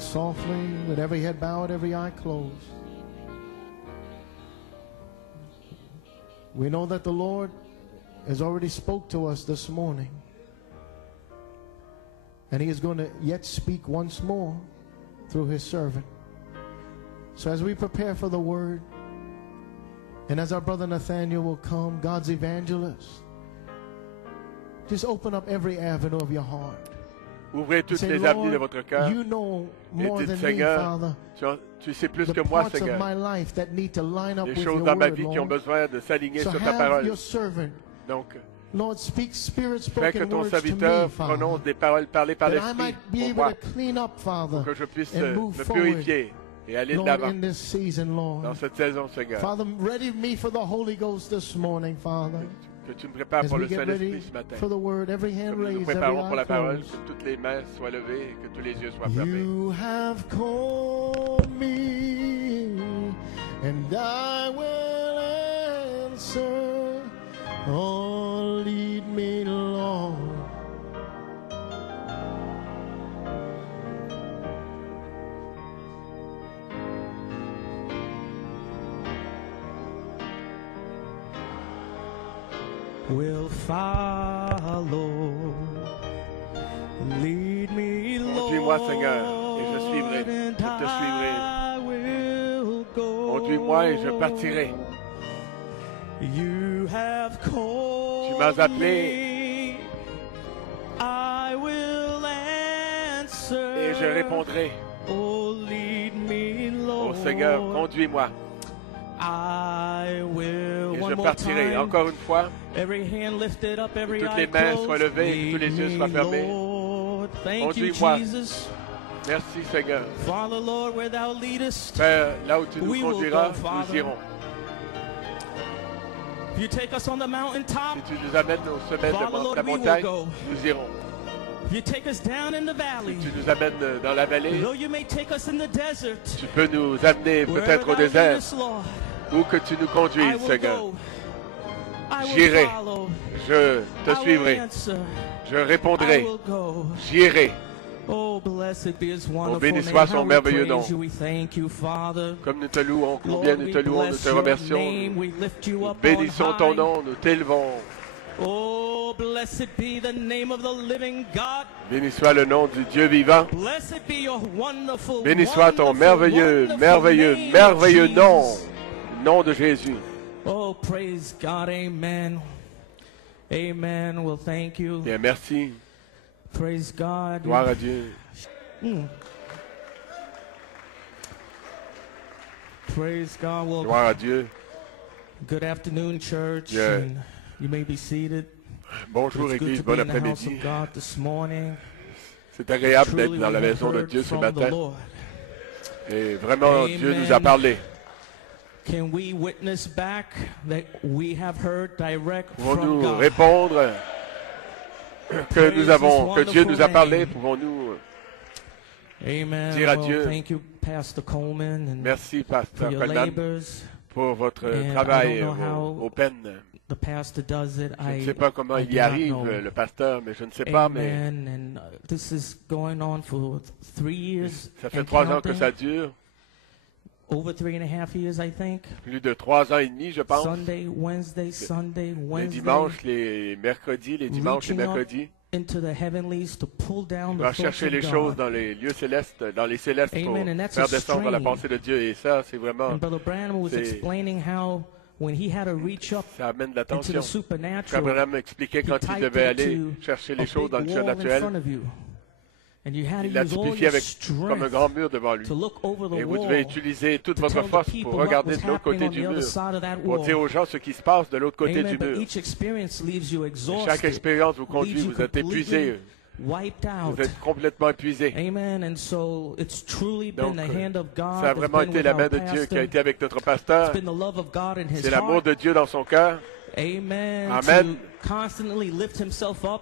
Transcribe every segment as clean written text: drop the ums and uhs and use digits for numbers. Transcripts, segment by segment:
Softly, with every head bowed, every eye closed. We know that the Lord has already spoke to us this morning. And He is going to yet speak once more through His servant. So as we prepare for the word, and as our brother Nathaniel will come, God's evangelist, just open up every avenue of your heart. Ouvrez toutes les avenues de votre cœur et dites, Seigneur, tu sais plus que moi, Seigneur, les choses dans ma vie qui ont besoin de s'aligner sur ta parole. Donc, fais que ton serviteur prononce des paroles parlées par l'Esprit pour moi, pour que je puisse me purifier et aller de l'avant dans cette saison, Seigneur. Que tu me prépares pour le Saint-Esprit ce matin. Comme nous nous préparons pour la parole, que toutes les mains soient levées et que tous les yeux soient fermés. You have called me, and I will answer. Oh, lead me, Lord. Will follow. Lead me, Lord. Conduis-moi, Seigneur, et je suivrai. Je te suivrai. Conduis-moi et je partirai. You have called tu m'as appelé. I will answer. Et je répondrai. Oh, lead me, Lord. Oh Seigneur, conduis-moi. I will. Et je partirai. Encore une fois. Every hand lifted up, every que toutes les mains soient levées et que tous les yeux soient fermés. Conduis-moi. Merci Seigneur. Father, Lord, where thou leadest, Père, là où tu nous conduiras, nous irons. You take us on the mountaintop, si tu nous amènes au sommet de la montagne, nous irons. You take us down in the valley. Si tu nous amènes dans la vallée, though you may take us in the desert, tu peux nous amener peut-être au désert, où que tu nous conduises, Seigneur. J'irai, je te suivrai, je répondrai, j'irai. Oh, béni soit son merveilleux nom. Comme nous te louons, combien nous te louons, nous te remercions. Nous bénissons ton nom, nous t'élevons. Oh, blessed be the name of the living God. Béni soit le nom du Dieu vivant. Blessed be your wonderful, béni soit ton merveilleux, merveilleux, merveilleux nom, nom de Jésus. Oh, praise God, amen. Amen. Well, thank you. Bien, merci. Praise God. Gloire à Dieu. Praise God. Well, gloire à Dieu. Good afternoon, church. Yeah. And you may be seated. Bonjour, Église. Bon après-midi. C'est agréable d'être dans la maison de Dieu ce matin. Et vraiment, amen. Dieu nous a parlé. Pouvons-nous répondre que Dieu nous a parlé? Pouvons-nous dire à Dieu, merci, Pasteur Coleman, pour votre travail aux peines. Je ne sais pas comment il y arrive, le pasteur, mais je ne sais pas, mais ça fait 3 ans que ça dure. Over 3.5 years, I think. Plus de 3 ans et demi, je pense. Sunday, Wednesday, Sunday, Wednesday. Les dimanches, les mercredis, les dimanches et mercredis. va chercher les choses dans les lieux célestes, dans les célestes pour faire descendre la pensée de Dieu. Et ça, c'est vraiment... Ça amène l'attention. Frère Branham expliquait quand il devait aller chercher les choses dans le surnaturel. Il l'a typifié avec comme un grand mur devant lui. Et vous devez utiliser toute votre force pour regarder de l'autre côté du mur, pour dire aux gens ce qui se passe de l'autre côté du mur. Chaque expérience vous conduit, vous êtes épuisé. Vous êtes complètement épuisé. Donc, ça a vraiment été la main de Dieu qui a été avec notre pasteur. C'est l'amour de Dieu dans son cœur. Amen.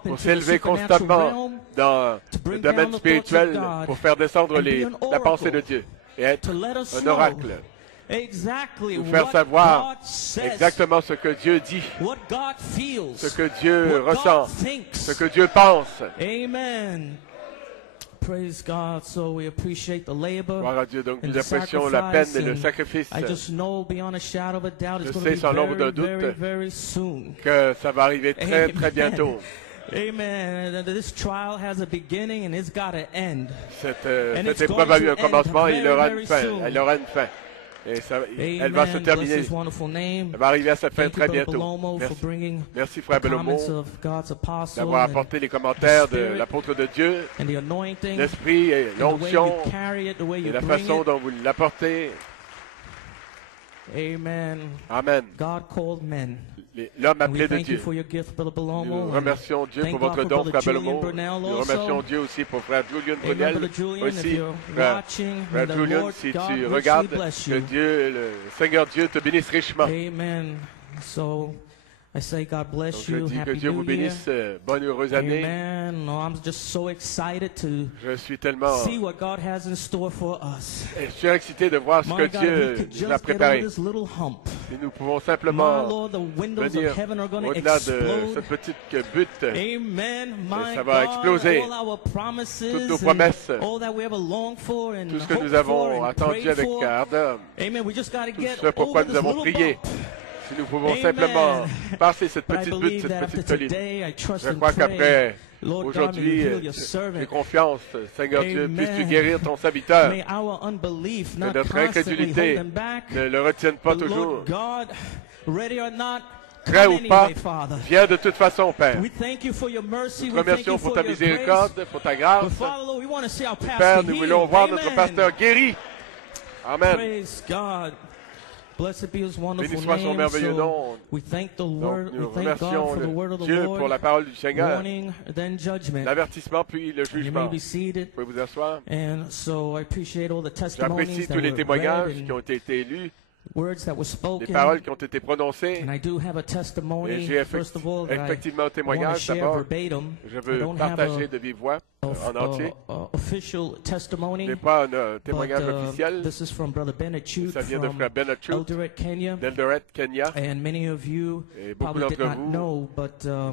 Pour s'élever constamment dans le domaine spirituel, pour faire descendre la pensée de Dieu et être un oracle. Nous faire savoir exactement ce que Dieu dit, ce que Dieu ressent, ce que Dieu pense. Amen. Praise God. So we appreciate the labor. Gloire à Dieu. Donc nous apprécions la peine et le sacrifice. I just know beyond a shadow of a doubt it's Je going sais to sans l'ombre d'un be doute very soon. Que ça va arriver très très bientôt. Amen. This trial has a beginning and it's got to end. Cette épreuve a eu un commencement et il aura une fin. Elle aura une fin. Et ça, elle va se terminer. Elle va arriver à sa fin très bientôt. Merci Frère Belomo d'avoir apporté les commentaires de l'apôtre de Dieu, l'esprit et l'onction et la façon dont vous l'apportez. Amen. Amen. L'homme appelé de Dieu. Nous remercions Dieu pour votre don, Frère Belomo. Nous remercions Dieu aussi pour Frère Julian Brunel. Aussi, Frère Julian, si tu regardes, que Dieu, le Seigneur Dieu te bénisse richement. Amen. So, I say God bless you. Donc je dis que Happy Dieu New vous bénisse. Bonne heureuse année. Amen. No, I'm just so excited to see what God has in store for us. Je suis excité de voir ce que Dieu nous a préparé. Et nous pouvons simplement venir au-delà de cette petite butte. Amen. Et ça va exploser. Toutes nos promesses, tout ce que nous avons attendu avec ardeur, tout ce pourquoi nous avons prié. Si nous pouvons simplement passer cette petite butte, cette petite colline. Je crois qu'après aujourd'hui, j'ai confiance, Seigneur Dieu, puisses-tu guérir ton serviteur. Que notre incrédulité ne le retienne pas toujours. Prêt ou pas, viens de toute façon, Père. Nous te remercions pour ta miséricorde, pour ta grâce. Père, nous voulons voir notre pasteur guéri. Amen. Béni soit son merveilleux nom. Donc, nous remercions Dieu pour la parole du Seigneur. L'avertissement puis le jugement. Vous pouvez vous asseoir. J'apprécie tous les témoignages qui ont été élus. Les paroles qui ont été prononcées. Et j'ai effectivement un témoignage d'abord. Je veux partager de vive voix en entier. Ce n'est pas un témoignage officiel. Ça vient de Frère Ben Achut d'Eldoret, Kenya. Et beaucoup d'entre vous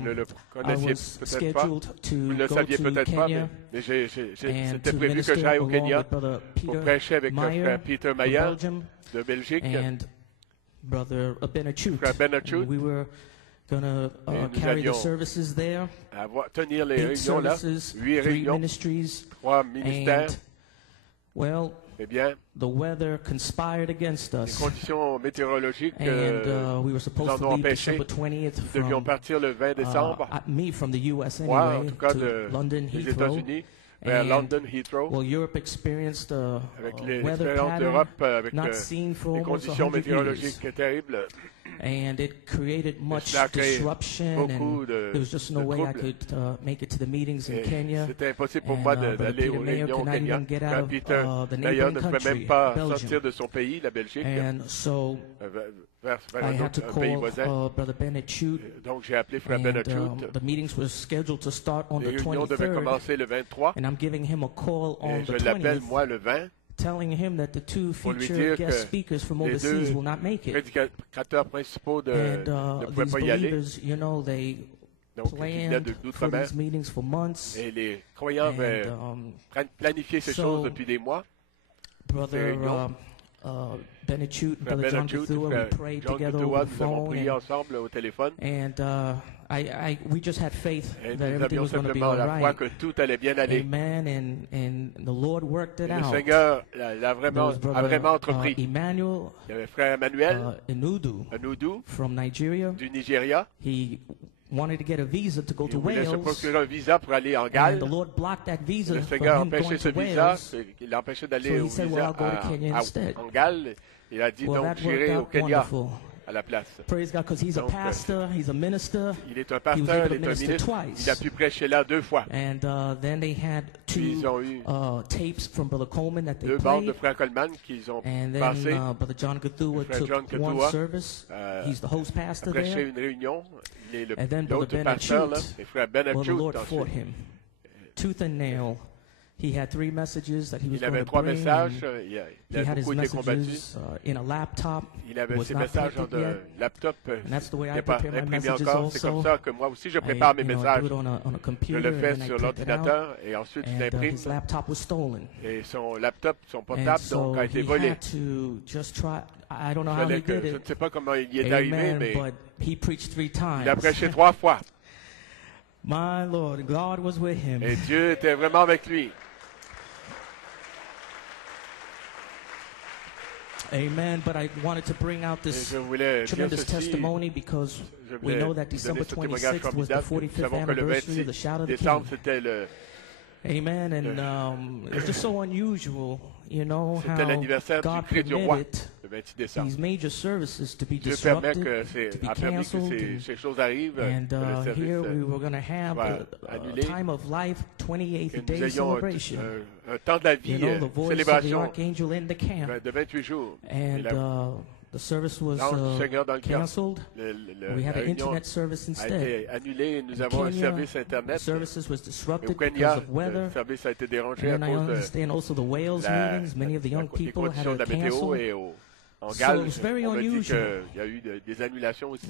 ne le connaissiez peut-être pas. Vous ne le saviez peut-être pas, mais c'était prévu que j'aille au Kenya pour prêcher avec Frère Peter Mayer de Belgique, Frère Ben Achut. Nous allions tenir les réunions là, 8 réunions, 3 ministères. Eh bien, les conditions météorologiques nous en ont empêché. Nous devions partir le 20 décembre, moi en tout cas des États-Unis, vers London Heathrow, avec l'expérience d'Europe, avec les conditions météorologiques terribles. And it created much disruption, and there was just no way I could make it to the meetings in Kenya. C'était impossible pour moi d'aller aux réunions au Kenya. Car Peter d'ailleurs ne pouvait même pas sortir de son pays, la Belgique, vers un pays voisin. Donc j'ai appelé Frère Ben Achut. Les réunions devaient commencer le 23. Et je l'appelle moi le 20. Telling him that the two featured guest speakers from overseas will not make it. Prédicateurs principaux ne pouvaient pas y aller. Donc, il y a d'outre-mer. Et les croyants avaient planifié ces choses depuis des mois. Benachute and Brother John Guthua, we prayed together over the phone. Ensemble au téléphone. And we just had faith that everything was going to be all la foi right. que tout allait bien aller. Amen. And the Lord worked it Le out. Seigneur a vraiment entrepris. Emmanuel, Il y avait frère Emmanuel Enudu from Nigeria. Du Nigeria. He wanted to get a visa to go to Il voulait se Wales. procurer un visa pour aller en Galles. And the Lord blocked that visa Le from Seigneur a him going empêché ce to visa. Wales. Il l'a empêché d'aller So he au said, visa well, I'll go to Kenya instead. en Galles. Il a dit Well, donc that j'irai worked au out Kenya wonderful. à la place. Praise God, because he's a pastor, he's a minister. Il est un He was pasteur, able il to est un minister ministre. twice. Il a pu prêcher là 2 fois. And then they had Ils ont eu 2 tapes from Brother Coleman that they 2 bandes de played. frère Coleman qu'ils ont And then passé. Brother John Guthua Frère took John one Guthua, service. He's the host pastor prêché there. une réunion. Il est And then l'autre Brother pasteur là. Benachute, Et frère well, the Benachute Lord fought ensuite. him. Tooth and nail. He had 3 messages that he was Il avait going to 3 bring. messages. And Il he a had his beaucoup été combattu. messages in a laptop. Il avait Was ses not messages printed dans un yet. laptop. And that's the way I N'est pas prepare my imprimé messages encore. C'est comme also. ça que moi aussi je prépare mes I messages. do it on a Je computer le fais and then I sur print it out. l'ordinateur et ensuite je And l'imprime. his laptop was stolen. Et son laptop, son And portable so donc a été he volé. had to just try. I don't know how he did Je ne it. sais pas comment il y est arrivé, Amen. mais But he preached 3 times. il a prêché 3 fois. My Lord, God was with him. Et Dieu était vraiment avec lui. Amen. But I wanted to bring out this tremendous testimony because we know that December 26th was the 45th anniversary of the Shout of the King. Amen. And it's just so unusual, you know, how God permitted these major services to be disrupted, to be canceled. And here we were going to have a time of life, 28th day celebration. You know, the voice of the archangel in the camp. And the service was canceled. We had an internet service instead. Kenya, services was disrupted because of weather. And I understand also the Wales meetings. Many of the young people had to cancel. So it was very unusual.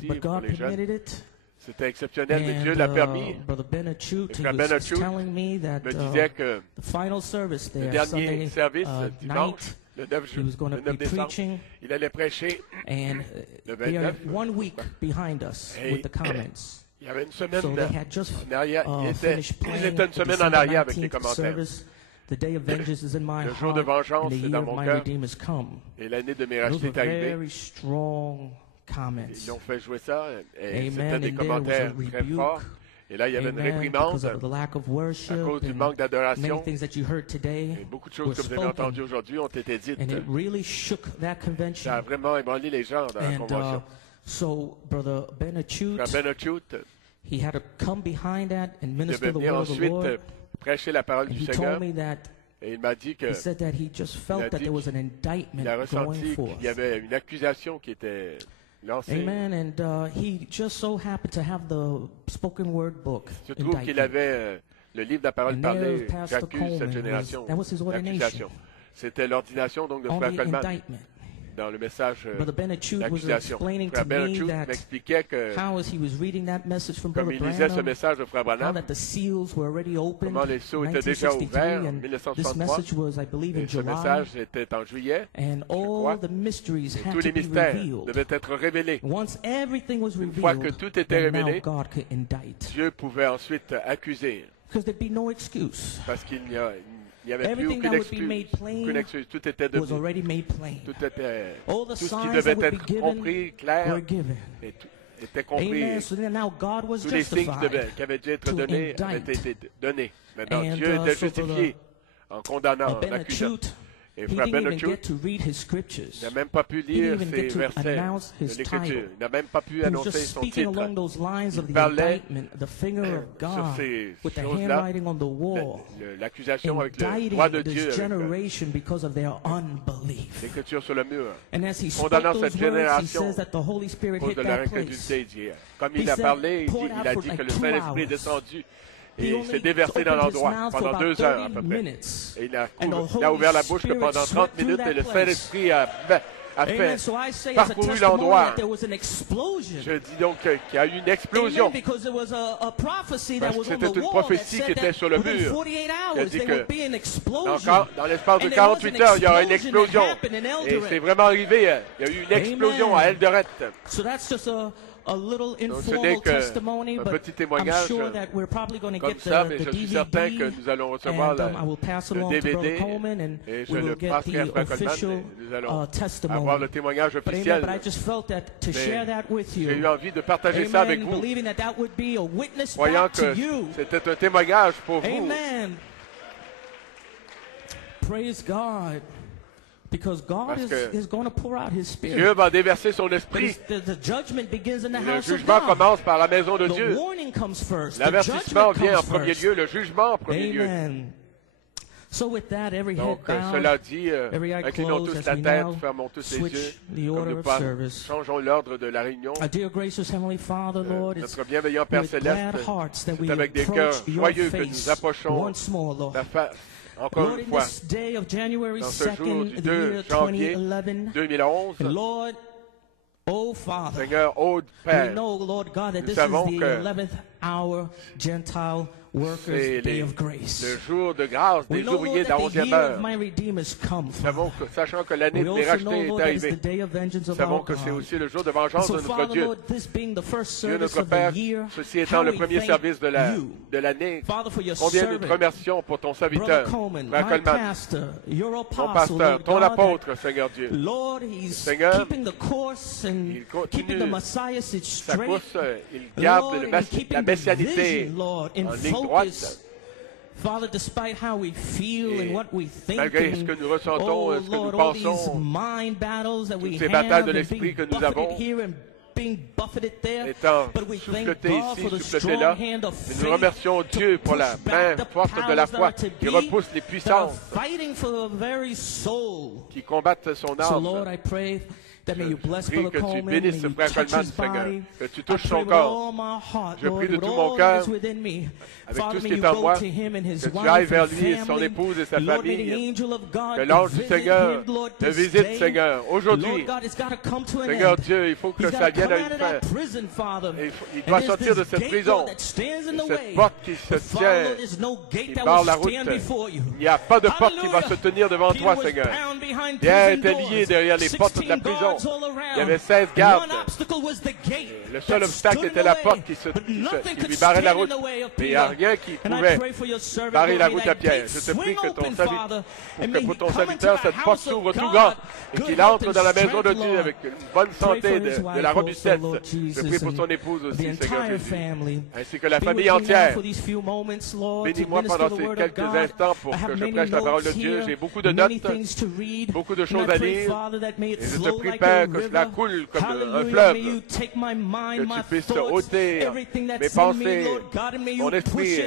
But God permitted it. C'était exceptionnel, mais Dieu l'a permis. Brother Benachute, he was telling me that me disait que the final service there, le dernier Sunday service night, le 9 he was going to be preaching, il allait prêcher. And they are 1 week behind us with the comments. Il y avait une semaine So they had just finished playing ils étaient une semaine en arrière avec les commentaires. The day of vengeance is in my Le jour de heart, vengeance and the est year dans of mon my cœur. Redeemer's come. Et l'année de mes Those rachetés were est arrivée. very strong comments. Ils ont fait jouer ça. Et Amen. c'était des And commentaires there was a très rebuke. forts. Et là, il y avait une Amen. réprimande Because of the lack of worship à cause du and manque d'adoration. many things that you heard today Et beaucoup de were choses que vous avez spoken. entendues aujourd'hui ont été dites. And it really shook that convention. Ça a vraiment ébranlé les gens dans la And convention. so Brother Benachute, Frère Benachute, he had to come behind that and il minister devait the venir word of the ensuite Lord. prêcher la parole And du he Seigneur. told me that Et il m'a dit que he said that he just felt that there was an indictment il a going ressenti forth. qu'il y avait une accusation qui était lancée. Amen. And he just so happened to have the spoken word book. Je trouve qu'il avait le livre de la parole And parlée. there, Pastor J'accuse cette Coleman génération that was his ordination. d'accusation. C'était l'ordination donc de On Frère the Coleman indictment. dans le message Brother Benachute was d'accusation. explaining Frère to me Benachute that m'expliquait que how as he was reading that message from comme Brother il lisait ce Branham, message de Frère how Branham, that the seals were already opened comment les sceaux étaient déjà 1963, ouverts en and this 1963. message was, I believe, in Et ce July, message était en juillet. and all the mysteries had Tous to les be mystères revealed. devaient être révélés. Once everything was Une fois que revealed, tout était then now révélé, God could indict. Dieu pouvait ensuite accuser. Because there'd be no excuse. Parce qu'il n'y avait plus Everything aucune that would be excuse. made plain Aucune excuse. Tout était was devenu. already made plain. Tout était. All the Tout ce qui signs devait that would be être given compris, clair, were given. et tout était compris. Amen. So then now God was Tous les signes justified qui avaient dû être to donnés indict. avaient été donnés. Maintenant, And, Dieu était so justifié en condamnant, en accusant. Benachute, Et he Frère didn't even Benachute get to read his scriptures. n'a même pas pu He lire didn't even ses get to versets announce de his l'Écriture. title. Il n'a même pas pu He was annoncer just son speaking titre. along those lines of Il the parlait indictment, the finger of sur God, ces with the choses-là, handwriting on the wall, l'accusation avec le doigt de indicting Dieu, this avec generation because of their unbelief. l'Écriture sur le mur. And as he spoke Condamnant those cette words, he génération says that the Holy Spirit cause hit de leur that place. incrédulité. Il dit, comme He il a said, parlé, poured il out a for dit like que le 2 Saint-Esprit est hours. descendu He et il only s'est déversé dans opened his l'endroit mouth for pendant about 2 heures à 30 peu près. minutes. Et il a And the ouvert la Holy bouche que pendant Spirit 30 swept through minutes et that le place. Saint-Esprit a fait, parcouru l'endroit. Je dis donc qu'il y a eu une explosion. Parce que c'était une prophétie qui était sur le mur. Il a dit que dans l'espace de 48 heures, il y aura une explosion. Et c'est vraiment arrivé. Il y a eu une explosion à Eldoret. Donc ce n'est qu'un petit témoignage comme ça, mais je suis certain que nous allons recevoir le DVD et je le passerai à Frère Coleman et nous allons avoir le témoignage officiel. J'ai eu envie de partager ça avec vous, croyant que c'était un témoignage pour vous. Praise God. Because God is going to pour out His Spirit. Dieu va déverser son esprit. The judgment begins in the le house jugement of God. commence par la maison de Dieu. The warning comes first. L'avertissement vient en premier lieu, le jugement en premier lieu. So with that, every Donc, head bowed, cela dit, inclinons closed, tous la tête, fermons tous les yeux, comme nous changeons l'ordre de la réunion. Father, Lord, notre bienveillant Père Céleste, c'est avec des cœurs joyeux que nous approchons ta face. Encore une fois, dans ce jour du 2 janvier 2011, Seigneur, ô Père, nous savons que c'est le jour de grâce des ouvriers de la 11e heure. Sachant que l'année de mes rachetés est arrivée, nous savons que c'est aussi le jour de vengeance de notre Dieu. Dieu notre Père, ceci étant le premier service de l'année, combien nous te remercions pour ton serviteur, Frère Coleman, ton pasteur, ton apôtre, Seigneur Dieu. Seigneur, il continue sa course, il garde la messianité en ligne droite. Father, despite how we feel and what we think, malgré ce que nous ressentons, ce que nous pensons, toutes ces batailles de l'esprit que nous avons, étant souffleté ici, souffleté là, et nous remercions Dieu pour la main forte de la foi qui repousse les puissances qui combattent son âme. Je prie que tu bénisses ce Frère Coleman, Seigneur, que tu touches son corps. Je prie de tout mon cœur, avec tout ce qui est en moi, que tu ailles vers lui et son épouse et sa famille, que l'ange du Seigneur te visite, Seigneur, aujourd'hui. Seigneur Dieu, il faut que ça vienne à une fin. Il doit sortir de cette prison, de cette porte qui se tient, qui barre la route. Il n'y a pas de porte qui va se tenir devant toi, Seigneur. Pierre était lié derrière les portes de la prison. Il y avait 16 gardes. Le seul obstacle était la porte qui lui barrait la route. Mais il n'y a rien qui pouvait barrer la route à Pierre. Je te prie que pour ton serviteur, cette porte s'ouvre tout grand et qu'il entre dans la maison de Dieu avec une bonne santé, de la robustesse. Je prie pour son épouse aussi, Seigneur Jésus, ainsi que la famille entière. Bénis-moi pendant ces quelques instants pour que je prêche la parole de Dieu. J'ai beaucoup de notes, beaucoup de choses à lire. Et je te prie, Père, que cela coule comme un fleuve, que tu puisses ôter mes pensées, mon esprit,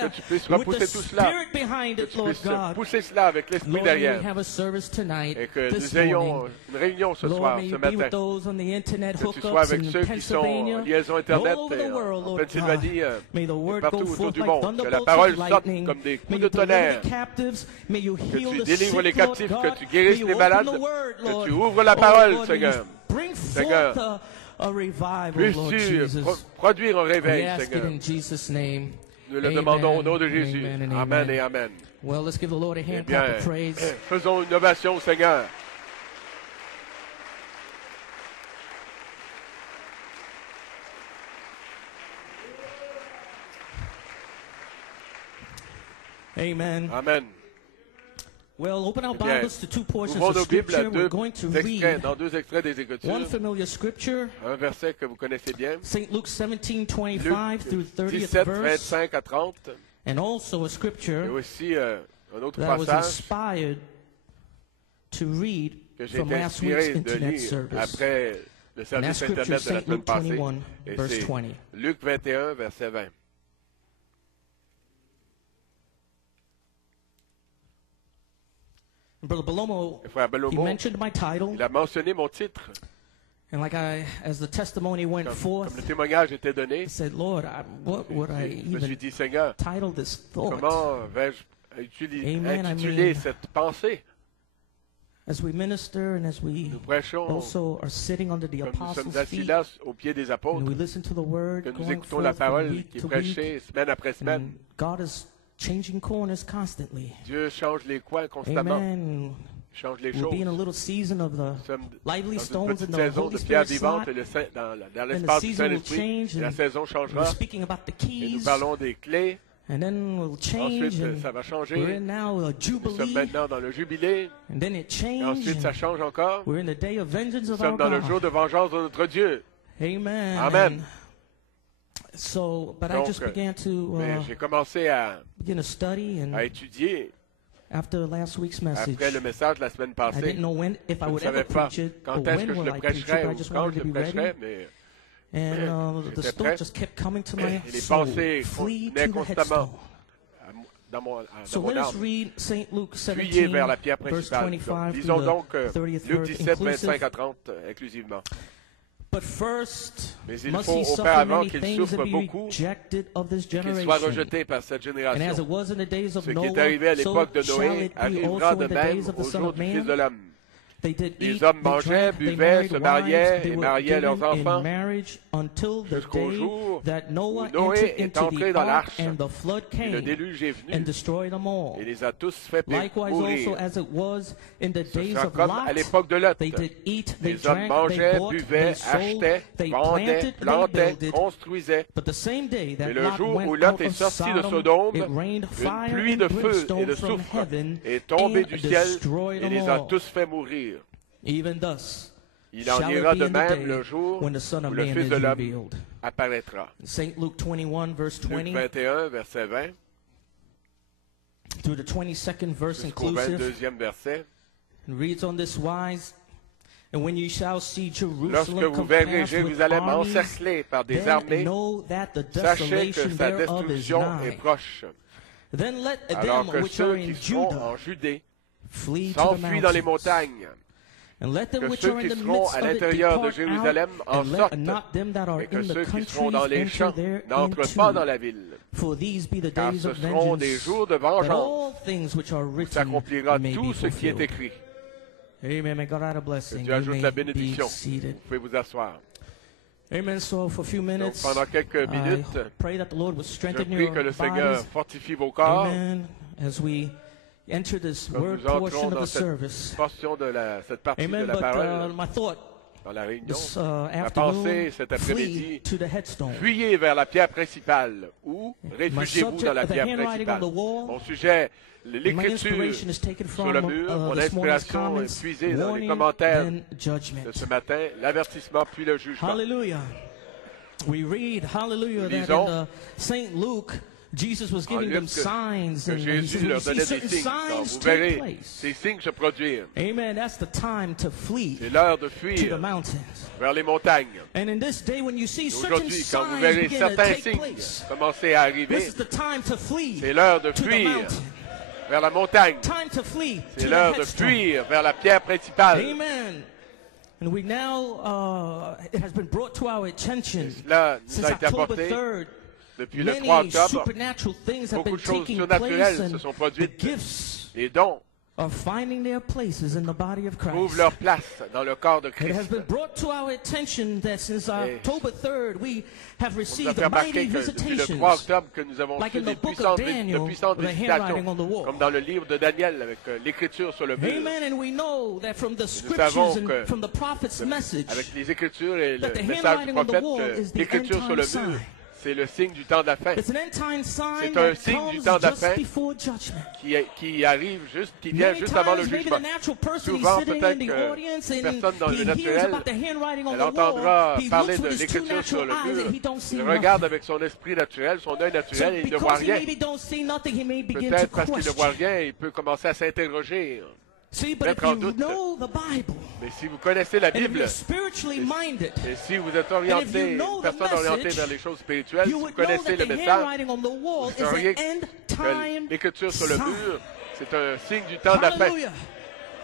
que tu puisses repousser tout cela, que tu puisses pousser cela avec l'esprit derrière, et que nous ayons une réunion ce soir, ce matin, que tu sois avec ceux qui sont en liaison Internet en Pennsylvanie et partout autour du monde, que la parole sorte comme des coups de tonnerre, que tu délivres les captifs, que tu guérisses les malades, que tu ouvres la parole, Seigneur. Seigneur, puisses-tu produire un réveil, Seigneur. Nous le demandons au nom de Jésus. Amen et Amen. Eh bien, faisons une ovation au Seigneur. Amen. Amen. Well, open our Bibles to two portions of Scripture. We're going to read dans deux extraits des Écritures. One familiar Scripture. Un verset que vous connaissez bien. St. Luke 17:25 through 30th 17, verse. 25 à 30. And also a Scripture et aussi un autre that was passage inspired to read que j'ai from été last week's inspiré de internet lire service. après le service Internet de la semaine passée. Et c'est Luc 21, verset 20. Brother Belomo, he mentioned my title. Il a mentionné mon titre. And like as the testimony went forth, comme le témoignage était donné, I said, Lord, what would I even dit, Seigneur, title this thought? Comment vais-je intituler cette pensée? As we minister and as we also are sitting under the apostles' feet, au pied des apôtres, and we listen to the word, que nous écoutons la parole qui est prêchée semaine après semaine. God is changing corners constantly. Dieu change les coins constamment. Amen. Change les we'll choses. be in a little season of the lively stones and the saison Holy de pierre Spirit vivante slot. dans l'espace du Saint-Esprit. La saison changera. We're speaking about the keys. Et nous parlons des clés. And then we'll change. Ensuite, ça va changer. We're in now a jubilee. Nous sommes maintenant dans le jubilé. And then it changes. Et ensuite, ça change encore. We're in the day of vengeance nous of sommes our dans God. le jour de vengeance de notre Dieu. Amen. Amen. So, but Donc, I just began to j'ai commencé à study and étudier. After last week's message, après le message de la semaine passée, I didn't know when, if I would ever preach it, or when will I preach it, but I just wanted to be ready. And the thought just kept coming to my soul. Flee to the headstone. So let us read St. Luke 17, verse 25 Lisons donc through the 30th Luc verse, 17, 25 à 30 inclusivement. But first, mais il must faut he suffer auparavant many qu'il things souffre and be beaucoup, rejected of this qu'il soit generation. rejeté par cette And as génération. it was in the days of Ce qui Noah, est arrivé à so l'époque de shall Noé it be arrivera also de in the même days of the au Son jour of du Fils de Man. l'homme. They did Les eat, hommes they mangeaient, drank, they buvaient, married se mariaient wives, they et were mariaient leurs given enfants in marriage until the jusqu'au day jour that Noah où Noé entered est into entré the dans ark l'arche and the flood et le came déluge est venu and destroyed them all. et les a tous fait Likewise mourir. also as it was in the Ce days sera of comme à Lot, l'époque de Lot. they did eat, they Les hommes drank, they mangeaient, bought, buvaient, they sold, achetaient, they vendaient, planted, they plantaient, builded. construisaient. But the same day that Mais le Lot jour où went Lot out est of sorti de Sodom, Sodome, it rained une fire pluie and de feu et brimstone de from soufre heaven est tombée and du ciel destroyed et them les a all. tous fait mourir. Even thus, Il en shall ira it be de in the même day le jour when the Son où of le Man Fils is de l'homme revealed. apparaîtra. St. Luke 21, verse 20, Luc 21, verset 20, through the 22nd verse jusqu'au inclusive, 22e verset. and reads on this wise, and when you shall see Lorsque Jerusalem vous verrez compassed with Jérusalem armies, encerclée par des then armées, know that the sachez que desolation sa thereof is destruction est nigh. proche. Then let Alors them que which are ceux qui in seront Judah en Judée flee to the s'enfuient dans les mountains. montagnes, And let them que which ceux are in qui the seront midst à of it l'intérieur de depart Jérusalem out, en and let sortent, not them that are et que in the ceux qui seront dans countries les enter champs n'entrent pas dans thereinto. la ville. For these be the Car days ce of seront des vengeance, jours de that vengeance, all things which are où written s'accomplira may tout be ce qui est fulfilled. écrit. Amen. May God add a Que blessing. Dieu You ajoute may la be bénédiction. seated. Vous pouvez vous asseoir. Amen. So for a few Donc minutes, pendant quelques I minutes, pray that the Lord would je strengthen prie your que le Seigneur bodies. fortifie vos corps. Amen. As we enter this Comme word nous entrons portion of dans the cette service. portion de cette partie Amen. de la But parole, my thought dans la réunion, this la afternoon, pensée cet flee après-midi, to the headstone. fuyez vers la pierre principale ou My réfugiez-vous subject, dans la the pierre handwriting on principale. the wall. Mon sujet, My l'écriture inspiration is taken sur from le mur, mon this morning's inspiration comments, est puisée dans les warning, commentaires then judgment. de ce matin, l'avertissement puis le jugement. Hallelujah. We read, hallelujah, that in Lisons St. Luke, Jesus was giving them signs, que and he Jésus said, leur we see donnait des certain signes. Quand signs vous take verrez place. ces signes se produire, Amen. That's the time to flee c'est l'heure de to the fuir mountains. vers les montagnes. And in this day, when you see certain Aujourd'hui, quand vous signs verrez begin to certains take signes place, commencer à this arriver, is the time to flee c'est l'heure de to the fuir mountain. vers la montagne. Time to flee C'est to the l'heure de headstone. fuir vers la pierre principale. Amen. And we now, it has been brought to our attention Cela nous since a été October apporté 3rd. depuis le 3 Many octobre. supernatural things have Beaucoup been de choses taking surnaturelles place, se and sont the produites. gifts Les dons are finding their places in the body of trouvent Christ. leur place dans le corps de It has Christ. been brought to our attention that since October 3rd, we have On nous a received fait remarquer mighty que depuis le visitations. 3 octobre que nous avons Like reçu in des the book of puissantes, Daniel, de puissantes the handwriting on the visitations, wall. comme dans le livre de Daniel avec l'écriture sur le mur. Amen. And we know that from the savons scriptures que and from the prophet's message, Avec les écritures et le that the message du handwriting on the prophète, wall is the l'écriture end sur le time mur, sign. c'est le signe du temps de la fin It's an end time sign C'est un that signe du comes temps de la just fin before judgment. qui arrive juste, qui vient Many juste avant le times, maybe jugement. the natural person is Souvent, sitting in peut-être the que audience une and personne dans le he hears naturel, about the handwriting on elle the entendra wall. He parler looks de with his two l'écriture sur natural le eyes mur. and he don't see Il regarde nothing. avec son esprit naturel, son œil So naturel, et il ne voit because he rien. maybe don't see nothing, he may begin to Peut-être parce qu'il ne voit question. rien, il peut commencer à s'interroger. See, but if mettre en you doute. know the Bible, Mais si vous connaissez la and if Bible, you're spiritually minded, et si vous êtes orienté, know une the personne orientée message, vers les choses spirituelles, si you vous would know connaissez that le the message, handwriting on the wall vous is sauriez an end que time l'écriture sur le sign. mur, c'est un signe du temps de la fin. Hallelujah.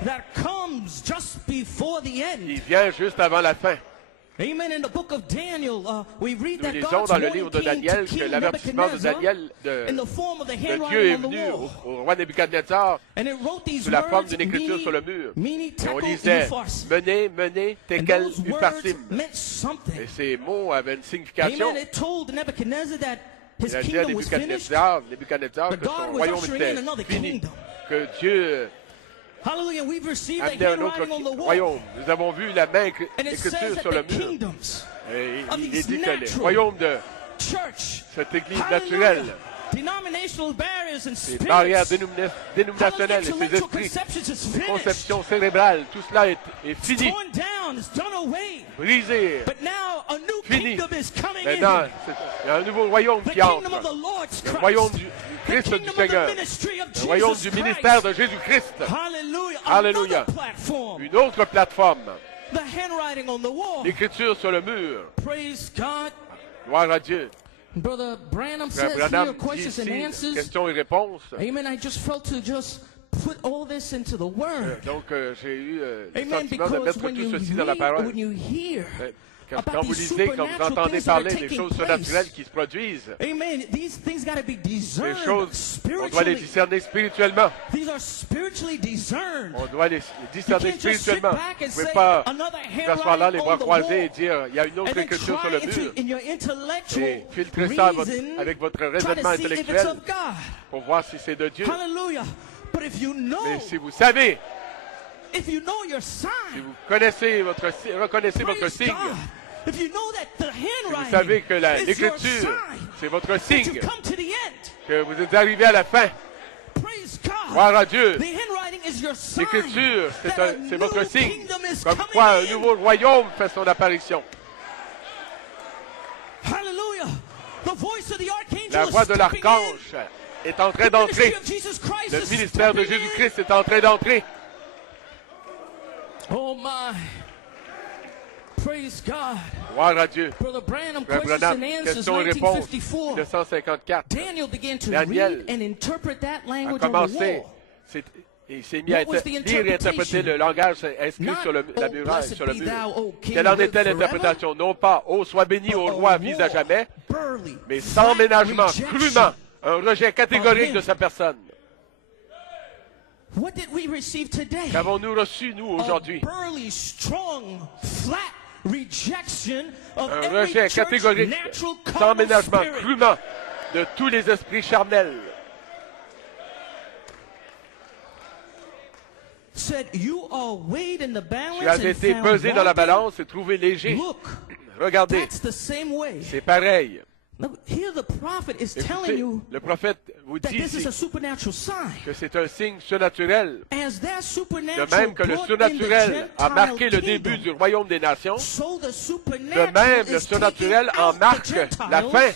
That comes just before the end. Il vient juste avant la fin. Amen. In the book of Daniel, we read Nous that lisons God's dans le livre de warning came Daniel to que King l'avertissement de Daniel in the form of the de Dieu est handwriting on the venu wall. au roi Nebuchadnezzar And it wrote these sous la forme words, d'une écriture sur le mur. Mene, Et on tekel, lisait upharsin. menez, menez, And tekel, those words upharsim. meant something. Et ces mots avaient une signification. Amen. It told Nebuchadnezzar that his Il a dit à kingdom was finished. Nebuchadnezzar But que God son was royaume ushering était in another fini, kingdom. que Dieu Hallelujah. We've received the amenait un autre handwriting on the wall. royaume. Nous avons vu la main And it écriture says sur that le the mur. kingdoms Et of il est these dit que les natural royaumes de church, cette église hallelujah, naturelle, denominational barriers and ces barrières spirits, dénominationnelles et ces intellectual esprits, conceptions is ces finished. conceptions cérébrales, tout cela est fini, Torn down, it's done away. brisé, But now a new fini. kingdom is coming Maintenant, in. il y a un nouveau royaume The qui kingdom of entre. the Lord's Le Christ. royaume du The Christ du kingdom of Seigneur. the ministry of Le royaume Jesus du ministère Christ. de Jésus-Christ. Hallelujah. Alléluia. Another platform. Une autre plateforme. The handwriting on the wall. L'écriture sur le mur. Praise God. Gloire à Dieu. Brother Branham Frère says Branham here, dit questions and ici, answers. questions et réponses. Amen. I just felt to just put all this into the Word. Donc, j'ai eu le Amen. sentiment de Because mettre when tout you ceci dans la read, parole. when you hear Quand about vous these lisez, quand vous supernatural entendez things that are parler des taking choses place, surnaturelles qui se produisent, amen. These things got to be ces discerned choses, on doit les spiritually. discerner spirituellement. These are spiritually discerned. On doit les You discerner can't just sit spirituellement. back Vous and ne pouvez say pas another vous asseoir là, les handwriting bras on the croisés et wall, dire, il y a une autre and then écriture sur try le mur. in your intellectual Et filtrez ça reason, avec votre try raisonnement to see if it's intellectuel of God. pour voir si c'est de Dieu. Hallelujah. But if you know, Mais si vous savez, if you know your si sign, vous connaissez reconnaissez votre praise signe, God. If you know that the vous savez que handwriting is your l'écriture, sign, c'est votre that signe, you come to the end. que vous êtes arrivé à la fin. Praise God. Gloire à Dieu. The handwriting is your sign. L'écriture, that a c'est votre new signe. kingdom is Comme coming quoi un in. nouveau royaume fait son apparition. Hallelujah. The voice of the archangel La is voix de stepping in. l'archange est en train The d'entrer. ministry of Jesus Christ Le is ministère de stepping in. Jésus-Christ est en train d'entrer. Oh my. Praise God. Gloire à Dieu. Brother Branham, Frère questions Branham, and answers, questions et réponses, 1954. 1954. Daniel began to Daniel read and interpret that A language on the commencé, wall. il s'est mis à What was the lire et interpréter le langage inscrit Not, sur la oh, muraille, blessed sur le be mur. thou, O King, Quelle en live était forever? l'interprétation? Non pas, ô sois béni au roi, vise à jamais, Burly, mais sans flat ménagement, rejection. crûment, un rejet catégorique him. de sa personne. What did we receive today? Qu'avons-nous reçu, nous, aujourd'hui? A burly, strong, flat rejection of Un every rejet church catégorique, natural sans carnal ménagement, spirit. crûment, de tous les esprits charnels. Said, you are weighed in the balance Tu as and été found pesé dans la wanting. balance et trouvé léger. Look, Regardez, that's the same way. c'est pareil. Look, here the prophet is telling Écoutez, you le prophète vous that dit this is ici a supernatural sign. que c'est un signe surnaturel. As that De supernatural même que le brought in the surnaturel a marqué le Gentile début kingdom, du royaume des nations, so the de supernatural même le is surnaturel taking en out the marque la Gentiles. fin.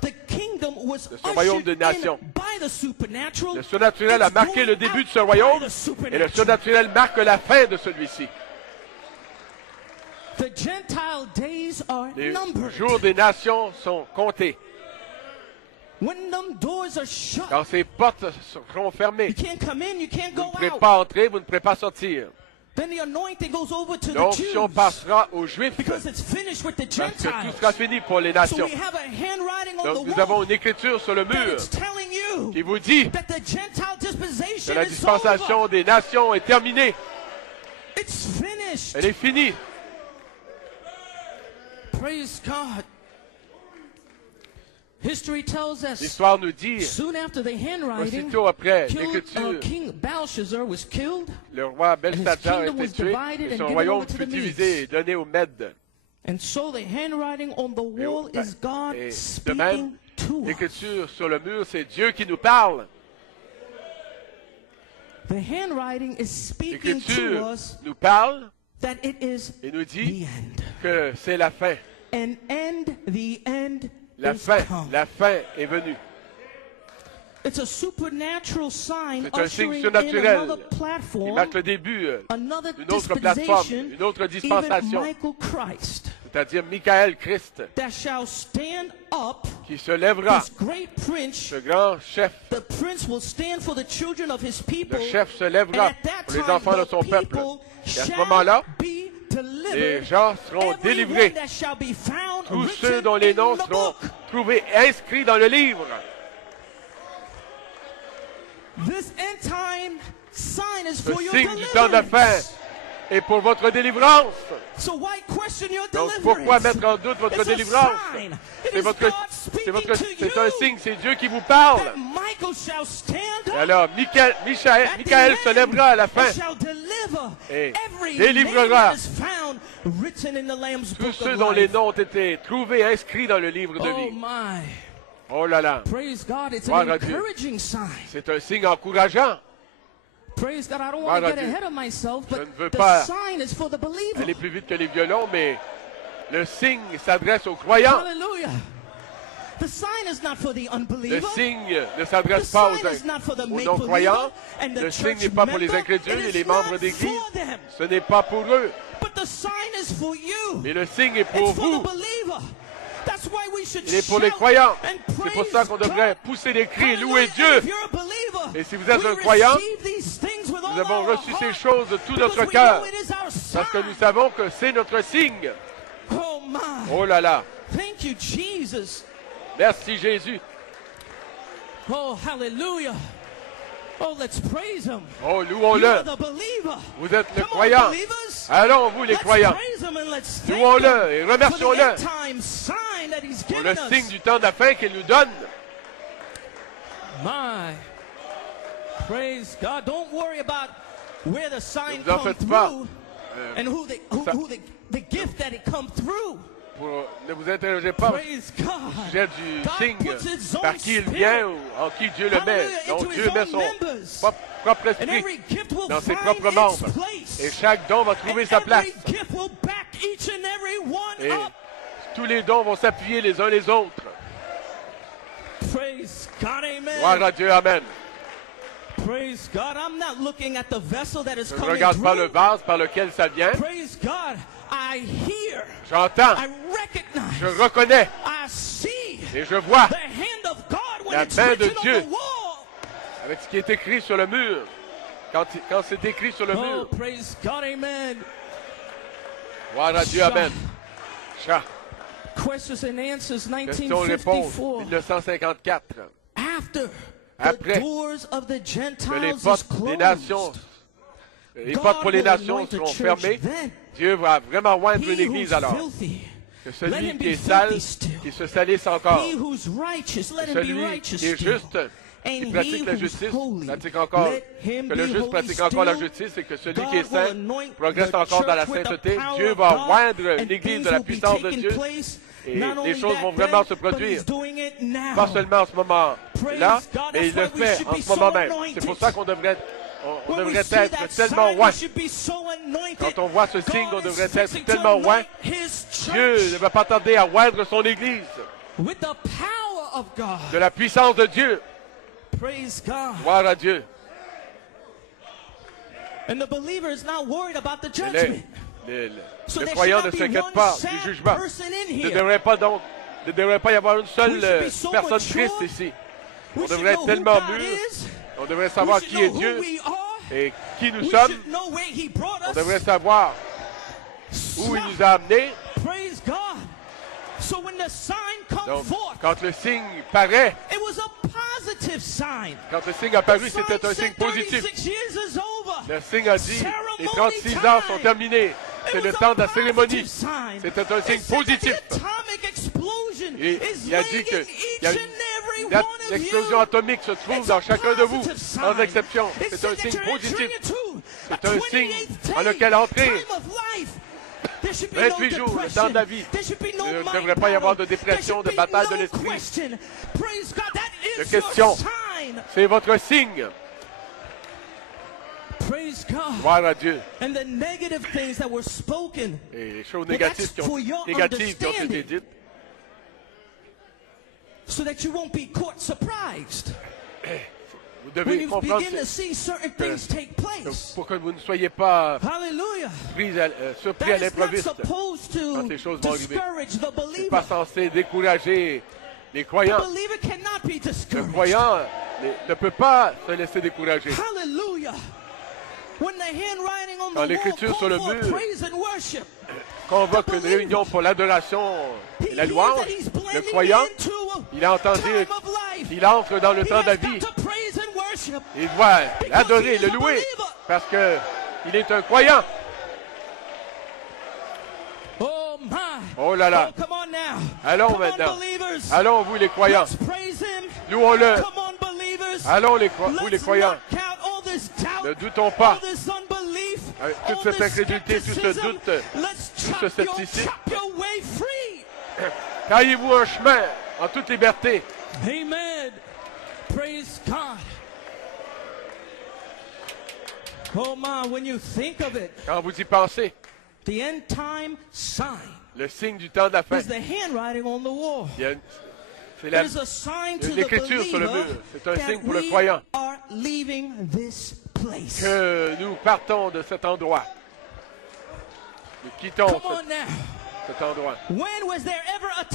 The kingdom was De ce royaume ushered des nations. in by the supernatural. Le surnaturel a It's marqué going le début out de ce royaume by the et supernatural. le surnaturel marque la fin de celui-ci. The Gentile days are Les numbered. jours des nations sont comptés. When them doors are shut, Quand ces portes seront fermées, you can't come in, you can't vous go ne pourrez out. pas entrer, vous ne pourrez pas sortir. Then the anointing goes over to the L'onction Jews passera aux Juifs because it's finished with the parce que tout Gentiles. sera fini pour les So nations. we have a handwriting on Donc the nous avons wall une écriture sur le that mur it's telling you qui vous dit that the Gentile que dispensation la is dispensation over. des nations est terminée. It's finished. Elle est finie. Praise God. History tells us L'histoire nous dit, soon after the handwriting, aussitôt après killed, l'écriture, King Belshazzar was killed, le roi Belshazzar a kingdom été was tué divided et and son given royaume over to fut the divisé et donné aux Mèdes. and so the handwriting on the wall is God Et de speaking même, to us. l'écriture sur le mur, c'est Dieu qui nous parle. The handwriting is speaking to L'écriture us nous parle that it is et nous the dit end. que c'est la fin. And the end La is fin, come. la fin est venue. It's a supernatural sign C'est un signe ushering in surnaturel another qui platform, marque le début another d'une autre plateforme, dispensation, une autre even dispensation, Michael Christ, c'est-à-dire Michael Christ, that shall stand up, qui se lèvera, this great prince. ce grand chef. The prince will stand for the children of his people. Le chef se And lèvera at that pour les time, enfants de the son peuple. people Et à ce shall moment-là, be delivered les gens seront délivrés. Tous ceux dont les noms seront trouvés inscrits dans le livre. Ce signe du temps de la fin est pour votre délivrance. Donc pourquoi mettre en doute votre délivrance? C'est un signe, c'est Dieu qui vous parle. Et alors Michael se lèvera à la fin et délivrera tous ceux dont les noms ont été trouvés inscrits dans le livre de vie. Oh là là. Gloire à Dieu. C'est un signe encourageant. Praise God, I don't want to get ahead of myself, but the sign is for the believer. Aller plus vite que les violons, mais le signe s'adresse aux croyants. Hallelujah. The sign is not for the unbeliever. Le signe ne s'adresse pas aux non-croyants. Le signe n'est pas pour les incrédules et les membres d'église. Ce n'est pas pour eux. Mais le signe est pour vous. Il est pour les croyants. C'est pour ça qu'on devrait pousser des cris et louer Dieu. Et si vous êtes un croyant, nous avons reçu ces choses de tout notre cœur. Parce que nous savons que c'est notre signe. Oh là là. Merci Jésus. Oh, hallelujah. Oh, let's praise him. Oh, louons-le. Vous êtes le croyant. Allons, vous les croyants. Louons-le et remercions-le pour le signe du temps de la fin qu'il nous donne. My. Praise God. Don't worry about where the sign comes through and who the gift that it comes through. Ne vous interrogez pas au sujet du signe, par qui il vient ou en qui Dieu le met. Donc Dieu met son propre esprit dans ses propres membres. Et chaque don va trouver sa place. Et tous les dons vont s'appuyer les uns les autres. Gloire à Dieu, amen. Praise God. I'm not looking at the vessel that is Je ne regarde pas le vase par lequel ça vient. Praise God. I hear. J'entends. I recognize. Je reconnais. I see. Et je vois the hand of God when la it's main written de Dieu on the wall. Avec ce qui est écrit sur le mur. Quand c'est écrit sur le mur. Praise God, amen. Gloire à Dieu, amen. Questions and answers, 1954. 1954. Après que les portes des nations, les portes pour les nations seront fermées, Dieu va vraiment oindre une église alors. Que celui qui est sale, qui se salisse encore. Que celui qui est juste, qui pratique la justice, pratique encore. Que le juste pratique encore la justice et que celui qui est saint progresse encore dans la sainteté. Dieu va oindre une église de la puissance de Dieu. Et les choses vont vraiment se produire. Pas seulement en ce moment-là, mais il le fait en ce moment même. C'est pour ça qu'on devrait être tellement oint. Quand on voit ce signe, on devrait être tellement oint. Dieu ne va pas tarder à oindre son Église. De la puissance de Dieu. Gloire à Dieu. Le croyant ne s'inquiète pas du jugement. Il ne devrait pas y avoir une seule personne triste ici. On devrait être tellement mûr. On devrait savoir qui est Dieu et qui nous sommes. On devrait savoir où il nous a amenés. Donc, quand le signe paraît, quand le signe a paru, c'était un signe positif. Le signe a dit, les 36 ans sont terminés. C'est le temps de la cérémonie. C'était un signe positif. Et il a dit qu'il y a une explosion atomique se trouve dans chacun de vous, sans exception. C'est un signe positif. C'est un signe en lequel entrer. 28 jours, le temps de la vie. Il ne devrait pas y avoir de dépression, de bataille de l'esprit, de questions. C'est votre signe. Gloire à Dieu. And the negative things that were spoken, et les choses négatives qui ont été dites, so that you won't be caught surprised. Vous devez comprendre pour que vous ne soyez pas surpris à l'improviste quand les choses vont arriver. Ce n'est pas censé décourager les croyants. Le croyant ne peut pas se laisser décourager. Quand l'écriture sur le mur convoque une réunion pour l'adoration et la louange, le croyant, il a entendu, il entre dans le temps de la vie. Il doit l'adorer, le louer, parce qu'il est un croyant. Oh là là. Allons maintenant. Allons, vous les croyants. Louons-le. Allons, vous les croyants. Ne doutons pas. Toute cette incrédulité, tout ce doute, tout ce scepticisme. Taillez-vous un chemin en toute liberté. Amen. Praise God. Oh my, when you think of it. Quand vous y pensez. The end time sign. Le signe du temps de la fin. Is the handwriting on the wall. C'est l'écriture sur le mur. C'est un signe pour le croyant que nous partons de cet endroit. Nous quittons cet endroit.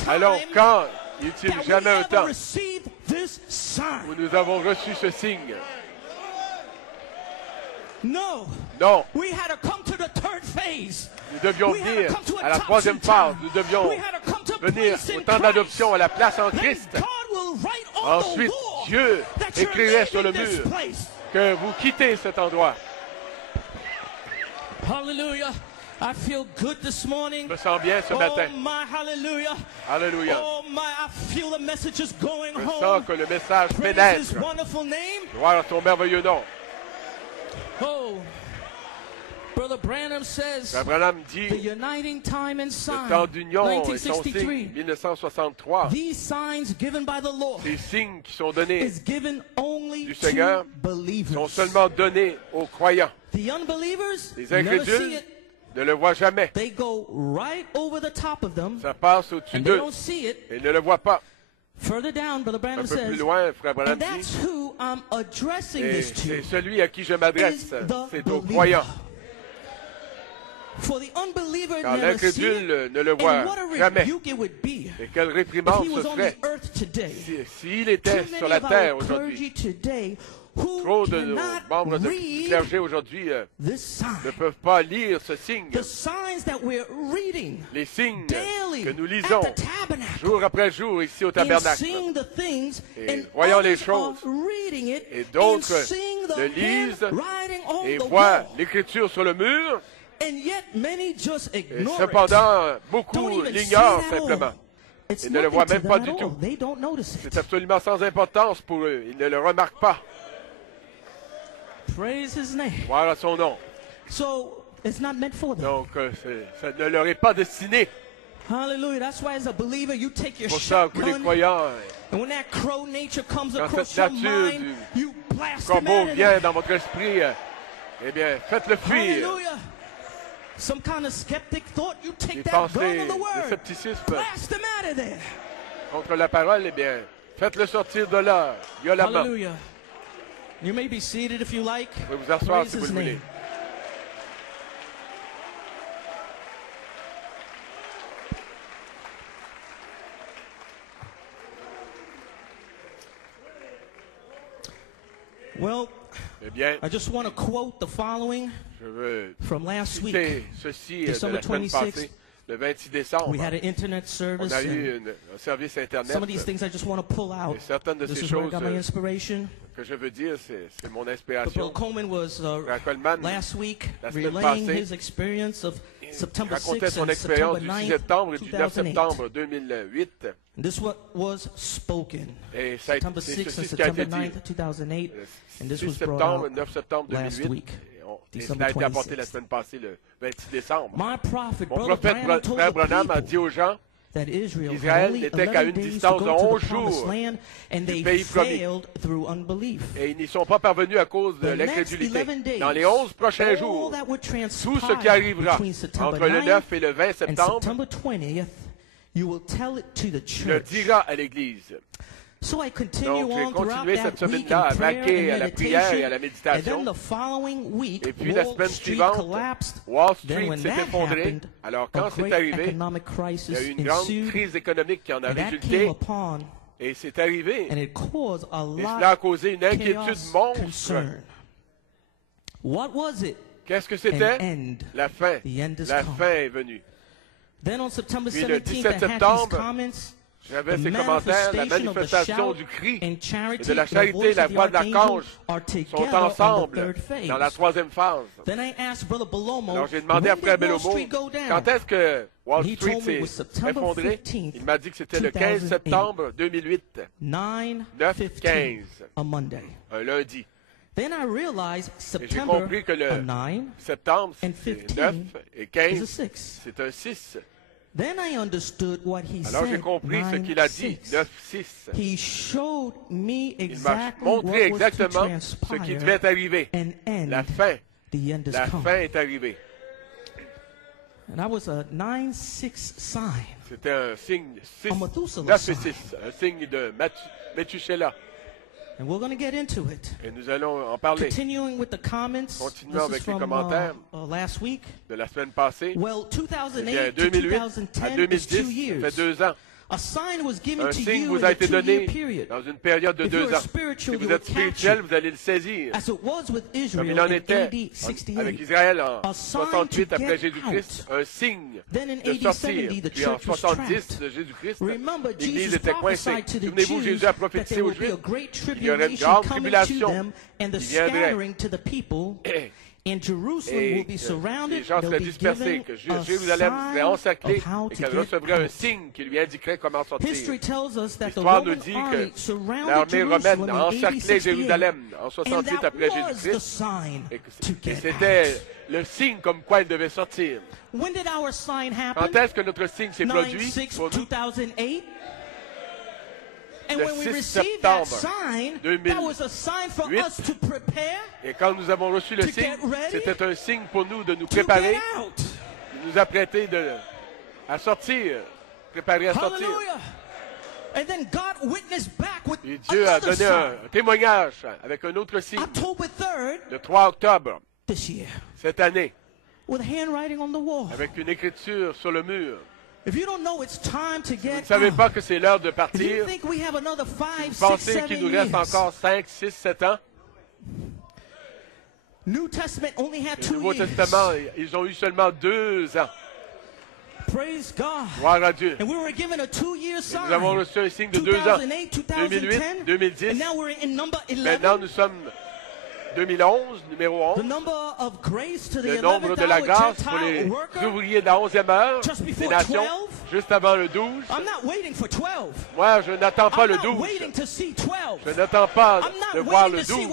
Alors, quand y a-t-il jamais un temps où nous avons reçu ce signe? Non. Nous devions venir à la troisième phase. Nous devions venir au temps d'adoption à la place en Christ. Ensuite, Dieu écrirait sur le mur que vous quittez cet endroit. Hallelujah. I feel good this morning. Je me sens bien ce matin. Oh my, hallelujah. Alléluia. Oh my, I feel the message is going home. Je sens que le message pénètre. Gloire à son merveilleux nom. Oh, Brother Branham says, Branham dit, the uniting time and sign, le temps d'union et son 1963, signe, 1963, these signs given by the Lord, ces signes qui sont donnés is given only du Seigneur to believers. Sont seulement donnés aux croyants. The unbelievers, les incrédules ne le voient jamais. They go right over the top of them, ça passe au-dessus d'eux et ne le voient pas. Further down, Brother Branham un peu says, plus loin, Frère Branham and that's dit, who I'm addressing this to, c'est celui à qui je m'adresse, c'est aux croyants. For the unbeliever car l'incrédule ne le voit jamais. Et quelle réprimande ce serait s'il était sur la terre aujourd'hui. Trop de nos membres du clergé aujourd'hui ne peuvent pas lire ce signe. Les signes que nous lisons jour après jour ici au tabernacle. Et voyant les choses. Et d'autres le lisent et voient l'écriture sur le mur. Et cependant, beaucoup l'ignorent simplement. Ils ne le voient même pas du tout. C'est absolument sans importance pour eux. Ils ne le remarquent pas. Gloire à son nom. Donc, ça ne leur est pas destiné. C'est pour ça que les croyants, quand cette nature du corbeau vient dans votre esprit, eh bien, faites-le fuir. Some kind of skeptic thought, you take that gun of the word, word, blast them out of there. Contre la parole, eh bien, faites-le sortir de là, violemment. Hallelujah. You may be seated if you like. Vous pouvez vous asseoir si vous le voulez. Well, eh bien, I just want to quote the following from last week, December 26th. Le 26 décembre, we had an internet service. On a eu un service Internet. Some of these things I just want to pull out. Et certaines de this ces is where I choses got my inspiration. Que je veux dire, c'est mon But inspiration. Bill Coleman was last week relaying his experience of September 6th and September 9th, 2008. This was spoken. Et September 6th and September 9th, 2008. And this was brought out 9 septembre 2008. last week. Et cela a été apporté la semaine passée, le 26 décembre. Mon prophète, Frère Branham, a dit aux gens qu'Israël n'était qu'à une distance de 11 jours du pays promis. Et ils n'y sont pas parvenus à cause de l'incrédulité. Dans les 11 prochains jours, tout ce qui arrivera entre le 9 et le 20 septembre, tu le diras à l'Église. So I continue Donc, j'ai on throughout continué cette that week semaine-là à in prayer vaquer and à la prière et à la meditation. And then méditation. the following week, Et puis la Wall semaine Street suivante, collapsed. Wall Then Street when s'est that effondré. happened, Alors a quand c'est great arrivé, economic il y a crisis eu une grande ensued, crise économique qui en a and that résulté. came upon, Et c'est arrivé. and it caused a Et lot cela a causé une inquiétude chaos, monstre. concern. Qu'est-ce que c'était? La fin. La fin est venue. Then on September Puis le 17 septembre, j'avais ces commentaires, la manifestation du cri et de la charité et la voix de l'archange sont ensemble dans la troisième phase. Alors j'ai demandé à Frère Bellomo, quand est-ce que Wall Street s'est effondré? Il m'a dit que c'était le 15 septembre 2008. 9-15, un lundi. Et j'ai compris que le septembre, c'est 9 et 15, c'est un 6. Alors j'ai compris ce qu'il a dit, 9-6. Il m'a montré exactement ce qui devait arriver. La fin. La fin est arrivée. C'était un signe 9 et 6, un signe de Methuselah. And we're going to get into it. Et nous allons en parler. Continuing with the comments. Continuons avec les commentaires last week. De la semaine passée. Well, 2008 to 2010 à 2010, ça fait 2 ans. A sign was given Un to signe you vous a été in a donné 2-year period. dans une période de 2 ans. Si vous êtes spirituel, vous allez le saisir. As it was with Comme il Israel en in était AD 68. avec Israël en sign 68 to après get Jésus-Christ, un signe Then in de AD sortir. 70, the Puis en church was 70 de Jésus-Christ, Remember, l'Église Jesus était coincée. prophesied to the Souvenez-vous, Jews Jésus a that prophétisé there aux would be a Juifs great qu'il y aurait une tribulation grande coming to tribulation them and the qui viendrait. scattering to the people. And Jerusalem will be surrounded. Les gens seraient dispersés, que Jérusalem serait encerclée et qu'elle recevrait un signe qui lui indiquerait comment sortir. L'histoire nous dit que l'armée romaine a encerclé Jérusalem en 68 après Jésus-Christ et c'était le signe comme quoi elle devait sortir. Quand est-ce que notre signe s'est produit pour nous? And le when we 6 received that septembre sign, 2008, that was a sign for us to prepare, et quand nous avons reçu le signe, c'était un signe pour nous de nous préparer, de nous apprêter à sortir, préparer à sortir. And then God witnessed back with et Dieu a donné un témoignage avec un autre signe, le 3 octobre, cette année, with handwriting on the wall. Avec une écriture sur le mur. If you don't know it's time to get vous ne savez pas que c'est l'heure de partir, think we have another 5, vous pensez qu'il nous reste encore 5, 6, 7 ans? New Testament only had 2 years. Le Nouveau Testament, ils ont eu seulement 2 ans. Praise God. Gloire à Dieu. And we were given a 2-year sign. Nous avons reçu un signe de 2 ans. 2008, 2010. And now we're in number 11. Maintenant, nous sommes 2011, numéro 11. The number of grace to the le nombre de la grâce pour les ouvriers de la 11e heure des nations, juste avant le 12. I'm not waiting for 12. Moi, je n'attends pas le 12. Je n'attends pas de voir le 12.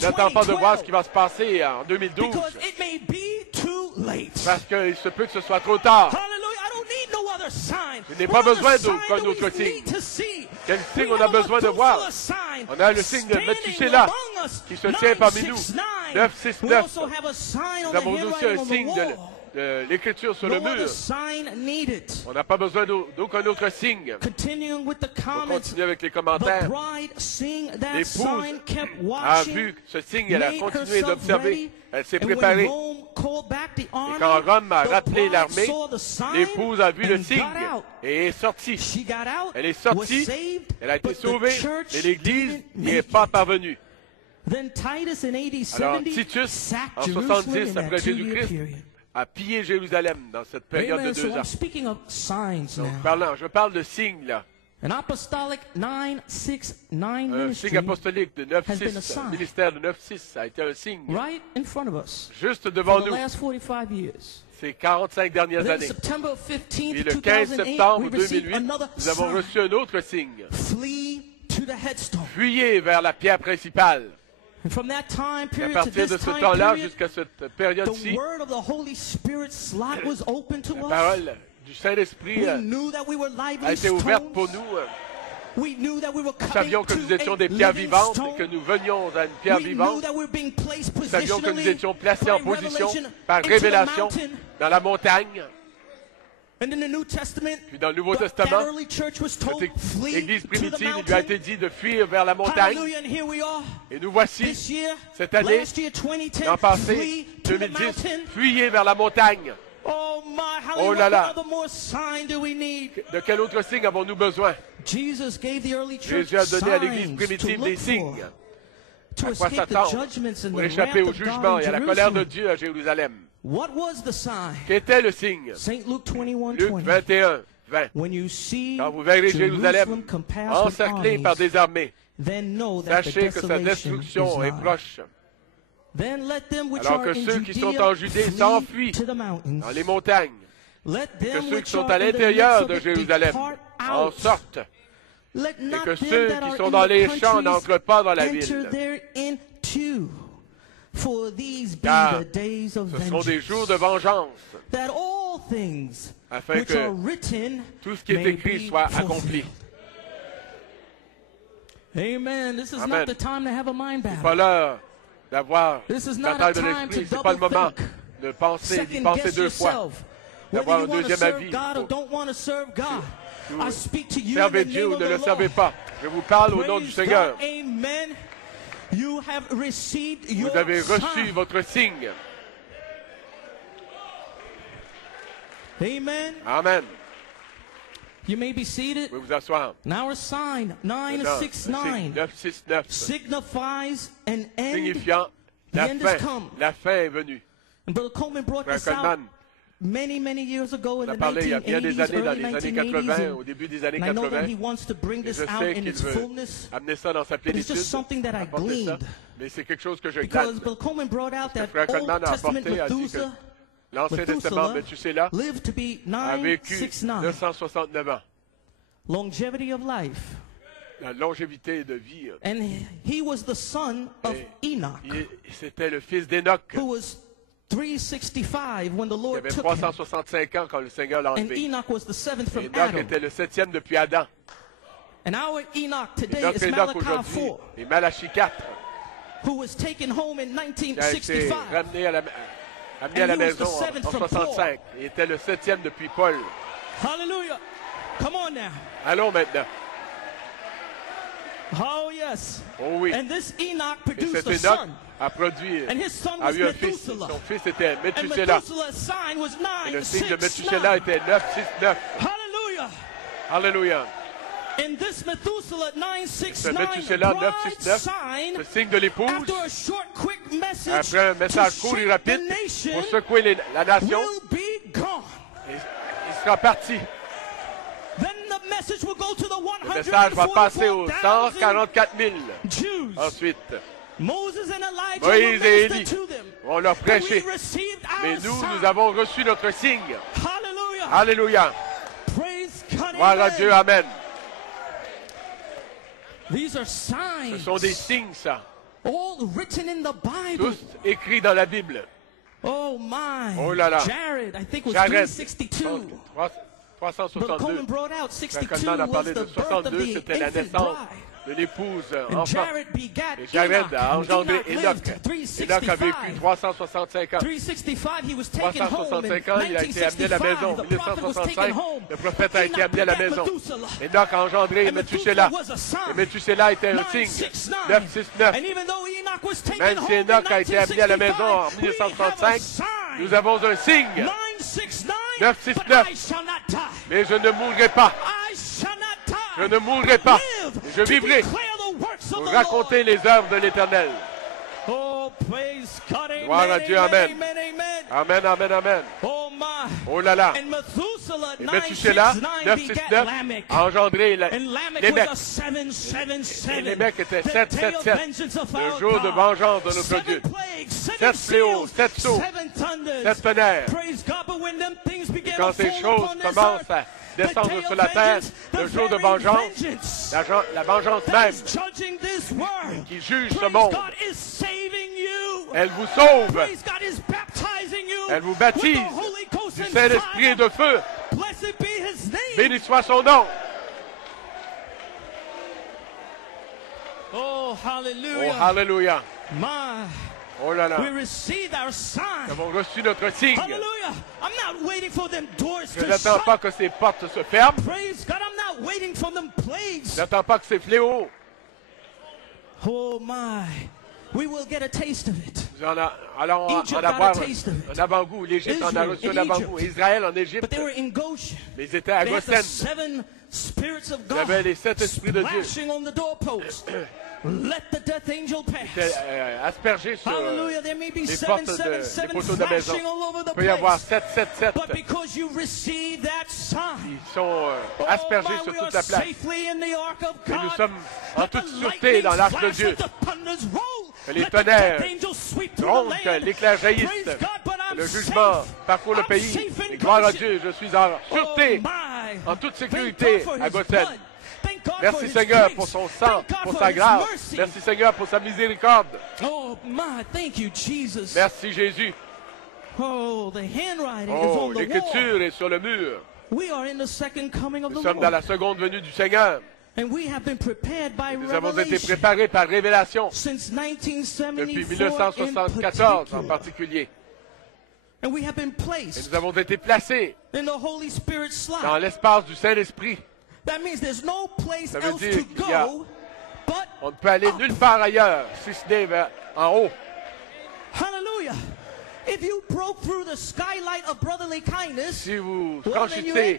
Je n'attends pas de voir ce qui va se passer en 2012. Parce qu'il se peut que ce soit trop tard. Je n'ai pas besoin d'aucun autre signe. Quel signe on a besoin de voir? On a le signe de Methuselah qui se tient parmi nous. 969. Nous avons aussi un signe de l'écriture sur le mur. On n'a pas besoin d'aucun autre signe. On continue avec les commentaires. L'épouse a vu ce signe, elle a continué d'observer. Elle s'est préparée. Et quand Rome a rappelé l'armée, l'épouse a vu le signe et est sortie. Elle est sortie, elle a été sauvée, mais l'Église n'y est pas parvenue. Alors Titus, en 70 après Jésus-Christ, a pillé Jérusalem dans cette période de 2 ans. Donc, je parle de signes là. Un apostolic 9-6-9 un signe apostolique de 9-6, ministère de 9-6, ça a été un signe. Right in front of us. Juste devant nous. Ces 45 dernières années. Et le 15 septembre 2008, nous avons reçu un autre signe. Fuyez vers la pierre principale. Et à partir de ce temps-là, jusqu'à cette période-ci, la parole du Saint-Esprit a été ouverte pour nous. Nous savions que nous étions des pierres vivantes et que nous venions à une pierre vivante. Nous savions que nous étions placés en position par révélation dans la montagne. Puis dans le Nouveau Testament, l'Église primitive, il lui a été dit de fuir vers la montagne. Et nous voici, cette année, l'an passé, 2010, fuyez vers la montagne. Oh là là! De quel autre signe avons-nous besoin? Jésus a donné à l'Église primitive des signes. to quoi escape the s'attendre judgments and pour the échapper wrath au of jugement God et à in la colère de Jerusalem. Dieu à Jérusalem. What was the sign? Qu'était le signe? St. Luke 21:20. Luc 21, 20. When you see Quand vous verrez Jérusalem Jerusalem compassed with encerclé par armies, des armées, then know that the sachez que sa desolation destruction is est nigh. proche. Then let them which Alors are que in ceux qui sont Judea en Judée flee s'enfuient to the mountains. dans les montagnes, Let que them ceux which qui sont are à in the l'intérieur midst de of it Jérusalem depart en out. sortent, Let et not que them ceux that qui are sont in dans the les champs countries n'entrent pas dans la enter ville. therein too. For these be Car the days of ce seront des vengeance, jours de vengeance, that all things afin which are que written tout ce qui est may écrit be soit accompli. fulfilled. Amen. This is Amen. not the time to have a mind C'est pas battle. l'heure d'avoir This is une not a bataille de time l'esprit, to c'est pas le double moment think. de penser, d'y Second penser guess deux fois, yourself. d'avoir Whether un you want to deuxième serve avis. God or don't want to serve God, I speak to you in Servez the Dieu name ou of ne the le servez Lord. pas. Je vous parle au nom du Praise Seigneur. God. Amen. You have received your Vous avez reçu sign. votre signe. Amen. Amen. You may be seated. Vous pouvez vous asseoir. Now a sign Maintenant, le signe 969 969 signifies an end. signifiant The la end has fin. come. La fin est venue. And Brother Coleman brought Frère this out Coleman, many years ago in on a the parlé il y a bien des 1980s, années, dans early les années 1980s. 80, au début des années And I know that 80. he wants to bring Et this je out sais in qu'il its veut fullness. amener ça dans sa But it's plénitude, just something that I apporter ça. gleaned. Mais c'est quelque chose que je Because gagne. Brother Coleman brought out that Frère Old Coleman a Testament apporté, a dit que Methuselah l'Ancien Testament, Methuselah, lived to be a vécu 969. 969 ans. Longevity of life. La longévité de vie. And he was the son of Enoch, C'était le fils d'Enoch. who was 365 when the Il Lord avait took him. 365 ans quand le Seigneur l'a And enlevé. Enoch was the seventh from Enoch Adam. était le septième depuis Adam. And our Enoch today Notre is Enoch Malachi aujourd'hui 4, est Malachie 4, who was taken home in qui a été 1965. ramené à la, amené à la And he was maison the seventh en from 65. Il était le septième depuis Paul. Hallelujah. Come on now. Allons maintenant. Oh, yes. Oh oui. And this Enoch Et produced cet a Enoch son. a produit, And his son a was eu un fils. Methuselah. Son fils était And Methuselah. Methuselah's sign was Et le signe de 969. Methuselah était 969. Hallelujah. Alléluia. In this Methuselah Ce 969, Methuselah the bride 969, sign, le signe de l'épouse, after a short, quick message après un message to court et shake rapide the nation, pour secouer la nation, will be gone. il sera parti. Then the message will go to the Le message va passer aux 144,000 144 000. Jews. Ensuite, Moses and Elijah Moïse will et minister Élie to them. vont leur But prêcher. we received our Mais nous, sign. nous avons reçu notre signe. Hallelujah. Alléluia. Praise God. Gloire à Amen. Dieu. Amen. These are Ce signs. sont des signes, ça. All written in the Bible. Tous écrits dans la Bible. Oh my. Oh là là. Jared, I think was Jared, 362. Brother 362. Coleman brought out Frère 62 Coleman a was parlé the de birth of 62, the c'était la infant naissance bride. de l'épouse And enfant. Jared begat Et Jared Enoch. a And engendré Enoch Enoch. lived Enoch a vécu 365. 365 ans. 365, he was taken home. In 365 ans, il a été amené à la maison. En 1965, the prophet was taken 1965, home. le prophète a été amené à la Enoch maison. begat Methuselah. Enoch a engendré And Methuselah. Methuselah was a sign. Et Methuselah était un signe. 969. 969. And even though Enoch was taken Même home si in Enoch a été amené à la maison en 1965, we have a 1965, sign. nous avons un signe. 969, 969. but I shall not die. Mais je ne mourrai pas. I shall not die. Je ne mourrai pas. Live Je vivrai to declare the works of pour the raconter les œuvres de l'Éternel. Lord. Oh, praise God. Amen, Gloire à Dieu, amen. amen, amen. Amen, amen, amen. Oh my. Oh là là. And Methuselah, Et Methuselah, 969, begat 969, Lamech. a engendré And Lamech Lémec. was a 777. Et Lémec était The 777, day of vengeance of le our jour de God. vengeance de notre 7 Dieu. plagues, 7 7 fléaux, seals, 7 sceaux, 7 thunders. 7 tonnerres. Praise God, but when them things began Quand to ces fall choses upon this commencent earth, à descendre the day sur of la terre, vengeance, le the jour de very vengeance, vengeance la vengeance that même is judging this world, qui juge ce praise monde, God, is saving you. elle vous sauve, Praise God, is baptizing you elle vous with baptise the Holy Ghost du and Saint-Esprit et fire. de feu. Blessed be His name. Béni soit son nom. Oh, Oh, hallelujah. alléluia. My, Oh là là. we received our sign. Nous avons reçu notre signe. Hallelujah. I'm not waiting for them doors Je to n'attends pas shut. que ces portes se ferment. Praise God, I'm not waiting for them plagues. Je n'attends pas que ces fléaux. Oh my. We will get a taste of it. Nous allons Egypt en got a avoir taste of it. un avant-goût. L'Égypte en a Israel reçu un in avant-goût. Egypt. Israël en But Égypte. they were in Goshen. Mais ils étaient à They had the Goshen. 7 spirits of Il y avait les God 7 esprits de Dieu splashing on the doorpost. Let the death angel pass. Aspergé sur Hallelujah. There may be les portes des poteaux de la maison. Il peut y avoir 777. But because you receive that sign, ils sont aspergés sur toute la place. Et nous sommes en toute sûreté dans l'arche de Dieu. Que les tonnerres grondent, que l'éclair jaillisse. Le jugement parcourt le pays. Et gloire à Dieu, je suis en sûreté, en toute sécurité à Gotham. Merci Seigneur pour son sang, pour sa grâce. Merci Seigneur pour sa miséricorde. Merci Jésus. Oh, l'écriture est sur le mur. Nous sommes dans la seconde venue du Seigneur. Nous avons été préparés par révélation depuis 1974 en particulier. Et nous avons été placés dans l'espace du Saint-Esprit. Ça veut dire qu'on ne peut aller nulle part ailleurs, si ce n'est en haut. Hallelujah. Si vous franchissez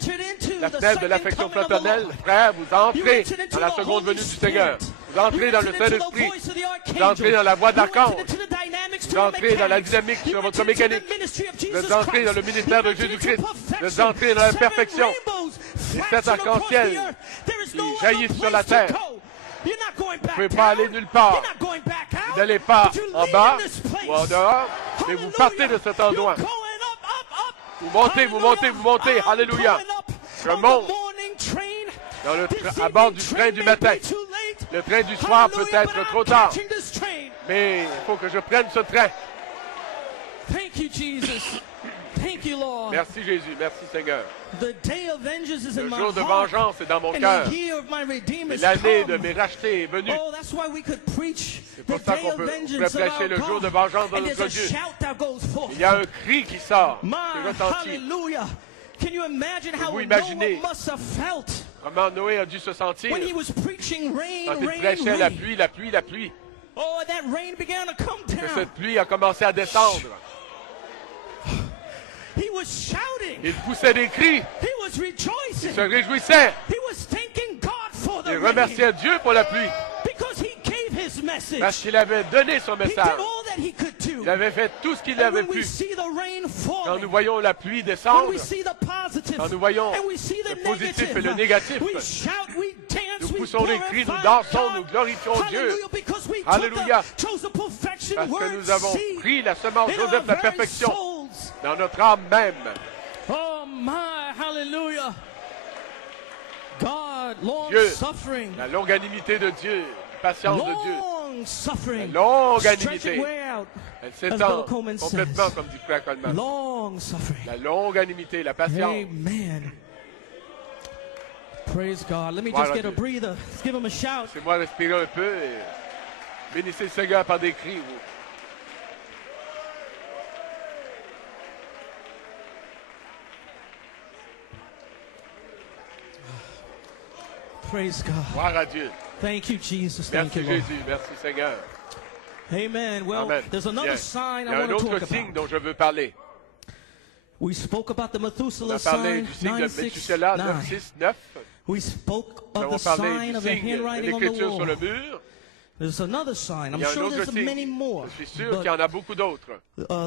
la fenêtre de l'affection fraternelle, frère, vous entrez dans la seconde venue du Seigneur. Vous entrez dans le Saint-Esprit. Vous entrez dans la voie d'archange. Vous entrez dans la dynamique sur votre mécanique. Vous entrez dans le ministère de Jésus-Christ. Vous entrez dans la perfection. Les 7 arcs-en-ciel qui jaillissent sur la terre. Vous ne pouvez pas aller nulle part. Vous n'allez pas en bas ou en dehors, mais vous partez de cet endroit. Vous montez, vous montez, vous montez. Alléluia. Je monte à bord du train du matin. Le train du soir peut être trop tard. Mais il faut que je prenne ce train. Merci Jésus, merci Seigneur. Le jour de vengeance est dans mon cœur. Et l'année de mes rachetés est venue. C'est pour ça qu'on peut prêcher le jour de vengeance de notre Dieu. Il y a un cri qui sort, qui retentit. Vous imaginez comment Noé a dû se sentir quand il prêchait la pluie, la pluie, la pluie. Que cette pluie a commencé à descendre. Il poussait des cris. Il se réjouissait. Il remerciait Dieu pour la pluie. Parce qu'il avait donné son message. Il avait fait tout ce qu'il avait pu. Quand nous voyons la pluie descendre, quand nous voyons le positif et le négatif, nous poussons des cris, nous dansons, nous glorifions Dieu. Alléluia. Parce que nous avons pris la semence Joseph, la perfection, dans notre âme même. Oh my, hallelujah. God, long Dieu, suffering. La longanimité de Dieu, la patience de Dieu. Suffering. La longanimité. Elle s'étend complètement, comme dit Frère Coleman. Long suffering. La longanimité, la patience. Amen. Praise God. Let me just get a breather. Let's give him a shout. Laissez-moi respirer un peu et bénissez le Seigneur par des cris. Praise God. Gloire à Dieu. Thank you, Jesus. Merci Thank you, Lord. Jésus. Merci Seigneur. Amen. Well, Amen. There's another sign I want to talk about. Il y a un autre signe dont je veux parler. We spoke about the Methuselah On a parlé sign, du signe de 9, 6, Methuselah, 9. 9, 6, 9. We spoke Nous of avons the parlé sign du of the signe de handwriting on the l'écriture sur wall. le mur. There's another sign. Il I'm y a un sure autre there's many signe. more. Je suis sûr qu'il y en a beaucoup d'autres.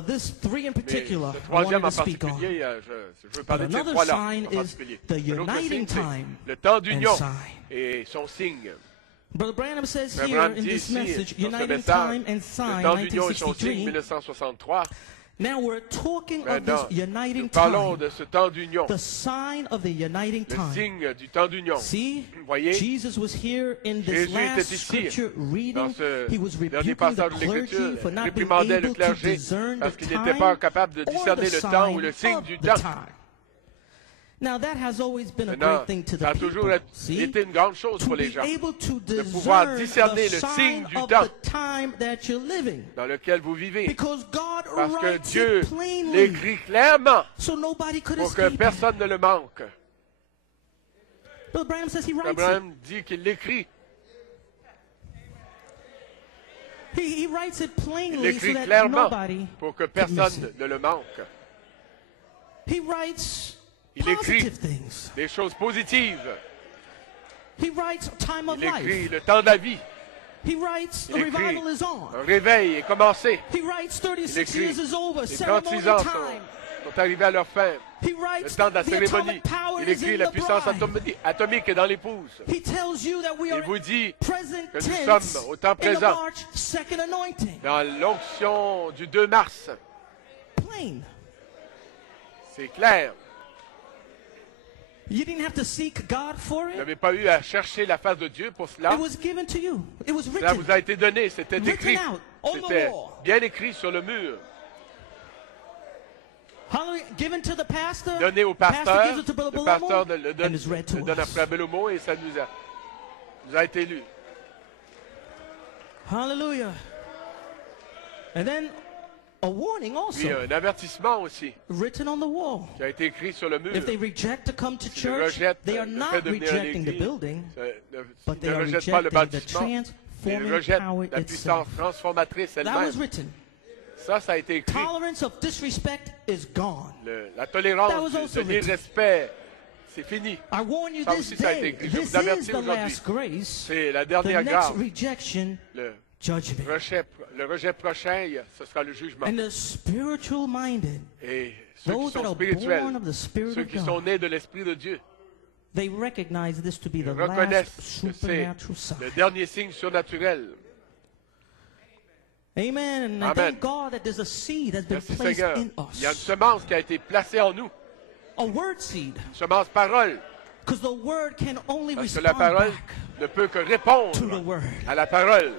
This three in Mais particular, le I troisième wanted en to speak on. particulier, je veux But parler de ces another trois-là sign en is particulier. the Un autre uniting signe, c'est time le temps and d'union sign. et son signe. Brother Branham says Frère here Branham in dit this ici, message, dans ce uniting message, time and le sign, temps d'union et son signe, 1963. 1963. Now we're talking of Maintenant, this uniting nous parlons time, de ce temps d'union, the sign of the uniting le time. signe du temps d'union. See, Vous voyez, Jesus was here in this Jésus last était ici, scripture reading. dans ce He was dernier rebuking the passage de l'Écriture, clergy for il not being réprimandait able le to clergé discern parce the qu'il n'était pas time capable de or discerner the le temps ou sign le signe of du the temps. time. Now that has always been a Maintenant, great thing to ça a the toujours people. See, été une grande chose to pour les be gens, able to de pouvoir discern discerner the le sign signe du of temps the time that you're living. dans lequel vous vivez. Because God Parce que writes Dieu it plainly, l'écrit clairement so nobody could pour que escape it. personne ne le manque. Brother Branham says he writes it. Abraham dit qu'il l'écrit. He writes it Il plainly so l'écrit that clairement nobody pour que could miss personne it. ne le manque. He writes Il écrit positive things. des choses positives. He writes time of Il écrit life. le temps de la vie. He writes, a revival is on. Un réveil est commencé. He writes, 36 years is over. Les 36 ans sont arrivés à leur fin. He writes, le temps de la cérémonie. Il écrit la puissance atomique est dans l'épouse. He tells you that we Il are vous dit present que nous sommes au temps présent dans l'onction du 2 mars. Plain. C'est clair. You didn't have to seek God for it. Vous n'avez pas eu à chercher la face de Dieu pour cela. It was given to you. It was written. Cela vous a été donné, c'était écrit. C'était bien écrit sur le mur. Given to the pastor. Donné au pasteur. Gives it to le pasteur le donne à Frère Belomo et ça nous a été lu. Hallelujah. And then a warning also. Oui, un avertissement aussi. Written on the wall. Qui a été écrit sur le mur. If they reject to come to church, they are not rejecting the building, but they are rejecting the transforming power la puissance transformatrice elle-même. That was written. Ça a été écrit. Tolerance of disrespect is gone. La tolérance de l'irrespect, c'est fini. I warn you ça this aussi, ça a été day. écrit. Je This vous avertis is the aujourd'hui. last grace. C'est la dernière the next grâce. Rejection, judgment. Le rejet prochain, ce sera le jugement. And the spiritual minded, et ceux qui sont spirituels, ceux qui sont nés de l'Esprit de Dieu, they recognize this to be the reconnaissent last que c'est supernatural sign. le dernier signe surnaturel. Amen. And I thank God that there's a seed that's been Merci placed Seigneur. in us. Il y a une semence qui a été placée en nous. A word seed. Une semence parole. Because the word can only Parce que respond la parole back ne peut que répondre to the word. à la parole.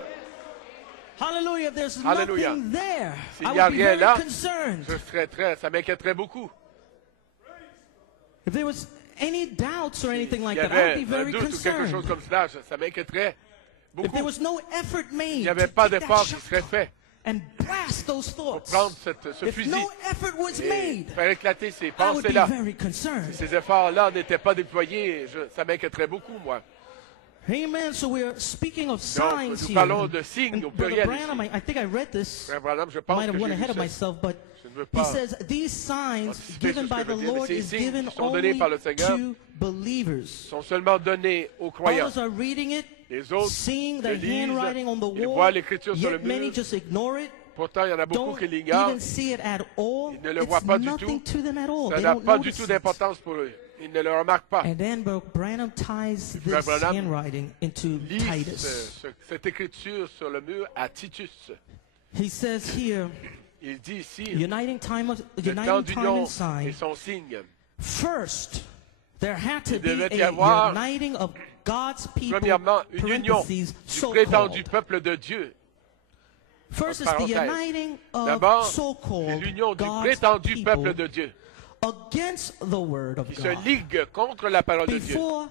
Hallelujah. If there's Alléluia. nothing there, S'il I n'y a would be rien very là, concerned. ça m'inquiéterait beaucoup. If there was any doubts or anything like S'il y that, I would avait be very un doute ou quelque chose concerned. comme cela, ça m'inquiéterait If there beaucoup. was no effort made Il n'y to avait pas take d'effort that qui serait shot fait and blast those pour thoughts. prendre ce If fusil no effort was et made, faire éclater ces I would be pensées-là. very concerned. Si ces efforts-là n'étaient pas déployés, ça m'inquiéterait beaucoup, moi. Amen. So we are speaking of Donc, signs nous here. parlons de signes And au Brother pluriel Branham, ici. I think I read this. Frère Branham, je I pense might have que went j'ai ahead lu of ça. myself, but Je ne veux he pas says these signs anticiper given ce que by je the veux dire, mais Lord ces is signes given qui sont donnés only par le Seigneur to believers. sont seulement donnés aux croyants. Others are reading it, Les autres seeing le the lisent, handwriting on the ils wall, voient l'écriture sur le yet many mur. just ignore it. Pourtant, il y en a beaucoup Don't qui l'ignorent. even see it at all. Ils ne le voient pas It's du nothing tout. to them at all. Ça They n'a don't pas du notice tout it. d'importance pour eux. Ils ne le remarquent pas. And then Branham ties this Frère Branham handwriting into Lis Titus. cette écriture sur le mur à Titus. He says here, Il dit ici, uniting time le temps and d'union sign. est son signe. First, there had to Il be devait y a avoir, uniting of God's people, Premièrement, une union parentheses, du prétendu so-called. peuple de Dieu. First is the Parenthèse. uniting D'abord, of c'est so-called l'union du God's prétendu people peuple de Dieu against the word of qui se God. ligue contre la parole de Dieu. Before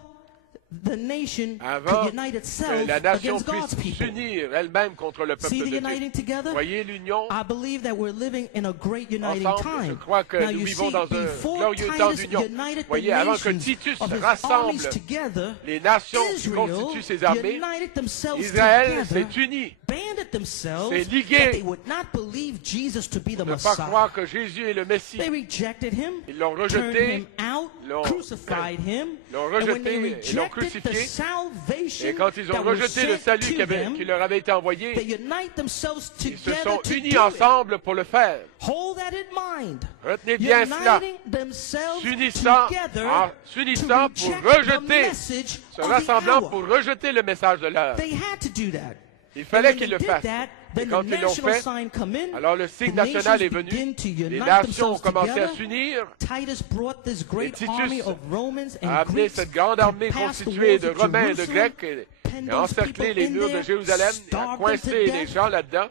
the nation Avant could unite que itself la nation against God's puisse people. s'unir elle-même contre le peuple See de the Dieu. uniting together? Voyez l'union I believe that we're living in a great uniting ensemble. Je time. crois que Now nous you vivons see, dans un before glorieux temps Titus d'union. united the Voyez, avant que nations Titus of his rassemble armies together, les nations qui Israel constituent ses armées, united themselves Israël together, s'est uni. banded themselves s'est ligué. that they would not believe Jesus to be the Ne pas Messiah. croire que Jésus est le Messie. They rejected him, Ils l'ont turned rejeté, him out, l'ont- crucified him, l'ont and when rejeté they et l'ont rejected the crucifié. salvation Et quand ils ont that was rejeté le sent salut to qui them, leur avait été they envoyé, unite themselves ils se together sont to unis do it. ensemble pour le faire. Hold that in mind. Retenez bien cela. Uniting themselves S'unissant together s'unissant to pour reject the rejeter, message se of the rassemblant hour. pour rejeter le message de l'heure. They had to do that. Il And fallait when qu'ils they le did fassent. that, Et then quand the ils l'ont national fait, sign come in. alors le signe The national nations est venu. begin to Les unite nations ont themselves commencé à together. s'unir. Titus brought this great Titus army of Romans and A amené Greeks cette grande to armée pass the constituée walls de of Romains et de Jerusalem, Grecs pen et those encercler people les in murs de there, Jérusalem, et a starve them coincé to les death. gens là-dedans.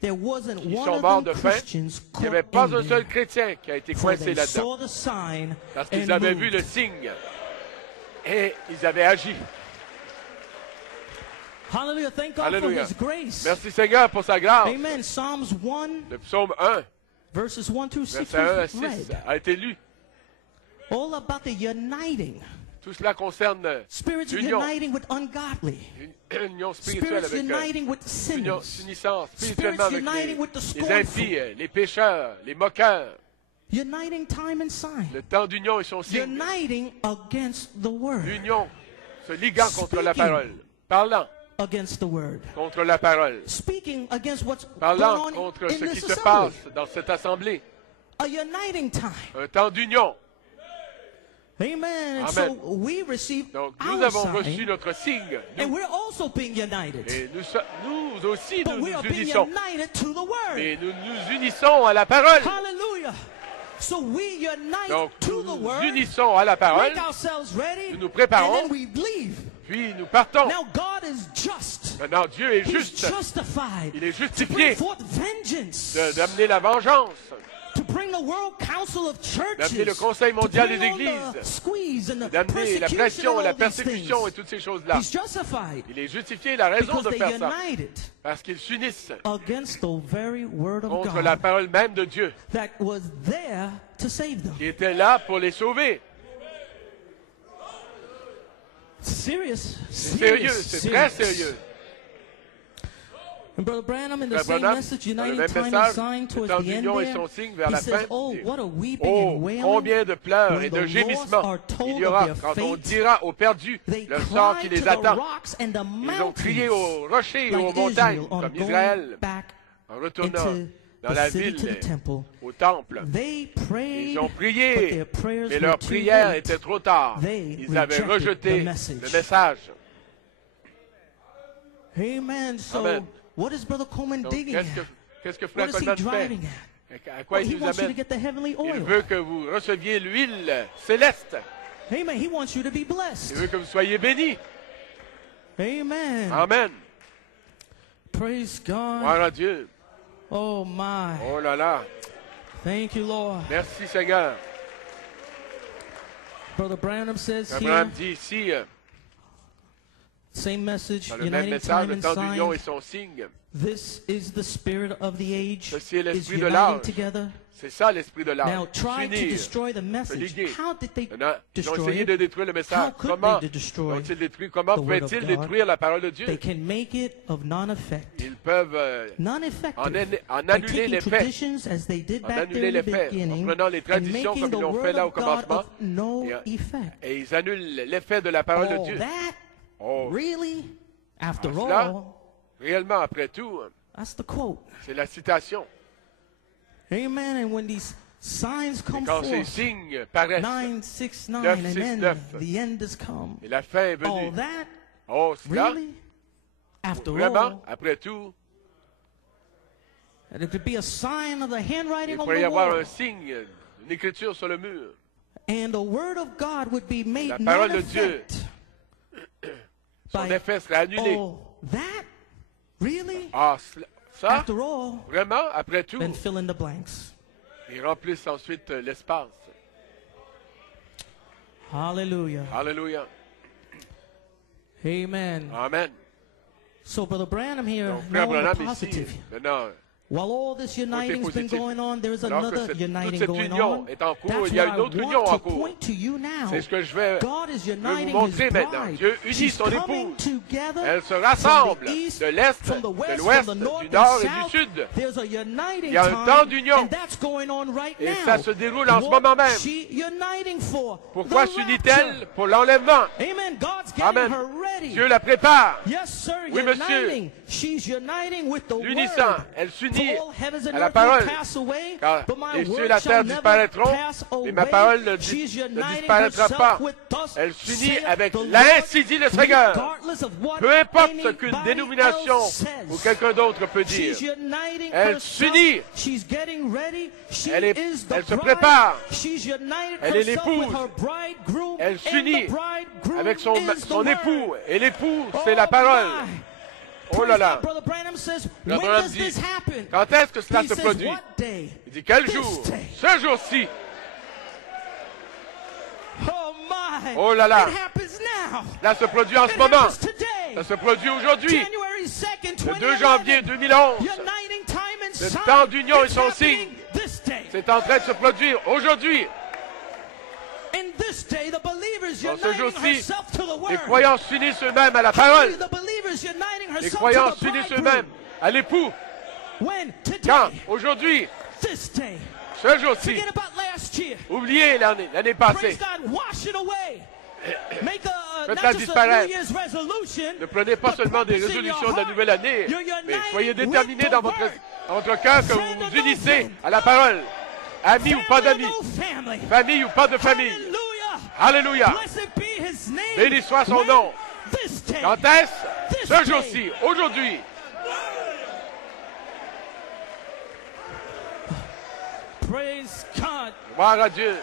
There wasn't Ils one sont of morts them de faim. Christians Il n'y avait caught pas in un seul there, chrétien qui a été for coincé they là-dedans. saw the sign Parce qu'ils and avaient moved. vu le signe. Et ils avaient agi. Hallelujah. Thank God Alléluia. for His grace. Merci Seigneur pour sa grâce. Amen. Psalms 1, Le psaume 1, verses 1 through 6 verset 1 à was 6 read. a été lu. All about the uniting. Tout cela concerne Spirits l'union. uniting with ungodly. Une union spirituelle Spirits avec uniting with union, sinners. s'unissant spirituellement Spirits avec uniting with the les scornful. impies, les pécheurs, les moqueurs. Uniting time and sign. Le temps d'union est son signe. Uniting against the word. L'union se liguant contre la Speaking. parole. Parlant. against the word. Contre la parole. Speaking against what's Parlant going on contre in ce qui this se assembly. passe dans cette assemblée. A uniting time. Un temps d'union. Amen. Amen. So we receive Donc nous our avons sign, reçu notre signe. and we're also being united. Et nous aussi But nous we are nous being unissons. united to the word. Et nous nous unissons à la parole. Hallelujah. So we unite Donc to nous the nous word. unissons à la parole. Make ourselves ready. Nous nous préparons. And then we leave. Puis nous partons. Now God is just. Maintenant Dieu est He's juste. justified. Il est To bring justifié forth vengeance. d'amener la vengeance. To bring the World Council of Churches. D'amener le Conseil mondial to des bring églises. on the squeeze and the D'amener la persecution pression, and la all these persécution et things. toutes ces choses-là. He's justified. Il est justifié, il a raison Because de they faire ça. united Parce qu'ils s'unissent against the very word of contre God la parole même de Dieu, that was there to save them. qui était là pour les sauver. Serious. C'est sérieux, c'est très sérieux. And Brother Branham, in the Frère same Branham, message, dans le United même Time and message, Sign le towards temps the end d'union et there, son signe vers he la says, fin. oh, dit, what a weeping Oh, and wailing combien de pleurs when et the de lost gémissements are told il y aura of their quand on fate. dira aux perdus They le sort cried qui to les the attend. rocks and the Ils ont crié mountains aux rochers et aux like montagnes, Israel on comme going Israël, back en retournant into dans the la city to the ville, temple. au temple. They prayed, Ils ont but prié, their prayers mais were leur too prière late. était trop tard. They Ils avaient rejected rejeté the message. le message. Amen. So, Amen. what is Brother Coleman Donc, digging qu'est-ce que, at? qu'est-ce que What Frère is he Coleman driving fait? at? À quoi Well, il he nous wants you to amène? get the heavenly Il oil. veut que vous receviez l'huile céleste. Amen. He wants you to be Il blessed. veut que vous soyez bénis. Amen. Amen. Praise God. Gloire à Dieu. Oh my. Oh là là. Thank you, Lord. Merci Seigneur. Brother Branham says Abraham here, dit ici, same message, dans le même uniting message, time le and temps d'union et sign. son signe. This is the spirit of the age. Ceci est Is l'esprit de uniting l'âge. together. C'est ça l'esprit de Now l'âge. try to S'unir. destroy the message. liguer. How did they Maintenant, ils ont destroy essayé it? de détruire le How message. could Comment they destroy ont-ils détruit? Comment the word of pouvaient-ils God? détruire la parole de Dieu? They can make it of non-effect. Ils peuvent Non-effective. en By annuler taking l'effet. traditions as they did En back there annuler in the l'effet. En beginning prenant les and traditions making comme the ils l'ont fait word là au of God commencement. of no Et, effect. et ils annulent l'effet de la parole de Oh, Dieu. that? Oh, Really? After cela, all, réellement, après tout, that's the quote. c'est la citation. Amen. And when these signs Et come quand ces forth, signes paraissent, 969, 9, and 6, then 9. the end has come. et la fin est All venue. that? Oh, cela, Really? After vraiment, all, après tout, and it could be a sign of the il handwriting on pourrait y the avoir wall. un signe, une écriture sur le mur. And the word of God would be made La parole de Dieu, non-effect. son by- effet serait annulé. Oh, that? Really? Ah, ça, After all, vraiment, après tout, then fill in the blanks. ils remplissent ensuite l'espace. Hallelujah. Alléluia. Amen. Amen. So, Brother Branham here, Donc, Frère now on the Branham ici, positive. maintenant, While all this uniting's been positif. going on, there is Alors que another toute uniting cette going union on. est en cours, That's il y a what une I autre union want en to cours. point to you now. C'est ce que je vais God is vous uniting montrer his maintenant. bride. Dieu unit She's son coming épouse. together Elles se from rassemblent the east, de l'Est, from the de west, l'Ouest, from the north du Nord and et south. du Sud. There's a uniting Il y a un time, temps d'union. and that's going on right Et now. ça se déroule en ce What moment même. she uniting for? Pourquoi The s'unit-elle? rapture. Pour l'enlèvement. Amen. God's getting Amen. her ready. Dieu la prépare. Yes, sir. Oui, monsieur. Uniting. She's uniting with the L'unissant, word. elle s'unit For all heavens and à la earth will parole. pass away, Car but my les cieux et word la shall terre never disparaîtront, pass mais ma away. parole ne She's uniting disparaîtra herself pas. with thus Elle s'unit saith avec the Lord, l'ainsi dit le Seigneur. regardless of what Peu importe ce qu'une anybody dénomination else says. ou quelqu'un d'autre peut dire. She's uniting Elle herself. s'unit. She's getting ready. She Elle is the se bride. prépare. She's united Elle est herself l'épouse. with her bridegroom. Elle and s'unit the bridegroom avec son is the époux. word. Et l'époux, Oh c'est la parole. my. Oh là là. Brother Branham says, Brother when Branham does dit, this happen? Quand est-ce que cela He se says, produit? what day? Il dit quel This jour? day. Ce jour-ci. Oh my! Oh là là. It happens now. Cela se produit en It ce moment. happens today. Ça se produit aujourd'hui. January 2nd, Le 2 2011. janvier 2011. Uniting time and Le sign. temps d'union et It's son happening signe. This day. C'est en train de se produire aujourd'hui. In this day, the believers Dans ce uniting jour-ci, herself to the word. les croyants s'unissent eux-mêmes à la parole. The believers uniting Les herself croyants to the s'unissent bridegroom. eux-mêmes à l'époux. When? Today. Quand? Aujourd'hui. This day. Ce jour-ci. Forget about last year. Oubliez l'année Praise passée. God, wash it away. Faites-la disparaître. Ne prenez pas seulement des résolutions de la nouvelle année, mais soyez déterminés dans votre cœur que vous vous unissez à la parole. Amis ou pas d'amis, famille ou pas de famille. Alléluia. Béni soit son nom. Quand est-ce? Ce jour-ci, aujourd'hui. Praise God. Gloire à Dieu.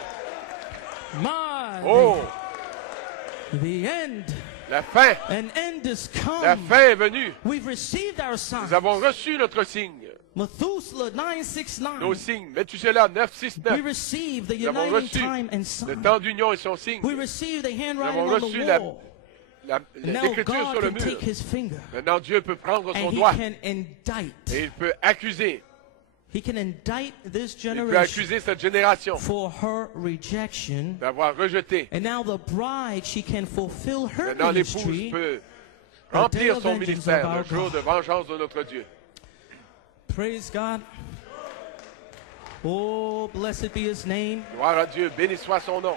Oh. The end. La fin. An end is come. La fin est venue. We've received our sign. Nous avons reçu notre signe. Methuselah 969. Nos signes. Methuselah 969. We received the uniting time and sign. Le temps d'union et son signe. We received the handwriting on the wall. L'écriture sur le mur. Maintenant, Dieu peut prendre son doigt. Et il peut accuser. He can indict this generation. Il peut accuser cette génération for her rejection. D'avoir rejeté. And now the bride, she can fulfill her Maintenant, ministry. L'épouse peut remplir son ministère le jour de vengeance de notre Dieu. Praise God. Oh, blessed be His name. Gloire à Dieu, béni soit son nom.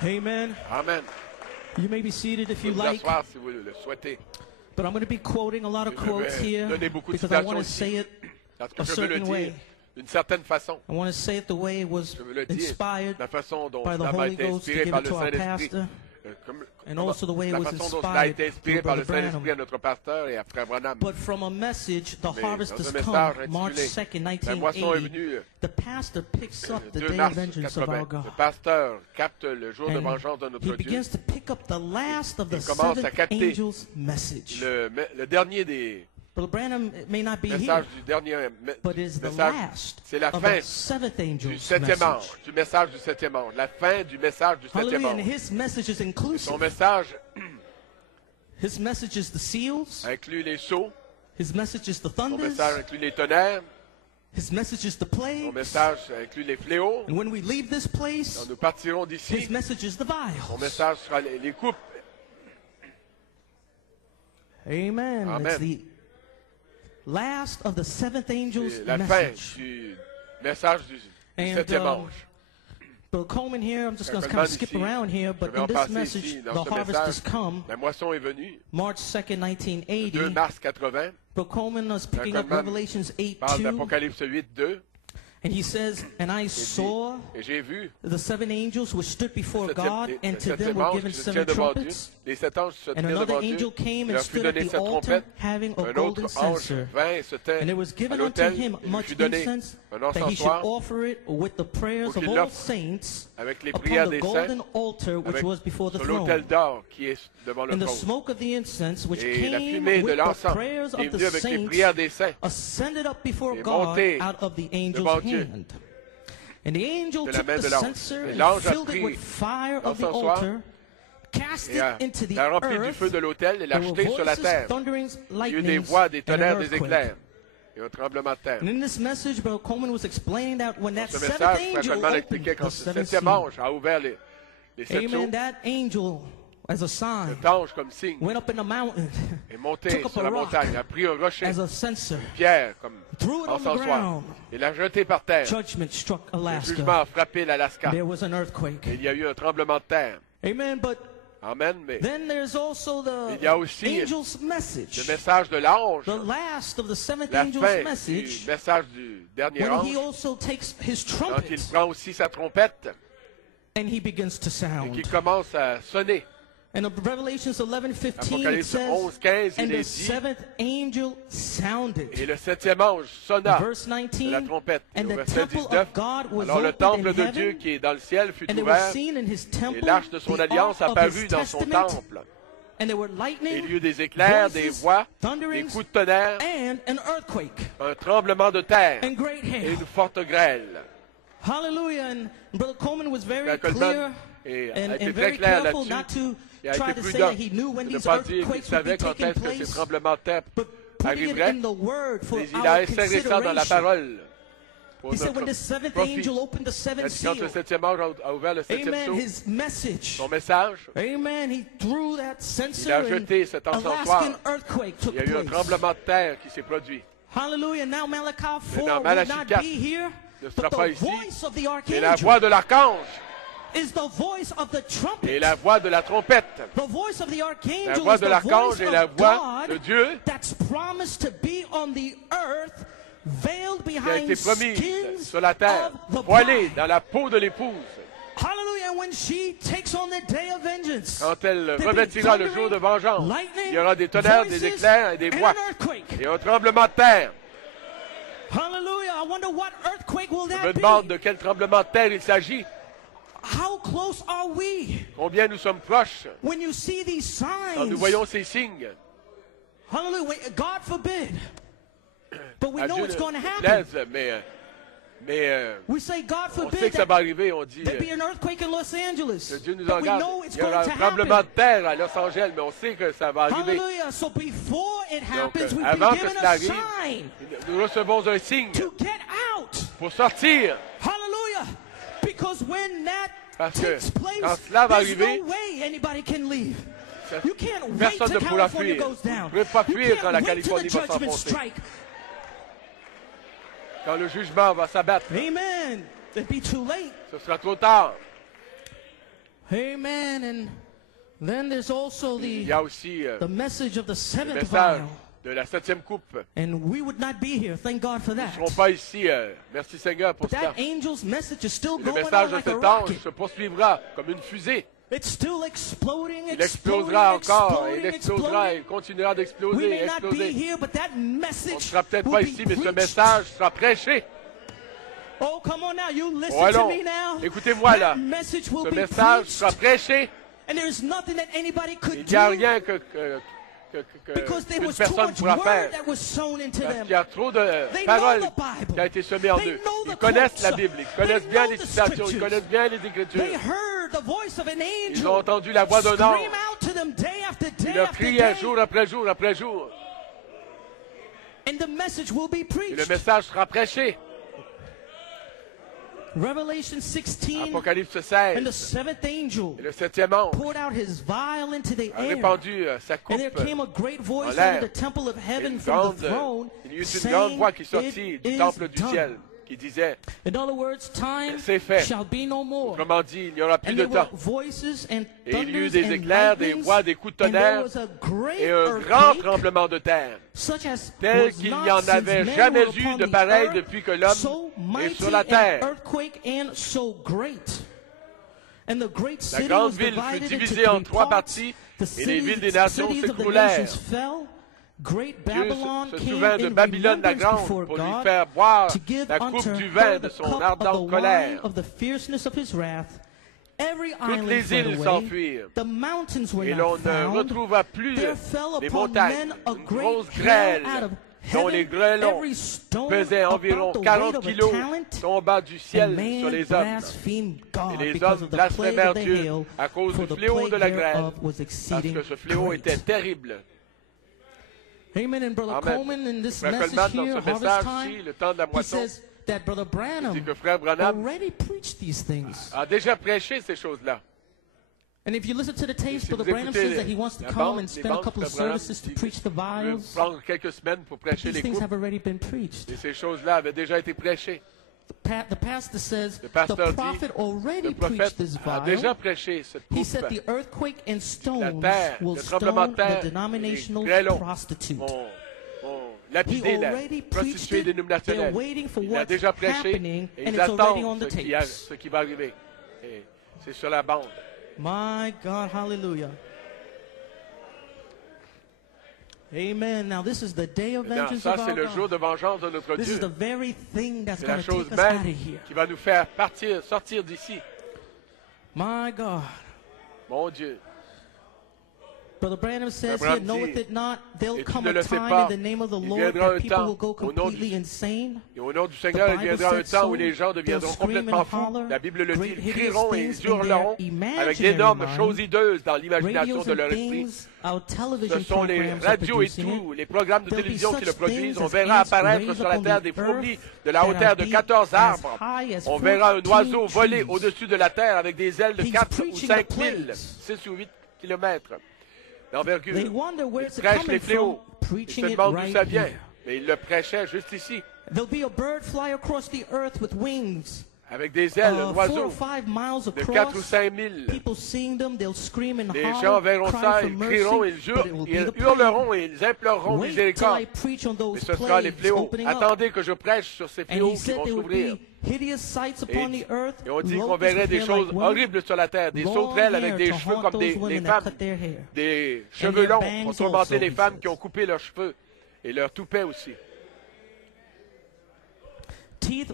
Amen. Amen. You may be seated if you like. Si vous le souhaitez. But I'm going to be quoting a lot of quotes here because I want to say it a certain way. D'une certaine façon. I want to say it the way it was inspired by the Holy Ghost to give it to our pastor. And also the way it was inspired through Brother Branham. But from a message, The Harvest Has Come, March 2nd, 1980, the pastor picks up the day of vengeance of our God. And he begins to pick up the last of the seventh angel's message. Le dernier des Brother Branham may not be here, but is the last of the seventh angel's message. Du message du septième ange. La fin du message du septième ange. And his message is inclusive. Son message his message is the seals. Inclut les sceaux. His message is the thunders. Son message inclut les tonnerres. His message is the plagues. Son message inclut les fléaux. And when we leave this place, quand nous partirons d'ici, his message is the vials. Son message sera les coupes. Amen. Amen. It's the last of the seventh angel's la message. Fin du message du septième ange. Bill Coleman here, I'm just going to kind of skip around here, but in this message, The Harvest Has Come, la moisson est venue, March 2nd, 1980, 2 mars 80, Bill Coleman was picking up Revelations 8:2, and he says, and I saw the seven angels which stood before God, and to them were given 7 trumpets. And another angel came and stood at the altar, having a golden censer. And there was given unto him much incense, that he should offer it with the prayers of all saints upon the golden altar which was before the throne. And the smoke of the incense, which came with the prayers of the saints, ascended up before God out of the angel's hand. And the angel took the censer and filled it with fire of the altar, cast it into the earth. There were voices, thunderings, lightnings, and an earthquake. And in this message, Brother Coleman was explaining that when that seventh angel opened the seventh seal, amen, that angel, as a sign, went up in the mountain, took up a rock as a censer, threw it on the ground. Judgment struck Alaska. There was an earthquake. Amen, but then there's also the angel's message. The last of the seventh angel's message, when he also takes his trumpet and he begins to sound. And in Revelations 11:15 it says, and the seventh angel sounded. Verse 19, and the temple of God was opened in heaven, and they were seen in his temple the ark of his testament, and there were lightning, voices, thunderings, and an earthquake, and great hail. Hallelujah. And Brother Coleman was very clear and very careful not to try to say that he knew when these earthquakes would be taking place, but putting it in the word for our consideration. pour He said when the seventh angel opened the seventh seal, quand le septième ange a ouvert le septième amen, sceau, his message, son message, amen, he threw that censer, il a jeté cet encensoir. Alaskan earthquake took Il y a eu un place. tremblement de terre qui s'est produit. Hallelujah. Now Malachi 4 Maintenant, will Malachie not 4 be here, ne sera but pas the ici, voice of the mais la voix archangel de l'archange is the voice of the trumpet. et la voix de la trompette. The voice of the archangel La voix is de the l'archange voice et la of voix de God Dieu that's promised to be on the earth, veiled qui a behind été promise skins sur la terre, of the voilée bride. dans la peau de l'épouse. Hallelujah. When she takes on the day of vengeance, Quand elle there'll be revêtira le jour de vengeance, lightning, il y aura des tonnerres, voices, des éclairs et des and voix an earthquake. et un tremblement de terre. Hallelujah. I wonder what earthquake will Je me that demande be. de quel tremblement de terre il s'agit. How close are we Combien nous sommes proches when you see these quand nous signs? voyons ces signes. Hallelujah. God forbid. But we À know Dieu it's ne going to happen. plaise, mais We say, God on sait forbid que ça va that arriver. On dit there be an earthquake in Los Angeles. que Dieu nous But we engage. know it's Il y aura going un to tremblement happen. de terre à Los Angeles, mais on sait que ça va arriver. Hallelujah. So before it happens, we've avant been que given cela a arrive, sign nous recevons un signe to get out. pour sortir. Hallelujah. Because when that Parce que takes place, quand cela va there's arriver, no way anybody can leave. You can't wait personne till ne pourra California fuir. goes down. Vous ne pouvez pas You fuir can't quand la wait till the Californie va judgment s'enfoncer. strike. Quand le jugement va s'abattre, Amen. It'd be too late. ce sera trop tard. Amen. And then there's also Il y a aussi the message of the le seventh message vial. de la septième coupe. And we would not be here. Thank God for Nous ne that. serons pas ici. Merci Seigneur pour But cela. that angel's message is still Le going message on de like a cet ange rocket. se poursuivra comme une fusée. It's still exploding, Il explosera encore, exploding, il explosera, il exploding. continuera We d'exploser, may not be exploser. here, but that On ne message sera peut-être will pas be ici, mais ce preached. message sera prêché. Oh, come on now, you listen Oh, to allons. me now. Écoutez-moi là. That message will Ce be message preached, sera prêché. and there's nothing that anybody could Il n'y a do rien because there qu'une was too personne much pourra word faire. that was sown into Parce them. qu'il y a trop de They paroles know the Bible. qui ont été semées en They eux. know the Ils connaissent quotes. la Bible, ils They connaissent bien know les the citations, ils scriptures. connaissent bien les They Écritures. heard the voice of an Ils ont angel entendu la voix d'un scream ange. out to them day after day Il leur after criait day, jour après jour après jour. and the message will be Et le preached. message sera prêché. Revelation 16, Apocalypse and the 16. seventh angel Et le septième ange poured out his vial into the a air. répandu sa coupe. And there came a great voice l'air. out of the temple of heaven Une from grande, the throne, il y eut une grande voix qui saying, sortit "It du is temple du done." ciel, qui disait, In other words, time C'est fait. shall be no more. autrement dit, il n'y aura plus And de there were temps. voices and Et il y eut thunders des and éclairs, des lightnings, voix, des coups de and there tonnerre was a great et un grand earthquake, tremblement de terre, such as tel was qu'il not n'y en since avait men jamais were eu upon de the pareil earth, depuis que l'homme so est mighty sur la an terre. earthquake and so great. And the great La city grande was ville fut divided into divisée en three trois parts. parties The et les villes des cities nations of the s'écroulèrent. nations fell. Great Dieu Babylon se came souvint de in Babylone la remembrance Grande before pour lui God faire boire to give la unto coupe du vin her de the son cup of the ardente wine colère. of the fierceness of his wrath. Every Toutes island les fled îles away. s'enfuirent The mountains were et not l'on ne found. retrouva plus There fell les upon montagnes. men a Une great grosse hail grêle out of dont les heaven. grêlons Every stone pesait environ about the weight 40 of a kilos talent. tomba du And ciel man sur les hommes. blasphemed God Et les because hommes of the plague blasphémèrent of the Dieu hail, à cause for du the fléau plague de la grêle, thereof was parce exceeding que ce fléau great. était terrible. Amen. And Brother Amen. Coleman, in this Frère message Coleman, dans here, ce Harvest message Time, ici, le temps de la he moisson, says that Brother dit Branham que Frère Branham already preached these things. a déjà prêché ces choses-là. And if you listen to the tapes, si Brother vous Branham écoutez says that he wants to la come bande, and les spend a bandes, couple of Frère Branham services to dit preach the qu'il veut vials. prendre quelques semaines pour prêcher These les things coupes. have already been preached. Et ces choses-là avaient déjà été prêchées. The pastor says Le the pasteur dit, prophet already le preached prophète this a déjà vial. prêché cette He coupe. said the earthquake and La stones terre, will le tremblement stone de terre, the denominational les grêlons prostitute. vont He lapider la already preached prostituée it. They're dénominationnelle. waiting for Il a what's déjà prêché happening, et and ils it's already on attendent the tapes. ce qui va arriver. Et c'est sur la bande. My God, hallelujah. Amen. Now this is the day of Maintenant, vengeance ça, of c'est our le jour God. de vengeance de notre This is Dieu. the very thing that's C'est going la to chose take us out of même here. qui va nous faire sortir d'ici. My God. Mon Dieu. Brother Branham says here, knoweth it not, there'll come a time in the name of the Lord that people will go completely insane. Et au nom du Seigneur, il viendra un temps où les gens deviendront complètement fous. La Bible le dit, ils crieront et ils hurleront avec d'énormes choses hideuses dans l'imagination de leur esprit. Ce sont les radios et tout, les programmes de télévision qui le produisent. On verra apparaître sur la terre des fourmis de la hauteur de 14 arbres. On verra un oiseau voler au-dessus de la terre avec des ailes de 4 ou 5 000, 6 ou 8 kilomètres d'envergure. Il prêche les fléaux. Ils se demandent d'où ça vient. Mais il le prêchait juste ici. Avec des ailes, un oiseau de 4 ou 5 000. Les gens verront ça, ils crieront, ils hurleront et ils imploreront miséricorde. Mais ce sera les fléaux. Attendez que je prêche sur ces fléaux qui vont s'ouvrir. Et on dit qu'on verrait des choses horribles sur la terre, des sauterelles avec des cheveux comme des femmes, des cheveux longs pour tourmenter les femmes qui ont coupé leurs cheveux et leurs toupets aussi. Des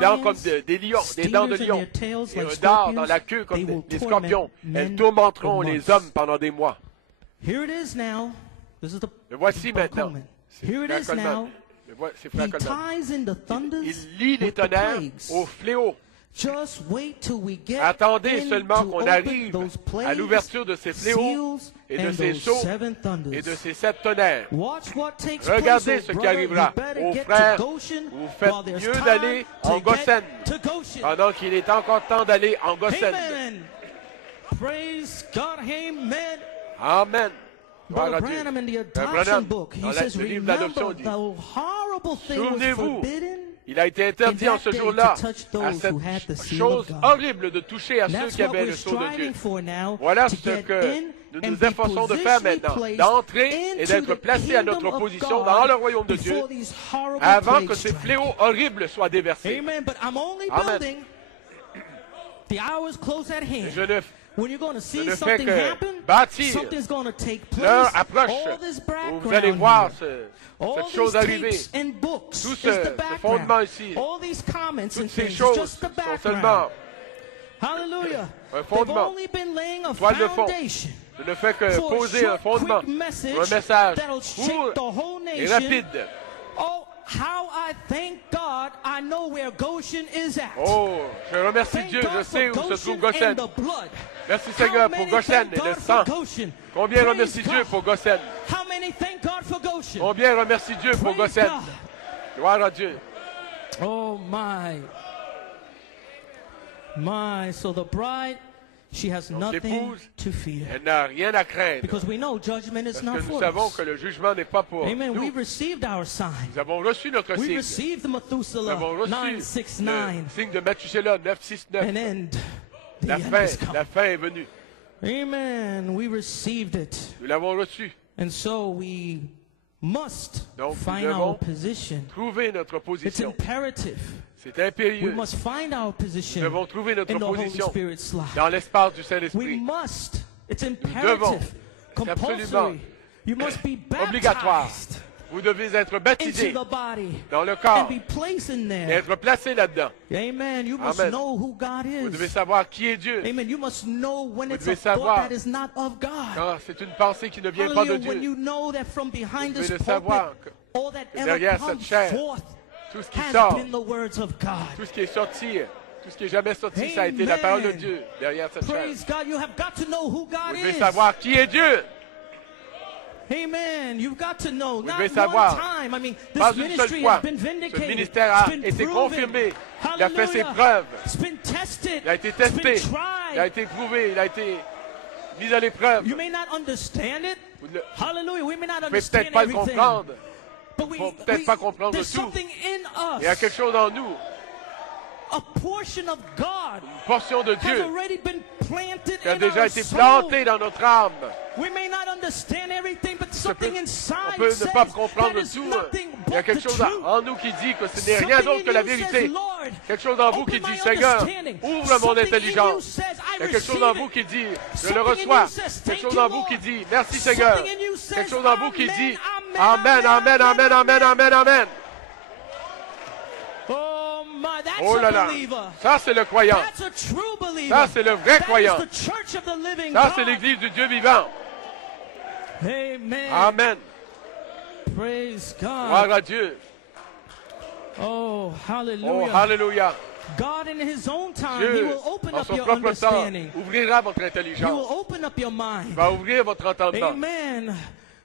dents comme des lions, des dents de lion, et un dard dans la queue comme des scorpions. Elles tourmenteront les hommes pendant des mois. Le voici maintenant. C'est Frère Coleman. Il lie les tonnerres au fléau. Attendez seulement qu'on arrive à l'ouverture de ces fléaux et de ces sceaux et de ces 7 tonnerres. Regardez ce qui arrivera. Aux frères, vous faites mieux d'aller en Goshen pendant qu'il est encore temps d'aller en Goshen. Amen. Brother Branham in the adoption book, he says, remember the horrible thing was forbidden. Il a été interdit en ce jour-là à cette chose horrible de toucher à ceux qui avaient le sceau de Dieu. Voilà ce que nous nous efforçons de faire maintenant, d'entrer et d'être placés à notre position dans le royaume de Dieu avant que ces fléaux horribles soient déversés. Amen. Je ne fais que bâtir. L'heure approche où vous allez voir cette chose arriver. Tout ce fondement ici, toutes ces choses sont seulement un fondement, toile de fond. Je ne fais que poser un fondement, un message court et rapide. Oh, je remercie Dieu, je sais où se trouve Goshen. Merci Seigneur pour Goshen et le sang. Combien remercie Dieu pour Goshen? Combien remercie Dieu pour Goshen? Gloire à Dieu. Oh my, so the bride, she has nothing to fear. Elle n'a rien à craindre. Because we know judgment is not for us. Parce que nous savons que le jugement n'est pas pour Amen. nous. We received our sign. Nous avons reçu notre signe. We received the Methuselah 969. Le signe de Methuselah 969. An end. La fin est venue. Amen. We received it. Nous l'avons reçu. And so we must Donc, find our position. Trouver notre position. It's imperative. C'est impérieux. We must find our position. Nous devons trouver notre in the position Holy Spirit's life. dans l'espace du Saint-Esprit. We must. It's imperative. Nous devons. Compulsory. You must be baptized. Obligatoire. Vous devez être baptisé dans le corps et être placé là-dedans. Amen. You must know who God is. Vous devez savoir qui est Dieu. Amen. You must know when it's devez a savoir thought that is not of God. Quand c'est une pensée qui ne vient pas de Dieu. When you know that from behind vous this devez savoir all that que derrière cette chair, tout ce qui sort, tout ce qui est sorti, tout ce qui est jamais sorti, ça a été la parole de Dieu derrière cette chair. Vous devez savoir qui est Dieu. Amen. You've got to know. Vous devez savoir, pas une seule fois, ce ministère a été confirmé. Il a fait ses preuves. Il a été testé. Il a été prouvé. Il a été mis à l'épreuve. Vous ne pouvez peut-être pas le comprendre. Il ne faut peut-être pas comprendre tout. Il y a quelque chose en nous. Une portion de Dieu qui a déjà été plantée dans notre âme. On peut ne pas comprendre tout. Il y a quelque chose en nous qui dit que ce n'est rien d'autre que la vérité. Quelque chose en vous qui dit, Seigneur, ouvre mon intelligence. Il y a quelque chose en vous qui dit, je le reçois. Quelque chose en vous qui dit, merci Seigneur. Quelque chose en vous qui dit, Amen, Amen, Amen, Amen, Amen, Amen. Oh là là, ça c'est le croyant. Ça c'est le vrai croyant. Ça c'est l'église du Dieu vivant. Amen. Amen. Praise God. Gloire à Dieu. Oh, hallelujah. Oh, hallelujah. God in his own time, Dieu, he will open en up son your propre temps, understanding. ouvrira votre He intelligence. will open up your mind. Il va ouvrir votre entendement. Amen.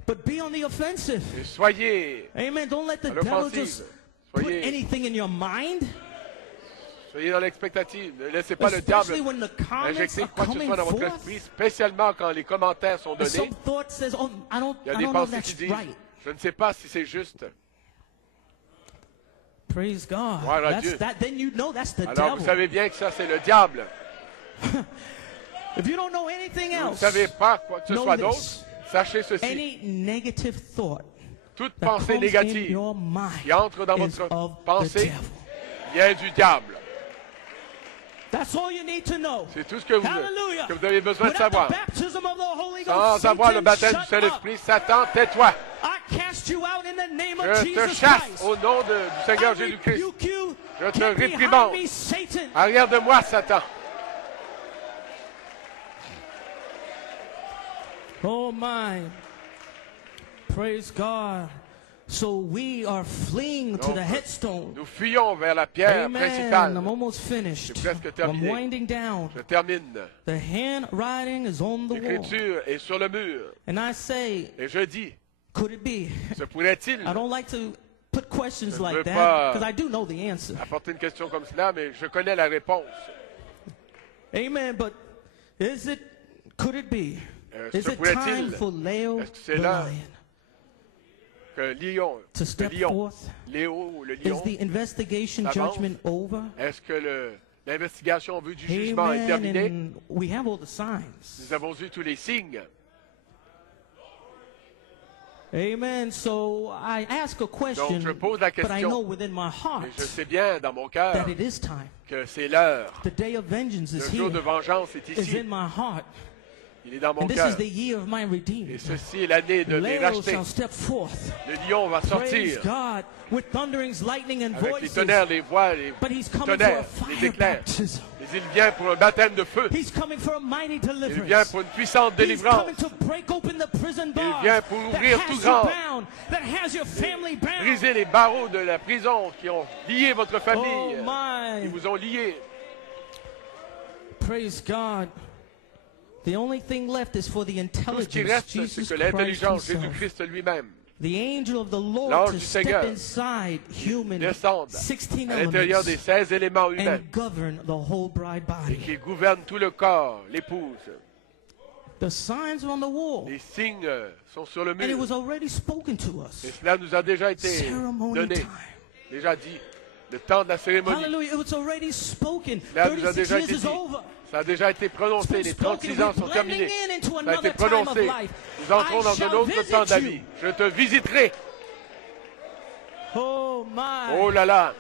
But be on the offensive. Et soyez Amen. Don't let the à devil l'offensive. just put Soyez, anything in your mind. soyez dans l'expectative. Ne laissez pas le diable Especially when the comments injecter are quoi que ce coming soit dans votre forth. esprit, spécialement quand les commentaires sont And some donnés. thought says, oh, I Il y a don't des know if pensées that's qui disent, right. je ne sais pas si c'est juste. Praise God. Gloire à That's Dieu. that. Then you know that's the Alors vous devil. savez bien que ça c'est le diable. If you don't know anything Vous ne else, savez pas quoi que ce know soit this. d'autre. Sachez ceci. Any negative thought Toute that pensée comes in négative your mind qui entre dans is votre of the pensée devil. vient du diable. That's all you need to know. C'est tout ce que Hallelujah. vous avez besoin de Without savoir. the baptism of the Holy Sans Ghost, avoir le Satan, baptême du shut up. Saint-Esprit, Satan, tais-toi. I cast you out in the name of Je te Jesus chasse Christ. au nom du Seigneur I Jésus-Christ. rebuke you. Je te Get réprimande. behind me, Satan. Arrière de moi, Satan. Oh my. Praise God. So we are fleeing to Donc, the headstone. Nous fuyons vers la pierre Amen. principale. I'm almost finished. C'est presque I'm terminé. winding down. Je termine. The handwriting is on the wall. L'écriture est sur le mur. And I say, Et je dis, could it be? se pourrait-il I don't like to put questions Je ne like veux that pas because I do know the answer. apporter une question comme cela, mais je connais la réponse. Amen. But could it be? Is se it pourrait-il time for Leo Est-ce que c'est the là lion que to step forth? Léo ou le Is lion, the investigation s'avance? judgment over? est-ce que l'investigation en vue du jugement est terminée? And we have all the signs. Nous avons vu tous les signes. Amen. So I ask a question, Donc je pose la but I know question. within my heart Et je sais bien dans mon cœur that it is time. que c'est l'heure. The day of vengeance Le is jour here. de vengeance est Is ici. in my heart. Il est dans mon And this cœur. is the year of my Et redeemed. ceci est l'année de mes Leo rachetés. shall step forth. Le lion va Praise sortir God with thunderings, lightning, and avec les voices. tonnerres, les voix, les But he's coming for a tonnerres, les fire éclairs. baptism. Mais il vient pour un baptême de feu. He's coming for a mighty Il deliverance. vient pour une puissante He's délivrance. coming to break open the prison bars vient pour that ouvrir has tout you grand. bound, that has your family bound. Briser les barreaux de la prison qui ont lié votre Oh famille, my! qui vous ont lié. Praise God. The only thing left is for the Tout ce qui intelligence, reste, Jesus c'est que Christ l'intelligence, himself, Jésus-Christ lui-même, the angel of the Lord, l'ange to du step Seigneur, inside human descende 16 à l'intérieur des elements 16 éléments humains and govern the whole bride et body. qui gouverne tout le corps, l'épouse. The signs are on the wall, Les signes sont sur le and it mur. was already spoken to us. Et cela nous a déjà été Ceremony donné, time. déjà dit. Le temps de la cérémonie. Hallelujah, it was already spoken. Cela nous a 36 déjà years été is dit. over. Ça a déjà été It's prononcé. been Les spoken. 36 ans We're sont terminés. blending in into Ça a été another time of prononcé. life. Nous entrons I dans un shall autre visit temps de la you. vie. Je te visiterai. Oh my. Oh là là.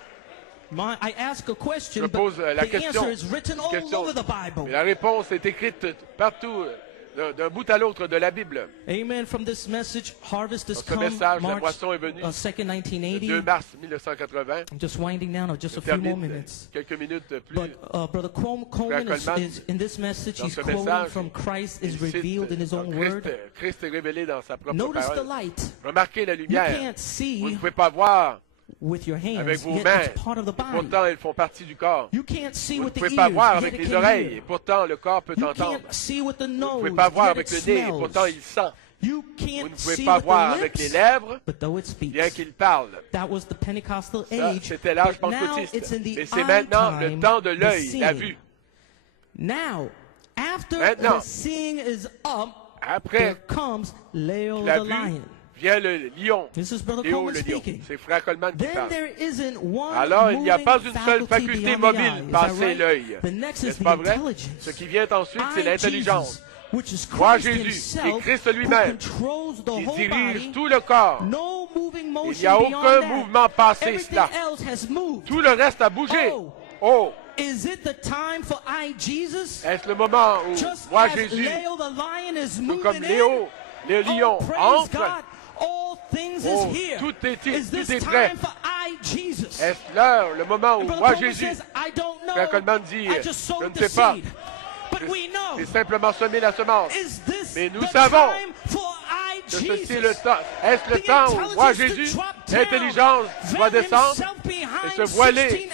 I ask a question, Je but pose la the question. answer is written all Question. over the Bible. Et la réponse est écrite partout, d'un bout à l'autre de la Bible. Amen. From this message, harvest has Dans ce come, message, la March moisson est venue. 2nd, Le 1980. 2 mars 1980. I'm just winding down, or just Je a few more termine minutes. quelques minutes plus. But Brother Coleman is in this message, Dans he's ce quoting message, from Christ is Il cite revealed in his own word. Christ est révélé dans sa propre Notice the parole. light. Remarquez la You lumière. can't Vous ne see pouvez pas voir with your avec hands, vos yet mains. it's part of the body. Pourtant, elles font partie du corps. You can't see Vous ne with the pouvez pas voir ears, avec yet les it can oreilles. hear. Et pourtant, le corps peut You entendre. can't see with the Vous ne nose, pouvez pas voir yet avec it le nez. Et smells. pourtant, il sent. You Vous ne can't pouvez see pas with voir the avec les lips, lèvres, but though it speaks. bien qu'il parle. That was the Pentecostal Ça, age. c'était l'âge But now pentecôtiste. it's in the Mais c'est eye maintenant le time, temps de the l'œil, la seeing. vue. Now, after Maintenant, the seeing is up, Après there comes Leo la the vue, lion. vient le lion. This is Brother Léo Coleman le lion. speaking. C'est Frère Coleman qui Then parle. there isn't one Alors, il n'y a pas moving une seule faculté beyond the mobile eye. Is that passée right? l'œil. The next is N'est-ce the pas vrai? intelligence. Ce qui vient ensuite, c'est I, l'intelligence. Jesus, which is Moi, Christ Jésus, himself, et Christ who lui-même, controls the qui whole dirige body. tout le corps. No moving Il motion n'y a beyond aucun that. mouvement passé Everything cela. else has moved. Tout le reste a bougé. Oh. Oh, Is it the time for I, Jesus? est-ce le moment où Just moi, as Jésus, Leo the lion is tout moving comme in, Léo, le lion, oh, praise entre? God, all things Oh, is here. tout est- Is tout this est prêt. time for I, Jesus? Est-ce l'heure, le moment où Brother moi, Coleman Jésus, says, I don't know. Frère Coleman dit, I just je sowed ne the sais pas. seed. But we know. j'ai simplement semé la semence. Is this Mais nous the savons. time for I, que ceci est le temps. Est-ce le temps où moi, Jésus, l'intelligence va descendre et se voiler,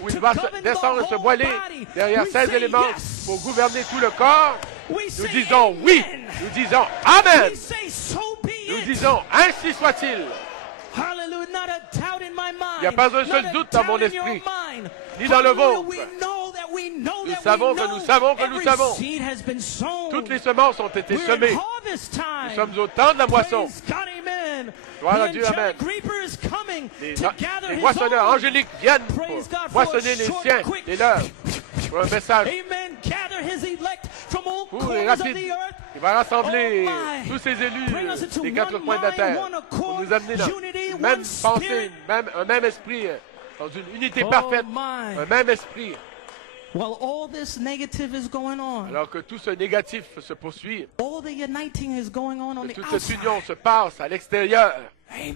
où il va descendre et se voiler derrière 16 éléments pour gouverner tout le corps? Nous disons oui. Nous disons Amen. Nous disons ainsi soit-il. Il n'y a pas un seul doute dans mon esprit, ni dans le vôtre. Nous savons que nous savons que nous savons. Toutes les semences ont été semées. Nous sommes au temps de la moisson. Gloire à Dieu, Amen. Les moissonneurs angéliques viennent pour moissonner les siens, les leurs, pour un message. Pour les rapides, il va rassembler tous ces élus des quatre coins de la terre pour nous amener dans une même pensée, un même esprit, dans une unité parfaite, un même esprit. Alors que tout ce négatif se poursuit, que toute cette union se passe à l'extérieur. Mais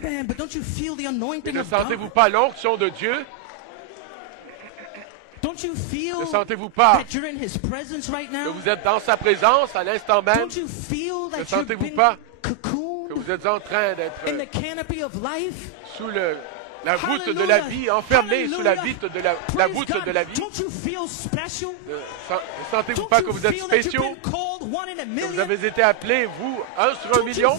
ne sentez-vous pas l'onction de Dieu? Ne sentez-vous pas que vous êtes dans sa présence à l'instant même? Ne sentez-vous pas que vous êtes en train d'être sous la voûte de la vie, enfermé sous la voûte de la vie? Ne sentez-vous pas que vous êtes spéciaux? Que vous avez été appelés, vous, 1 sur 1 million?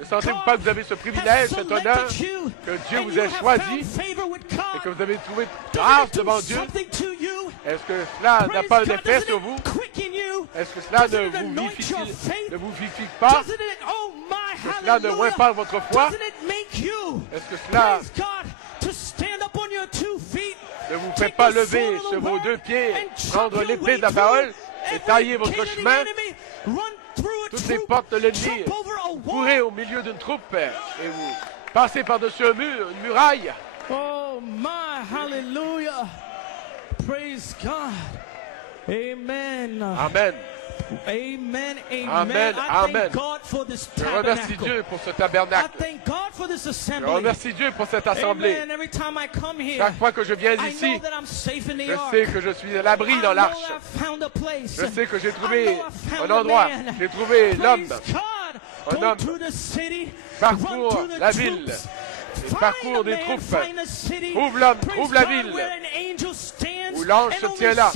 Ne sentez-vous pas que vous avez ce privilège, cet honneur, que Dieu vous ait choisi et que vous avez trouvé grâce devant Dieu? Est-ce que cela n'a pas d'effet sur vous? Est-ce que cela ne vous vivifie pas? Est-ce que cela ne moins pas votre foi? Est-ce que cela ne vous fait pas lever sur vos deux pieds, prendre l'épée de la parole et tailler votre chemin? Toutes les portes de l'ennemi, courez au milieu d'une troupe et vous passez par-dessus un mur, une muraille. Oh my, hallelujah. Praise God. Amen. Amen. Amen, amen. Amen, amen. Je remercie Dieu pour ce tabernacle. Je remercie Dieu pour cette assemblée. Chaque fois que je viens ici, je sais que je suis à l'abri dans l'arche. Je sais que j'ai trouvé un endroit. J'ai trouvé l'homme. Un homme parcourt la ville. Il parcourt des troupes. Trouve l'homme, trouve la ville où l'ange se tient là.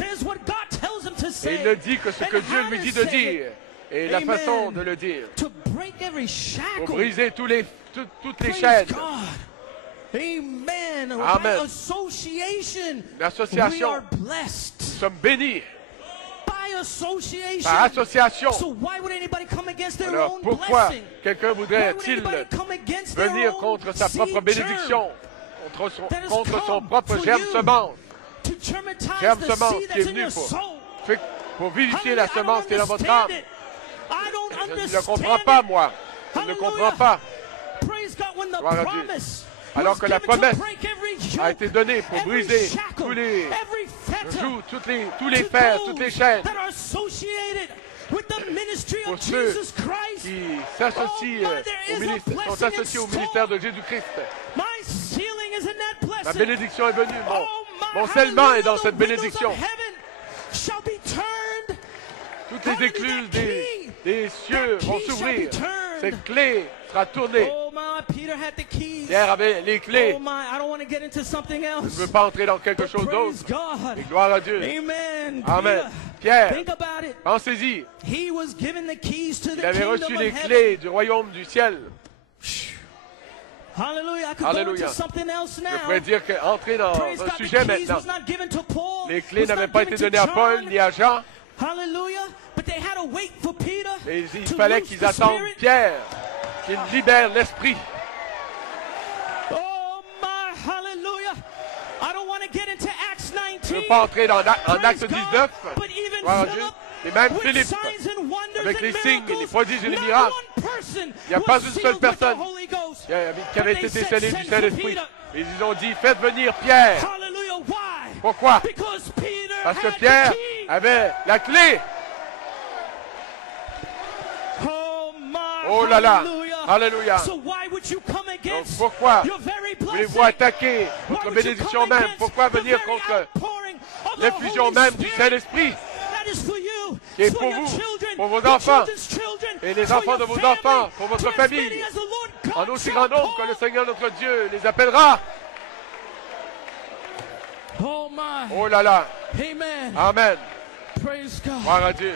Et il ne dit que ce que Dieu lui dit de dire et la façon de le dire. Pour briser toutes les chaînes. Amen. Amen. L'association, nous sommes bénis. Par association. Alors pourquoi quelqu'un voudrait-il venir contre sa propre bénédiction, contre son propre germe semence? Germe semence qui est venu pour vivifier la semence qui est dans votre âme. Je ne le comprends pas, moi. Je ne le comprends pas. Gloire à Dieu. Alors que la promesse a été donnée pour briser tous les jougs, tous les fers, toutes les chaînes. Pour ceux qui s'associent sont associés au ministère de Jésus-Christ. Ma bénédiction est venue. Mon scellement est dans cette bénédiction. Toutes les écluses des cieux vont s'ouvrir. Cette clé sera tournée. Pierre avait les clés. Je ne veux pas entrer dans quelque chose d'autre. Et gloire à Dieu. Amen. Pierre, pensez-y. Il avait reçu les clés du royaume du ciel. Alléluia. Je pourrais dire qu'entrer dans un sujet maintenant. Les clés n'avaient pas été données à Paul ni à Jean. Mais il fallait qu'ils attendent Pierre, qu'il libère l'esprit. Je ne veux pas entrer en Acte 19, gloire à Dieu. Et même Philippe, avec les signes, les prodiges et les miracles, il n'y a pas une seule personne qui avait été scellée du Saint-Esprit. Mais ils ont dit, faites venir Pierre. Pourquoi? Parce que Pierre avait la clé. Oh là là. Alléluia. Donc pourquoi voulez-vous attaquer votre bénédiction même? Pourquoi venir contre l'effusion même du Saint-Esprit qui est pour vous, pour vos enfants, et les enfants de vos enfants, pour votre famille, en aussi grand nombre que le Seigneur notre Dieu les appellera. Oh là là. Amen. Gloire à Dieu.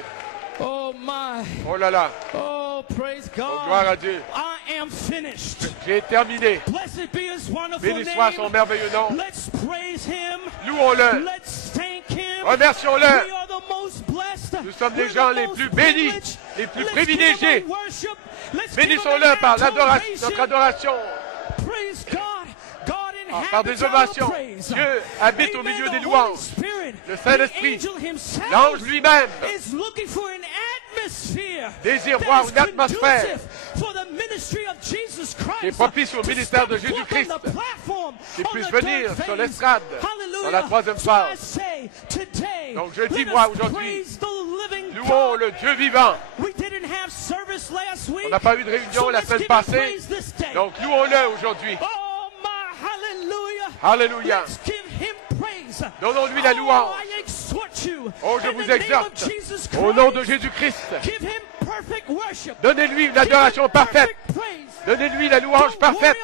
Oh my. Oh là là. Oh, praise God. Oh, gloire à Dieu. I am finished. J'ai terminé. Blessed be his wonderful Béni soit son merveilleux nom. Let's praise him. Louons-le. Let's thank him. Remercions-le. We are the most blessed. Nous sommes les gens les plus bénis, les plus privilégiés. Bénissons-le par l'adoration, notre adoration. Praise God. Par des ovations, Dieu habite au milieu des louanges. Le Saint-Esprit, l'ange lui-même, désire voir une atmosphère qui est propice au ministère de Jésus-Christ, qui puisse venir sur l'estrade dans la troisième phase. Donc je dis moi aujourd'hui, louons le Dieu vivant. On n'a pas eu de réunion la semaine passée, donc louons-le aujourd'hui. Alléluia. Donnons-lui la louange. Oh, je vous exhorte, au nom de Jésus-Christ, donnez-lui une adoration parfaite. Donnez-lui la louange parfaite.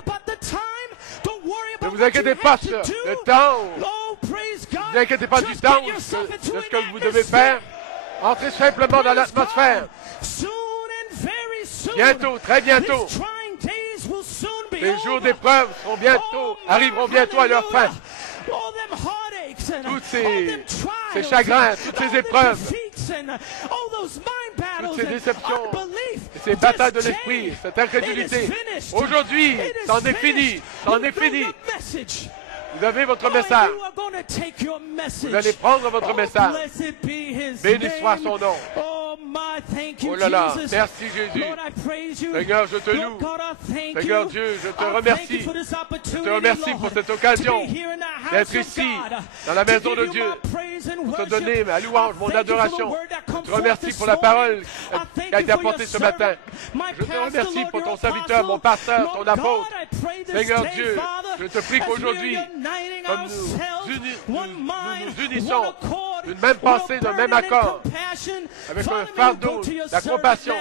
Ne vous inquiétez pas sur le temps. Ne vous inquiétez pas du temps, de ce que vous devez faire. Entrez simplement dans l'atmosphère. Bientôt, très bientôt. Les jours d'épreuve arriveront bientôt à leur fin. Tous ces chagrins, toutes ces épreuves, toutes ces déceptions, et ces batailles de l'esprit, cette incrédulité, aujourd'hui, c'en est fini, c'en est fini. Vous avez votre message. Vous allez prendre votre message. Béni soit son nom. Oh là là, merci Jésus. Seigneur, je te loue. Seigneur Dieu, je te remercie. Je te remercie pour cette occasion d'être ici, dans la maison de Dieu, pour te donner ma louange, mon adoration. Je te remercie pour la parole qui a été apportée ce matin. Je te remercie pour ton serviteur, mon pasteur, ton apôtre. Seigneur Dieu, je te prie qu'aujourd'hui, comme nous unissons d'une même pensée, d'un même accord, avec un fardeau, la compassion,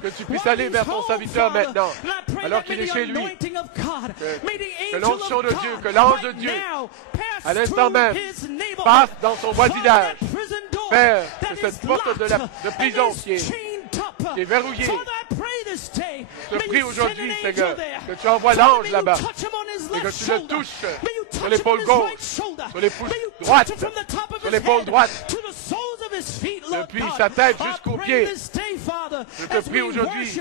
que tu puisses aller vers ton serviteur maintenant, alors qu'il est chez lui, que l'onction de Dieu, que l'ange de Dieu, à l'instant même, passe dans son voisinage, Père, que cette porte de prison qui est verrouillée. Je te prie aujourd'hui, Seigneur, que tu envoies l'ange là-bas et que tu le touches sur l'épaule gauche, sur l'épaule droite, sur l'épaule droite, depuis sa tête jusqu'aux pieds. Je te prie aujourd'hui,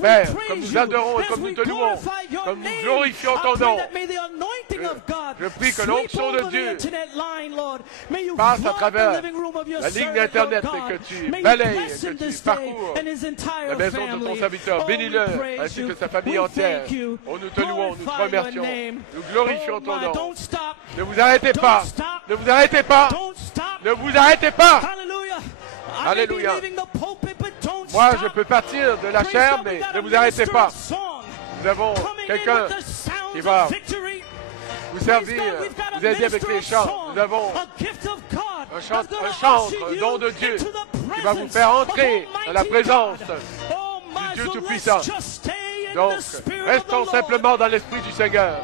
Père, comme nous adorons et comme nous te louons, comme nous glorifions ton nom, je prie que l'onction de Dieu passe à travers la ligne d'Internet et que tu balayes, que tu parcours la maison de ton serviteur. Bénis-le, ainsi que sa famille entière. Oh, nous te louons, nous te remercions, nous glorifions ton nom. Ne vous arrêtez pas, ne vous arrêtez pas, ne vous arrêtez pas. Alléluia. Moi, je peux partir de la chair, mais ne vous arrêtez pas. Nous avons quelqu'un qui va vous servir, vous aider avec les chants. Nous avons un chantre, un don de Dieu qui va vous faire entrer dans la présence du Dieu Tout-Puissant. Donc, restons simplement dans l'esprit du Seigneur.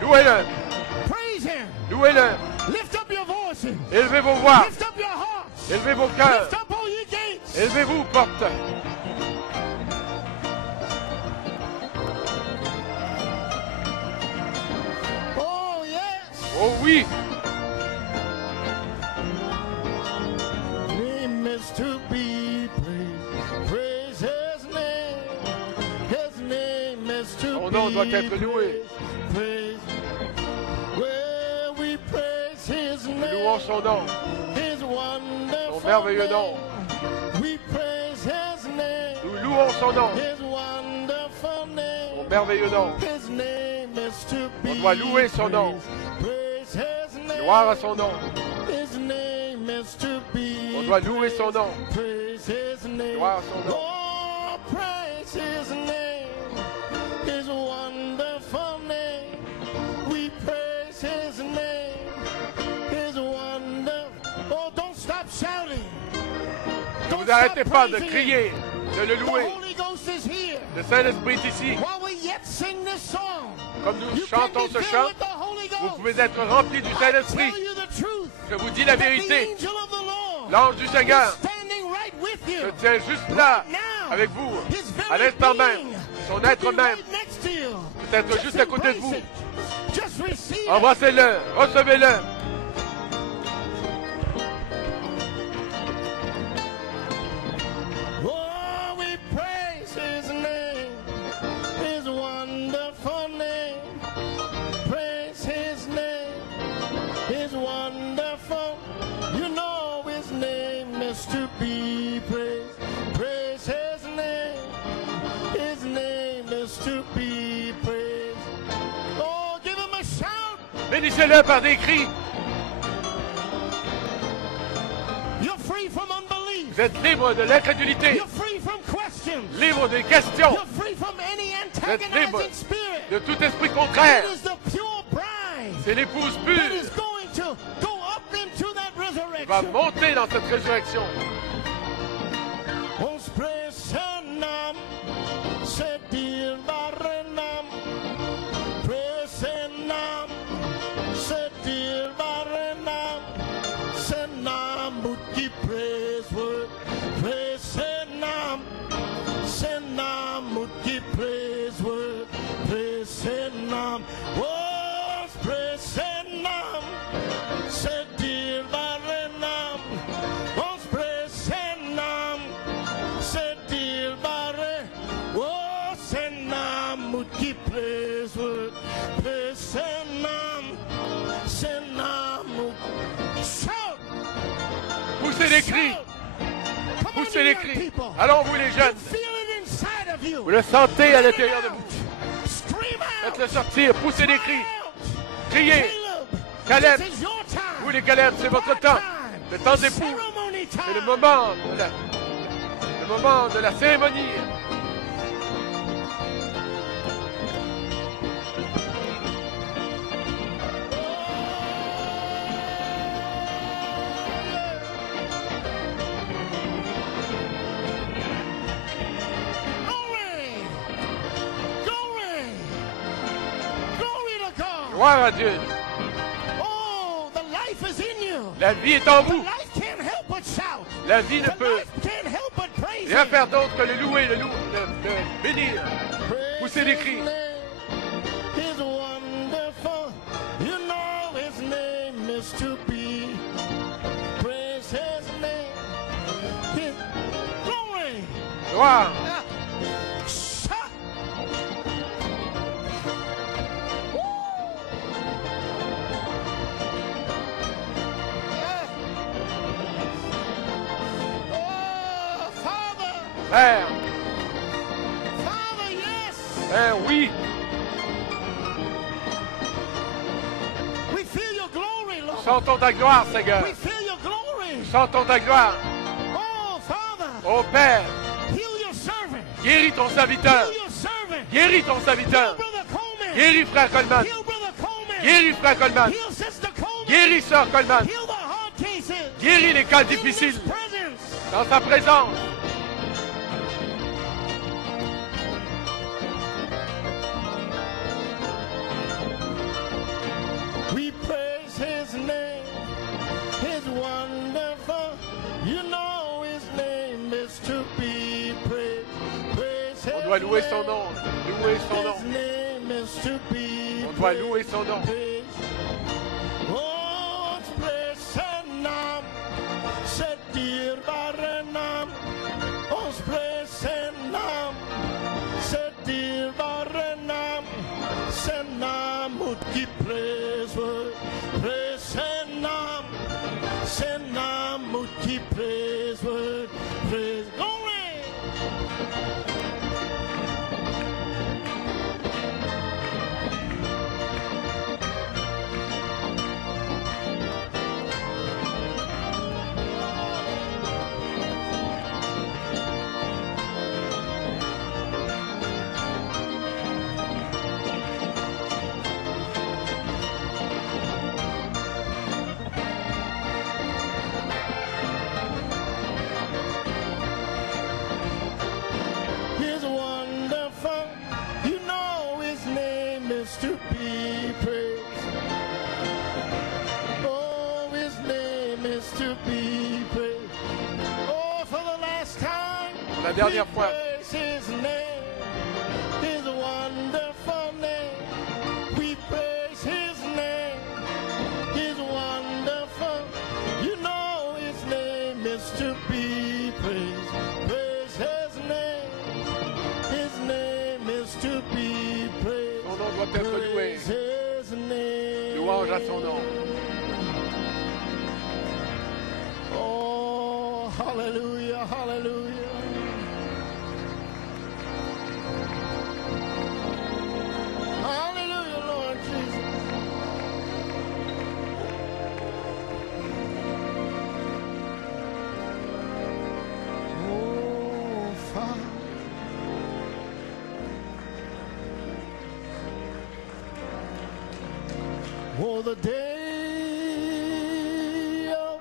Louez-le. Louez-le. Élevez vos voix. Élevez vos cœurs. Élevez-vous, portes. Oh oui. Son nom doit être loué. Nous louons son nom, son merveilleux nom. louons son nom. Son merveilleux nom. On doit louer son nom. Gloire à son nom. On doit louer son nom. Gloire à son nom. Ne vous arrêtez pas de crier, de le louer. Le Saint-Esprit est ici. Comme nous chantons ce chant, vous pouvez être remplis du Saint-Esprit. Je vous dis la vérité. L'ange du Seigneur se tient juste là, avec vous, à l'instant même. Son être même peut être juste à côté de vous. Embrassez-le, recevez-le. To be praised, praise his name. His name is to be praised. Oh, give him a shout. Bénissez-le par des cris. You're free from unbelief. Vous êtes libre de l'incrédulité. You're free from questions. Libre des questions. You're free from any antagonizing spirit. De tout esprit contraire. It is the pure bride. C'est l'épouse pure. That is going to go up into that resurrection. Il va monter dans cette résurrection. Poussez les cris. Poussez les cris. Allons, vous les jeunes. Vous le sentez à l'intérieur de vous. Faites-le sortir. Poussez les cris. Criez. Caleb. Vous les Caleb, c'est votre temps. Le temps d'époux. C'est le moment de la cérémonie. Gloire à Dieu. Oh, the life is in you. La vie est en vous. The life can't help but shout. La vie ne peut can't help but praise rien faire d'autre que le louer, le bénir. Poussez les cris. He's wonderful. You know his name is to be. Praise his name. His glory. Gloire. Père. Father, yes. Père, oui. We feel your glory, Lord. Sentons ta gloire, Seigneur. We feel your glory. Sentons ta gloire. Oh, Father. Oh, Père. Heal your servant. Guéris ton serviteur. Heal your servant. Guéris ton serviteur. Heal Brother Coleman. Guéris Frère Coleman. Heal Brother Coleman. Guéris Frère Coleman. Heal Sister Coleman. Guéris Sœur Coleman. Heal the hard cases. Guéris les cas difficiles. Dans sa présence. We praise his name, his wonderful. You know his name is to be praised. Praise on doit louer son nom. Louer son nom. His name is to be on doit louer son nom. Oh, praise son nom. C'est dyrbare namn. Oh, praise son nom. C'est dyrbare namn. C'est namn qui praise. Praise son nom. C'est namn qui praise. Praise glory. dernière fois. Être loué. Louange à son nom. Oh, hallelujah, hallelujah. Hallelujah, Lord Jesus. Oh, Father. Oh, the day of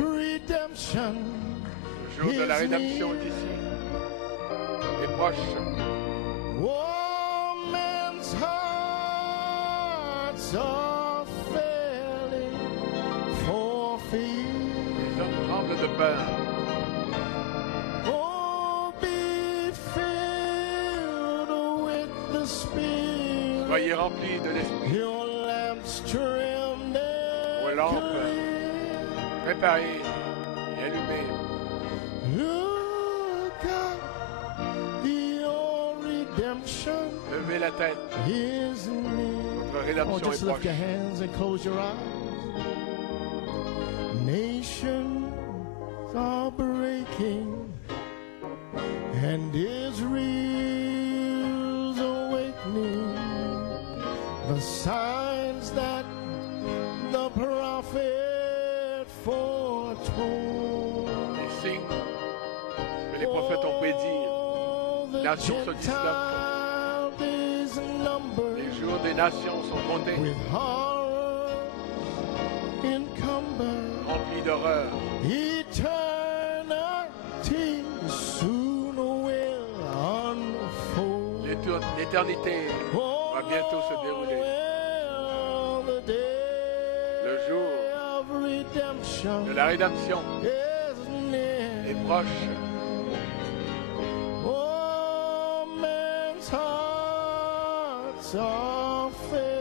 redemption. Le jour de la rédemption est ici. Est proche. Oh, men's hearts are failing for fear. Les hommes tremblent de peur. Oh, be filled with the Spirit. Soyez remplis de l'Esprit. Vos lampes préparées et allumées. Levez la tête. Votre rédemption est proche. Nations are breaking and Israel's awakening. The signs that the prophet foretold. Les signes que les prophètes ont prédits. Les nations se disloquent. Les jours des nations sont comptés. Remplis d'horreur. Eternity soon will unfold. L'éternité va bientôt se dérouler. Le jour de la rédemption est proche.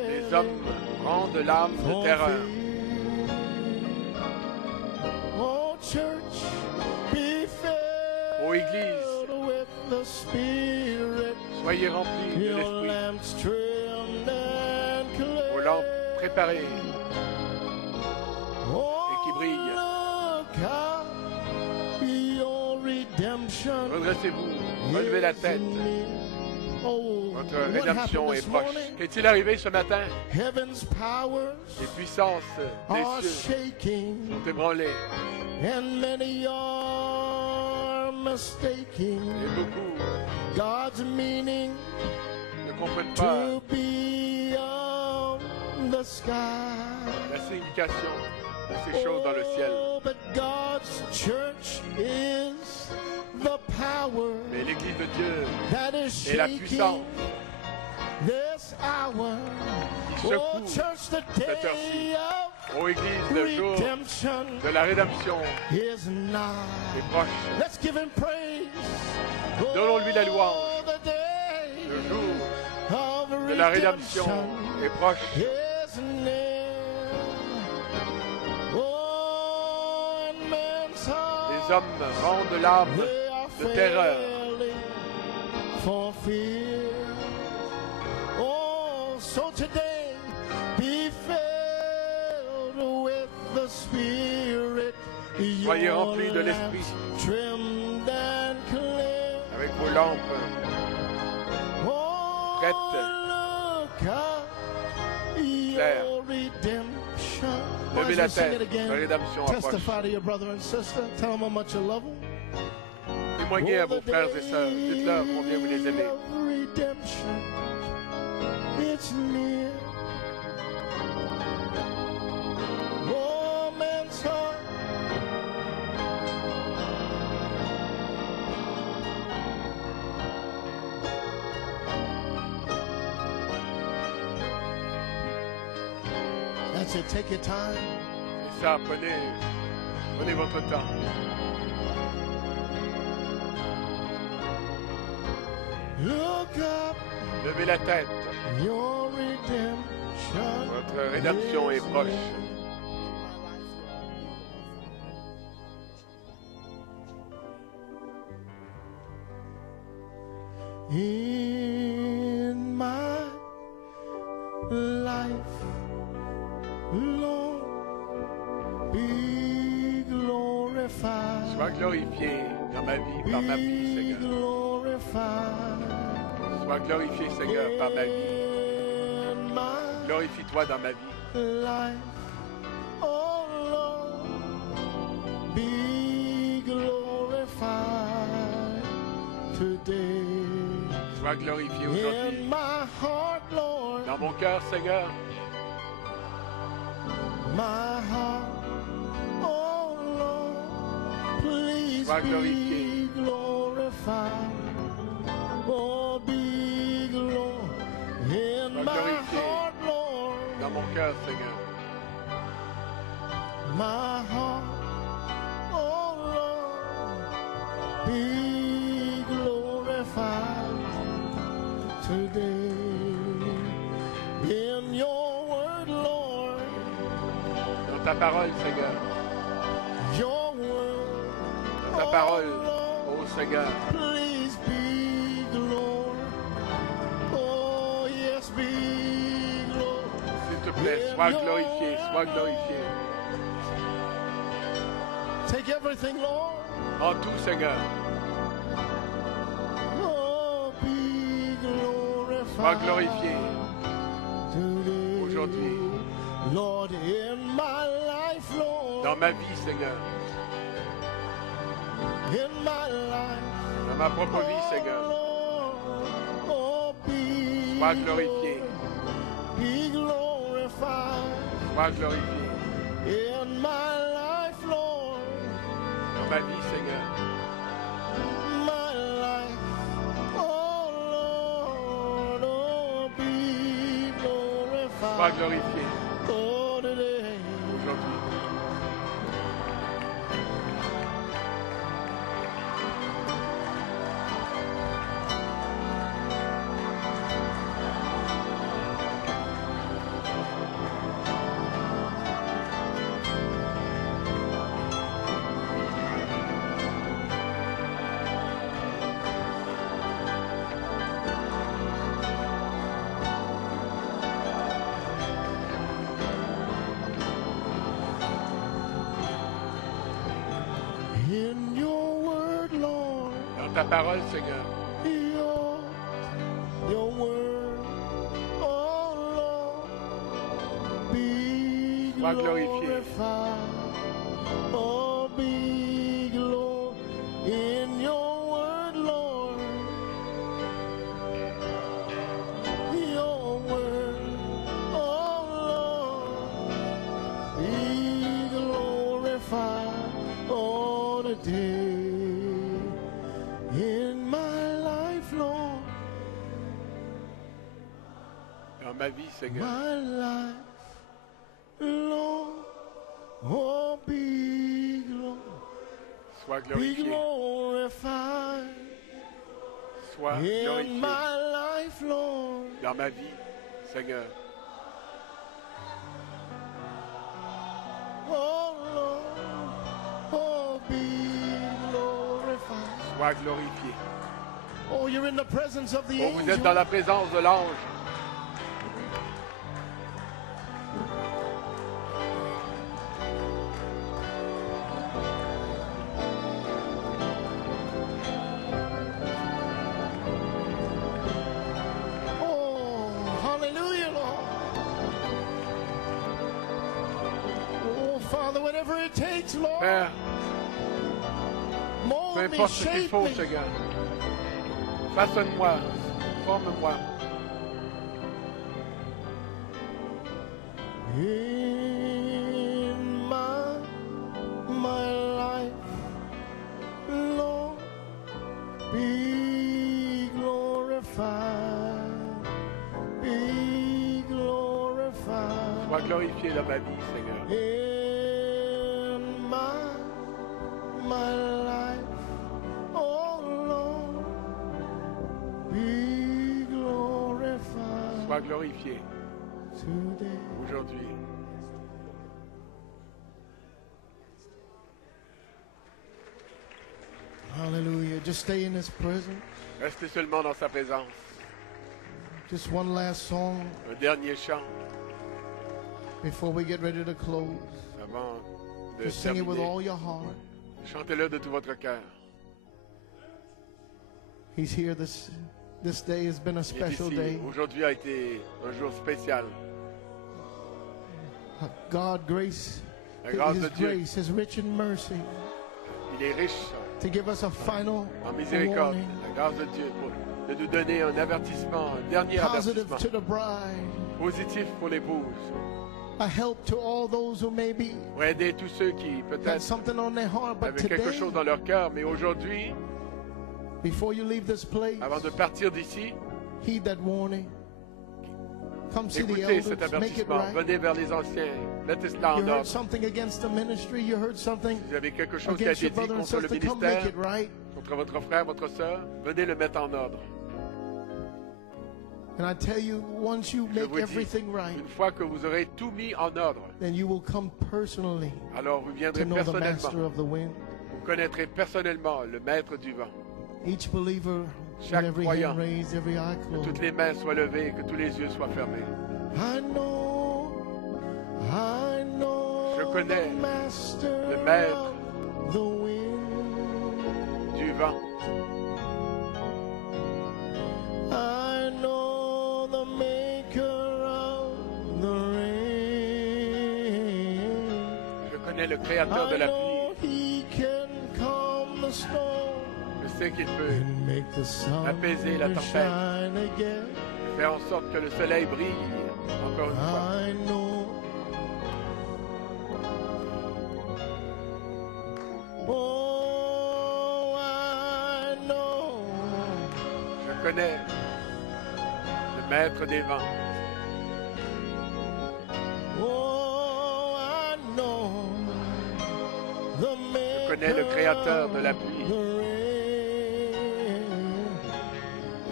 Les hommes rendent l'âme de terreur. Ô Église, soyez remplis de l'Esprit. Vos lampes préparées et qui brillent. Redressez-vous, relevez la tête. Votre rédemption est proche. Qu'est-il arrivé ce matin? Les puissances des cieux sont ébranlées. Et beaucoup ne comprennent pas la signification de ces choses dans le ciel. Mais l'Église de Dieu est la puissance qui secoue cette heure-ci. Ô Église, le jour de la rédemption est proche. Donnons-lui la louange. Le jour de la rédemption est proche. Les hommes rendent l'âme de terreur. So today, be filled with the Spirit. Soyez remplis de l'Esprit. Avec vos lampes prêtes, claires. Levez la tête, la rédemption approche. Témoignez à vos frères et sœurs, dites-leur combien vous les aimez. It's near. Oh, man's heart. That's it. Take your time. C'est ça. Prenez votre temps. Levez la tête. Votre rédemption est proche. In my life, Lord, be glorified. Sois glorifié dans ma vie, par ma vie, Seigneur. Sois glorifié, Seigneur, par ma vie. Glorifie-toi dans ma vie. Life, oh Lord, be glorified today. Sois glorifié aujourd'hui. In my heart, Lord, dans mon cœur, Seigneur. My heart, oh Lord, please sois glorifié. Be glorified. Oh, be glorified in sois my glorifié heart, Lord. Dans mon cœur, Seigneur. My heart, oh Lord, be glorified today in your word, Lord. Dans ta parole, Seigneur. Your word, ta parole, oh Seigneur. Please be glorified. Oh yes, be glorified. S'il te plaît, sois glorifié, sois glorifié. Take everything, Lord. En tout, Seigneur. Oh, be glorified. Sois glorifié aujourd'hui. Lord, in my life, Lord. Dans ma vie, Seigneur. In my life. Dans ma propre vie, Seigneur. Oh, be sois glorifié. Be glorified. Sois glorifié. In my life, Lord. Dans ma vie, Seigneur. My life, oh Lord, oh be glorified. Sois glorifié. Oh, today. Aujourd'hui. In your word, Lord. Dans ta parole, Seigneur. Your word, oh Lord, be sois glorifié. Oh, be glorified in your word, Lord. Your word, oh Lord, be glorified all the day in my life, Lord. Dans ma vie, Seigneur. My life, Lord, oh, be glorifié. Glorified. Sois in glorifié. My life, Lord. Dans ma vie, Seigneur. Oh, Lord, oh, be glorified. Sois glorifié. Oh, you're in the presence of the angel. Vous êtes dans la présence de l'ange. Père, peu importe ce qu'il faut, Seigneur, façonne-moi, forme-moi. In my life, Lord, be glorified, be glorified. Sois glorifié dans ma vie, Seigneur. My life, oh Lord, be soit glorifié aujourd'hui. Hallelujah. Just stay in His presence. Restez seulement dans sa présence. Just one last song. Un dernier chant. Before we get ready to close. Avant de Just sing it with all your heart. Chantez-le de tout votre cœur. He's here. This day has been a special day. Aujourd'hui a été un jour spécial. God, grace, His grace is rich in mercy. Il est riche to give us a final en miséricorde. warning. La grâce de Dieu de nous donner un avertissement, un dernier Positive avertissement. to the bride. Positif pour l'épouse. A help to all those who maybe pour aider tous ceux qui had peut-être something on their heart, but avaient today, quelque chose dans leur cœur, mais aujourd'hui, before you leave this place, avant de partir d'ici, heed that warning. Come see the écoutez cet elders, make it avertissement, right. venez vers les anciens, mettez cela en You heard ordre. something against the ministry, you heard something Vous avez quelque chose qui a against été your dit brother and contre le sister, come make ministère, it right. contre votre frère, votre soeur, venez le mettre en ordre. And I tell you, once you Je make vous dis, everything right, une fois que vous aurez tout mis en ordre, then you will come personally alors vous to viendrez know the master personnellement, of the wind. vous connaîtrez personnellement le maître du vent. Each believer, with Chaque every croyant, hand raised, every eye que closed. toutes les mains soient levées et que tous les yeux soient fermés. I know Je connais the master le maître of the wind. du vent. I know the maker of the rain. Je connais le créateur de I la know pluie. he can calm the storm Je sais qu'il peut and make the sun apaiser la tempête. shine again. faire en sorte que le soleil brille encore une fois. I know. Oh, I know. Je connais le maître des vents. Oh, I know the Je connais le créateur de la pluie.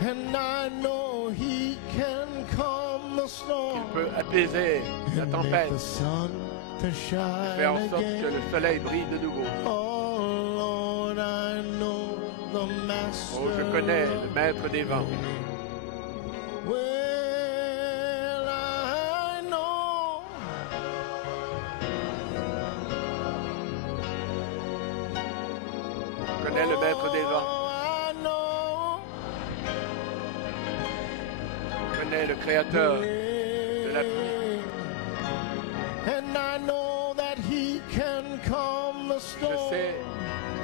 And I know he can calm the storm. Il peut apaiser la and tempête. make the sun to shine Faire en sorte again. que le soleil brille de nouveau. Oh Lord, I know the master. Oh, je connais le maître des vents. Well, I know. Je connais le maître des vents. Oh, I know. Je connais le créateur de la pluie. And I know that he can calm the Je storm. sais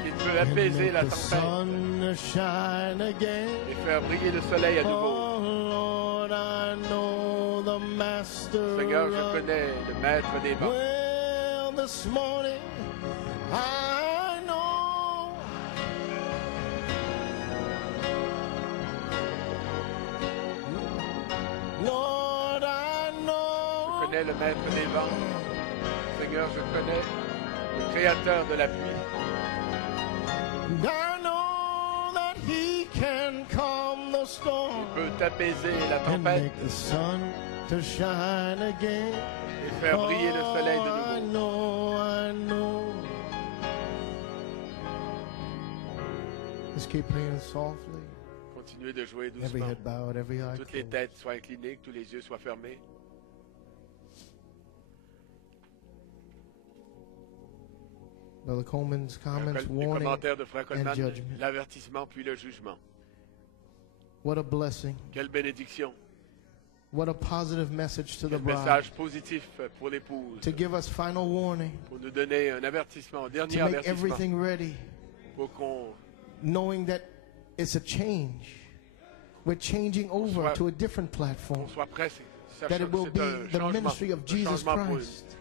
qu'il peut apaiser la and make the tempête sun shine again. et faire briller le soleil à nouveau. Oh Lord, I know the master. Seigneur, je of- connais le maître des vents. Well, this morning I know. Lord, I Je know. connais le maître des vents. Seigneur, je connais le créateur de la pluie. I know that he can calm the storm. Il peut apaiser la And tempête make the sun to shine again. et faire briller le soleil de I nouveau. know. Just keep playing softly. Continuez de jouer Every doucement. head bowed, every eye Toutes les closed. têtes soient inclinées, que tous les yeux soient fermés. Brother Coleman's comments, Les warning, commentaires de Frère Coleman, and judgment. l'avertissement puis le jugement. What a blessing. Quelle bénédiction. What a positive message to the Quel bride. message positif pour l'épouse. To give us final warning. Pour nous donner un avertissement, un dernier To make avertissement. everything ready. Pour qu'on Knowing that it's a change. We're changing over soit- to a different platform. soit prêt. That it will C'est be un the changement, ministry of un Jesus changement pour Christ,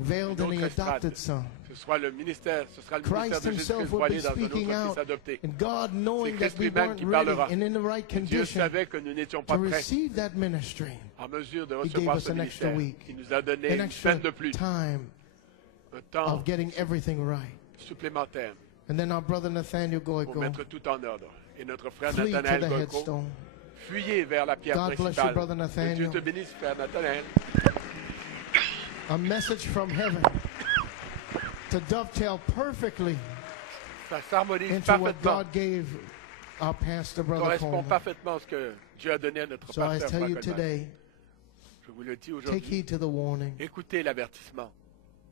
veiled in une the autre estrade. adopted Son. Ce sera le ministère Christ de Jésus-Christ himself will be voilé dans un autre speaking out, fils adopté. and God knowing C'est that Christ we lui-même weren't qui ready parlera. and in the right Dieu condition savait que nous n'étions to pas prêts receive that ministry. en mesure de He gave recevoir us ce an extra ministère. week, Il nous a donné an une extra semaine de plus, time un temps of getting everything right. supplémentaire And then our brother Nathaniel pour Goico mettre tout en ordre. Et notre frère flee to Nathanaël the Goico headstone. fuyez vers la pierre God bless you, principale. Brother Que Nathaniel. Dieu te bénisse, frère Nathanaël. A message from heaven to dovetail perfectly Ça s'harmonise into what parfaitement. God gave our pastor, Brother Correspond Coleman. parfaitement à ce que Dieu a donné à notre So I pasteur, tell Frank you Coleman. today, Je vous le dis take aujourd'hui. heed to the warning. Écoutez l'avertissement.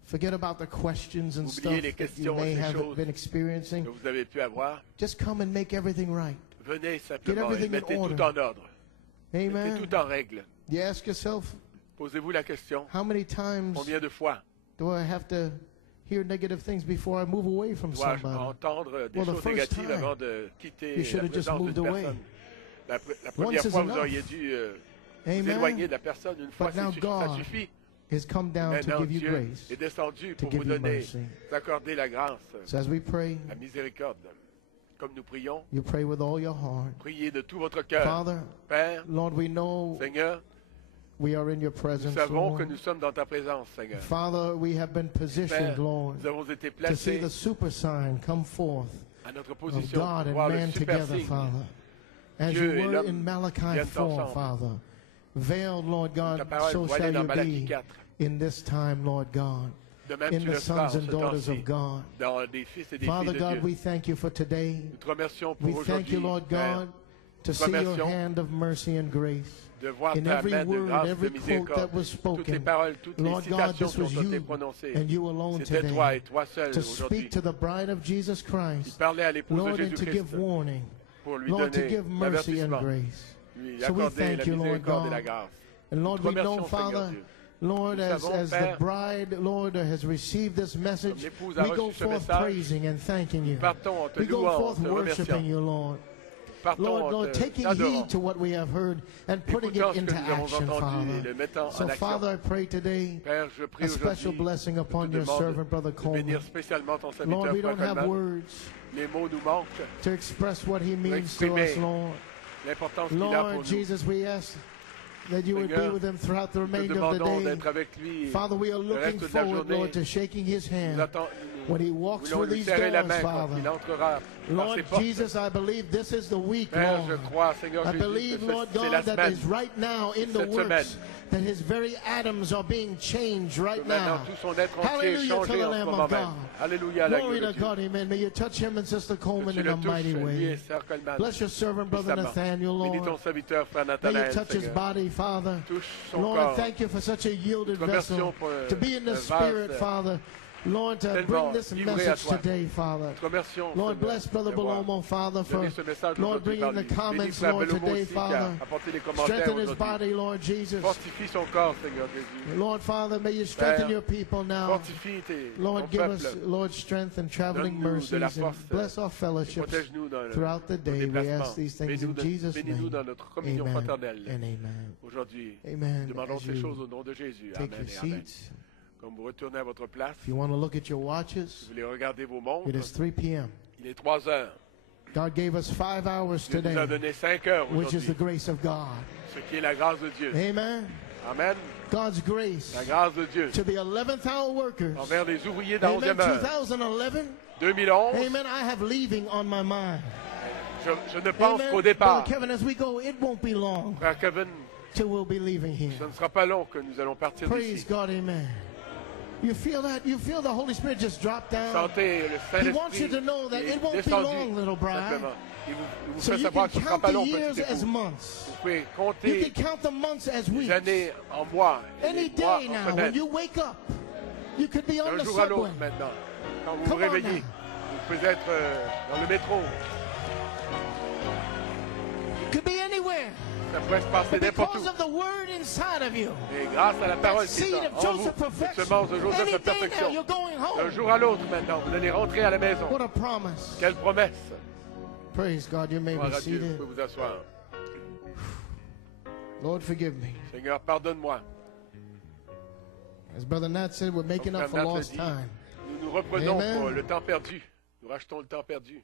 Forget about the questions and Oubliez stuff les that you questions may et ces have choses been experiencing. que vous avez pu avoir. Just come and make everything right. Venez simplement et everything in mettez tout order. en ordre. Mettez Amen. tout en règle. You ask yourself, Posez-vous la question, how many times combien de fois do I have to hear negative things before I move away from dois-je somebody? entendre des Well, the choses first négatives time, avant de quitter you should la have just présence moved d'une away. personne? La Once première is fois, vous enough. auriez dû vous Amen. éloigner de la personne. Une fois, But now ça God suffit. has come down to Maintenant, give you Dieu grace, est descendu to pour give vous you donner, mercy. vous accorder la grâce, So as we pray, la miséricorde. Comme nous prions, you pray with all your heart. priez de tout votre cœur. Father, Père, Lord, we know Seigneur, we are in your nous presence, savons que Lord. nous sommes dans ta présence, Seigneur. Father, we have been positioned, Père, Lord, nous avons été to see placés the super sign come forth à notre of position God pour and voir le man super together, signe. Father. As Dieu you et were l'homme in Malachi viennent 4, ensemble. Father. Veiled, Lord Ta God, parole so voilée shall dans you Malachie be 4. in this time, Lord God. De même, In tu the le feras en sons ce and daughters temps-ci, of God. dans des fils et des Father filles de God, Dieu. we thank you for today. Nous te remercions pour We thank aujourd'hui, you, Lord Père, God, to Nous see your remercions hand of mercy and grace. de voir In ta every main de word, grâce, de every quote miséricorde. that was Toutes les spoken, paroles, toutes les Lord God, citations this qui was ont été you prononcées. and you alone C'était toi today et toi seul to aujourd'hui. speak to the bride of Jesus Il Christ, parlait à l'épouse de Lord, and to Jésus-Christ give warning, pour lui Lord, to donner give mercy and l'avertissement, grace. lui So we accorder la thank you, Lord miséricorde et la God. grâce. And Lord, Nous we te know, remercions, Seigneur Father, Dieu. Lord, Nous as savons, the Père, bride, Lord, has received this message, comme l'épouse a we go reçu ce forth message, praising and thanking you. partons en te We go louant, en forth te worshiping remerciant. you, Lord. Partons Lord, en Lord, te taking t'adorant. heed to what we have heard and putting Écoutant it ce que into nous avons action, entendu et Father. le mettant So, en action. Father, I pray today Père, je prie a special aujourd'hui, blessing je upon te your demande servant, Brother de Coleman. bénir spécialement ton Lord, serviteur, we Frère don't have Coleman. words Les mots nous manquent, to express what he means to exprimer us, Lord. l'importance qu'il a pour Lord nous. Jesus, we ask that you would be Seigneur, with him throughout the Nous te remainder of the demandons day. d'être avec lui Father, we are le looking reste de la forward, journée. Lord, to shaking his Nous, hand when he walks voulons through lui these serrer la doors, main quand Father. il entrera par Lord ses portes. Jesus, I believe this is the week, Père, je Lord. crois, Seigneur I Jésus, believe, que Lord c'est la God, that semaine. is right now in the Cette works, semaine. that his very atoms are being changed right Maintenant, now. tout son être entier est Hallelujah to changé the en ce Lamb moment of même. God. Alléluia à la Glory gloire to de Dieu. God, amen. May you touch him and Sister Que Coleman tu in le a mighty touches, lui et way. Sœur Coleman. Bless your servant, Brother Puissamment. Nathaniel, Bénis ton Lord. serviteur, Frère May you Nathanaël, touch his Seigneur. body, Father. Touche son Lord, I corps. thank you for such a yielded Nous te remercions vessel pour to be in the un Spirit, vase Father. Lord, to tellement bring this livré à message toi. today, Father. Nous te remercions, Lord, Seigneur, bless Brother d'avoir Belomo, Father, for donné ce message Lord aujourd'hui bringing par the lui. Bénis comments, Frère Lord, Belomo today, aussi qui a Father. apporté les commentaires Strengthen his aujourd'hui. body, Lord Jesus. Fortifie son corps, Seigneur Jésus. Lord, Father, may you strengthen Père, your people now. Fortifie ton Lord, give us, peuple. Lord, strength and traveling Donne-nous de la mercies, force. and bless our fellowships Protège-nous dans throughout the nos day. We déplacements. ask these things in Jesus' Bénis-nous name. dans notre communion Amen fraternelle. and amen. Aujourd'hui, Amen. demandons As ces you choses au nom de Jésus. take Amen your et Amen. seats, Comme vous retournez à votre place, if you want to look at your vous watches, voulez regarder vos montres, it is 3 p.m. il est 3 heures. God gave us 5 hours Dieu nous a today, donné 5 heures which is the aujourd'hui, grace of God. ce qui est la grâce de Dieu. Amen. Amen. God's grace La grâce de Dieu to the 11th hour workers. envers les ouvriers de la Amen. 11e heure. 2011. 2011, Amen. I have leaving on my mind. je ne pense Amen. qu'au Brother départ, Kevin, as we go, it won't be long frère Kevin, till we'll be leaving here. ce ne sera pas long que nous allons partir Praise d'ici. God. Amen. You feel that? You feel the Holy Spirit just drop down? Sentez le He wants you Saint-Esprit to know that it won't be descendu, long, little bride. simplement. Il vous So fait you savoir can que ce ne sera count pas the long, years petit as époux. months. Vous pouvez You compter can count the months as les weeks. années en mois et Any les mois day en now, when semaines. you wake up, you could be on D'un the jour à subway. l'autre maintenant. Quand vous vous Come on réveillez, vous pouvez être dans le métro. You could be anywhere. Ça pourrait se passer n'importe où. Because of the word inside of you. Et grâce à la parole That qui est seed en of vous, Joseph cette perfection. semence de Joseph Any de day now, perfection. you're going D'un home. jour à l'autre maintenant, vous allez rentrer à la maison. What a promise. Quelle promesse. Praise God. You may Gloire be à Dieu, vous seated. pouvez vous asseoir. Lord, forgive me. Seigneur, pardonne-moi. As Brother Nat said, we're making Comme up for Frère Nat l'a lost dit, time. nous nous reprenons Amen. pour le temps perdu. Nous rachetons le temps perdu.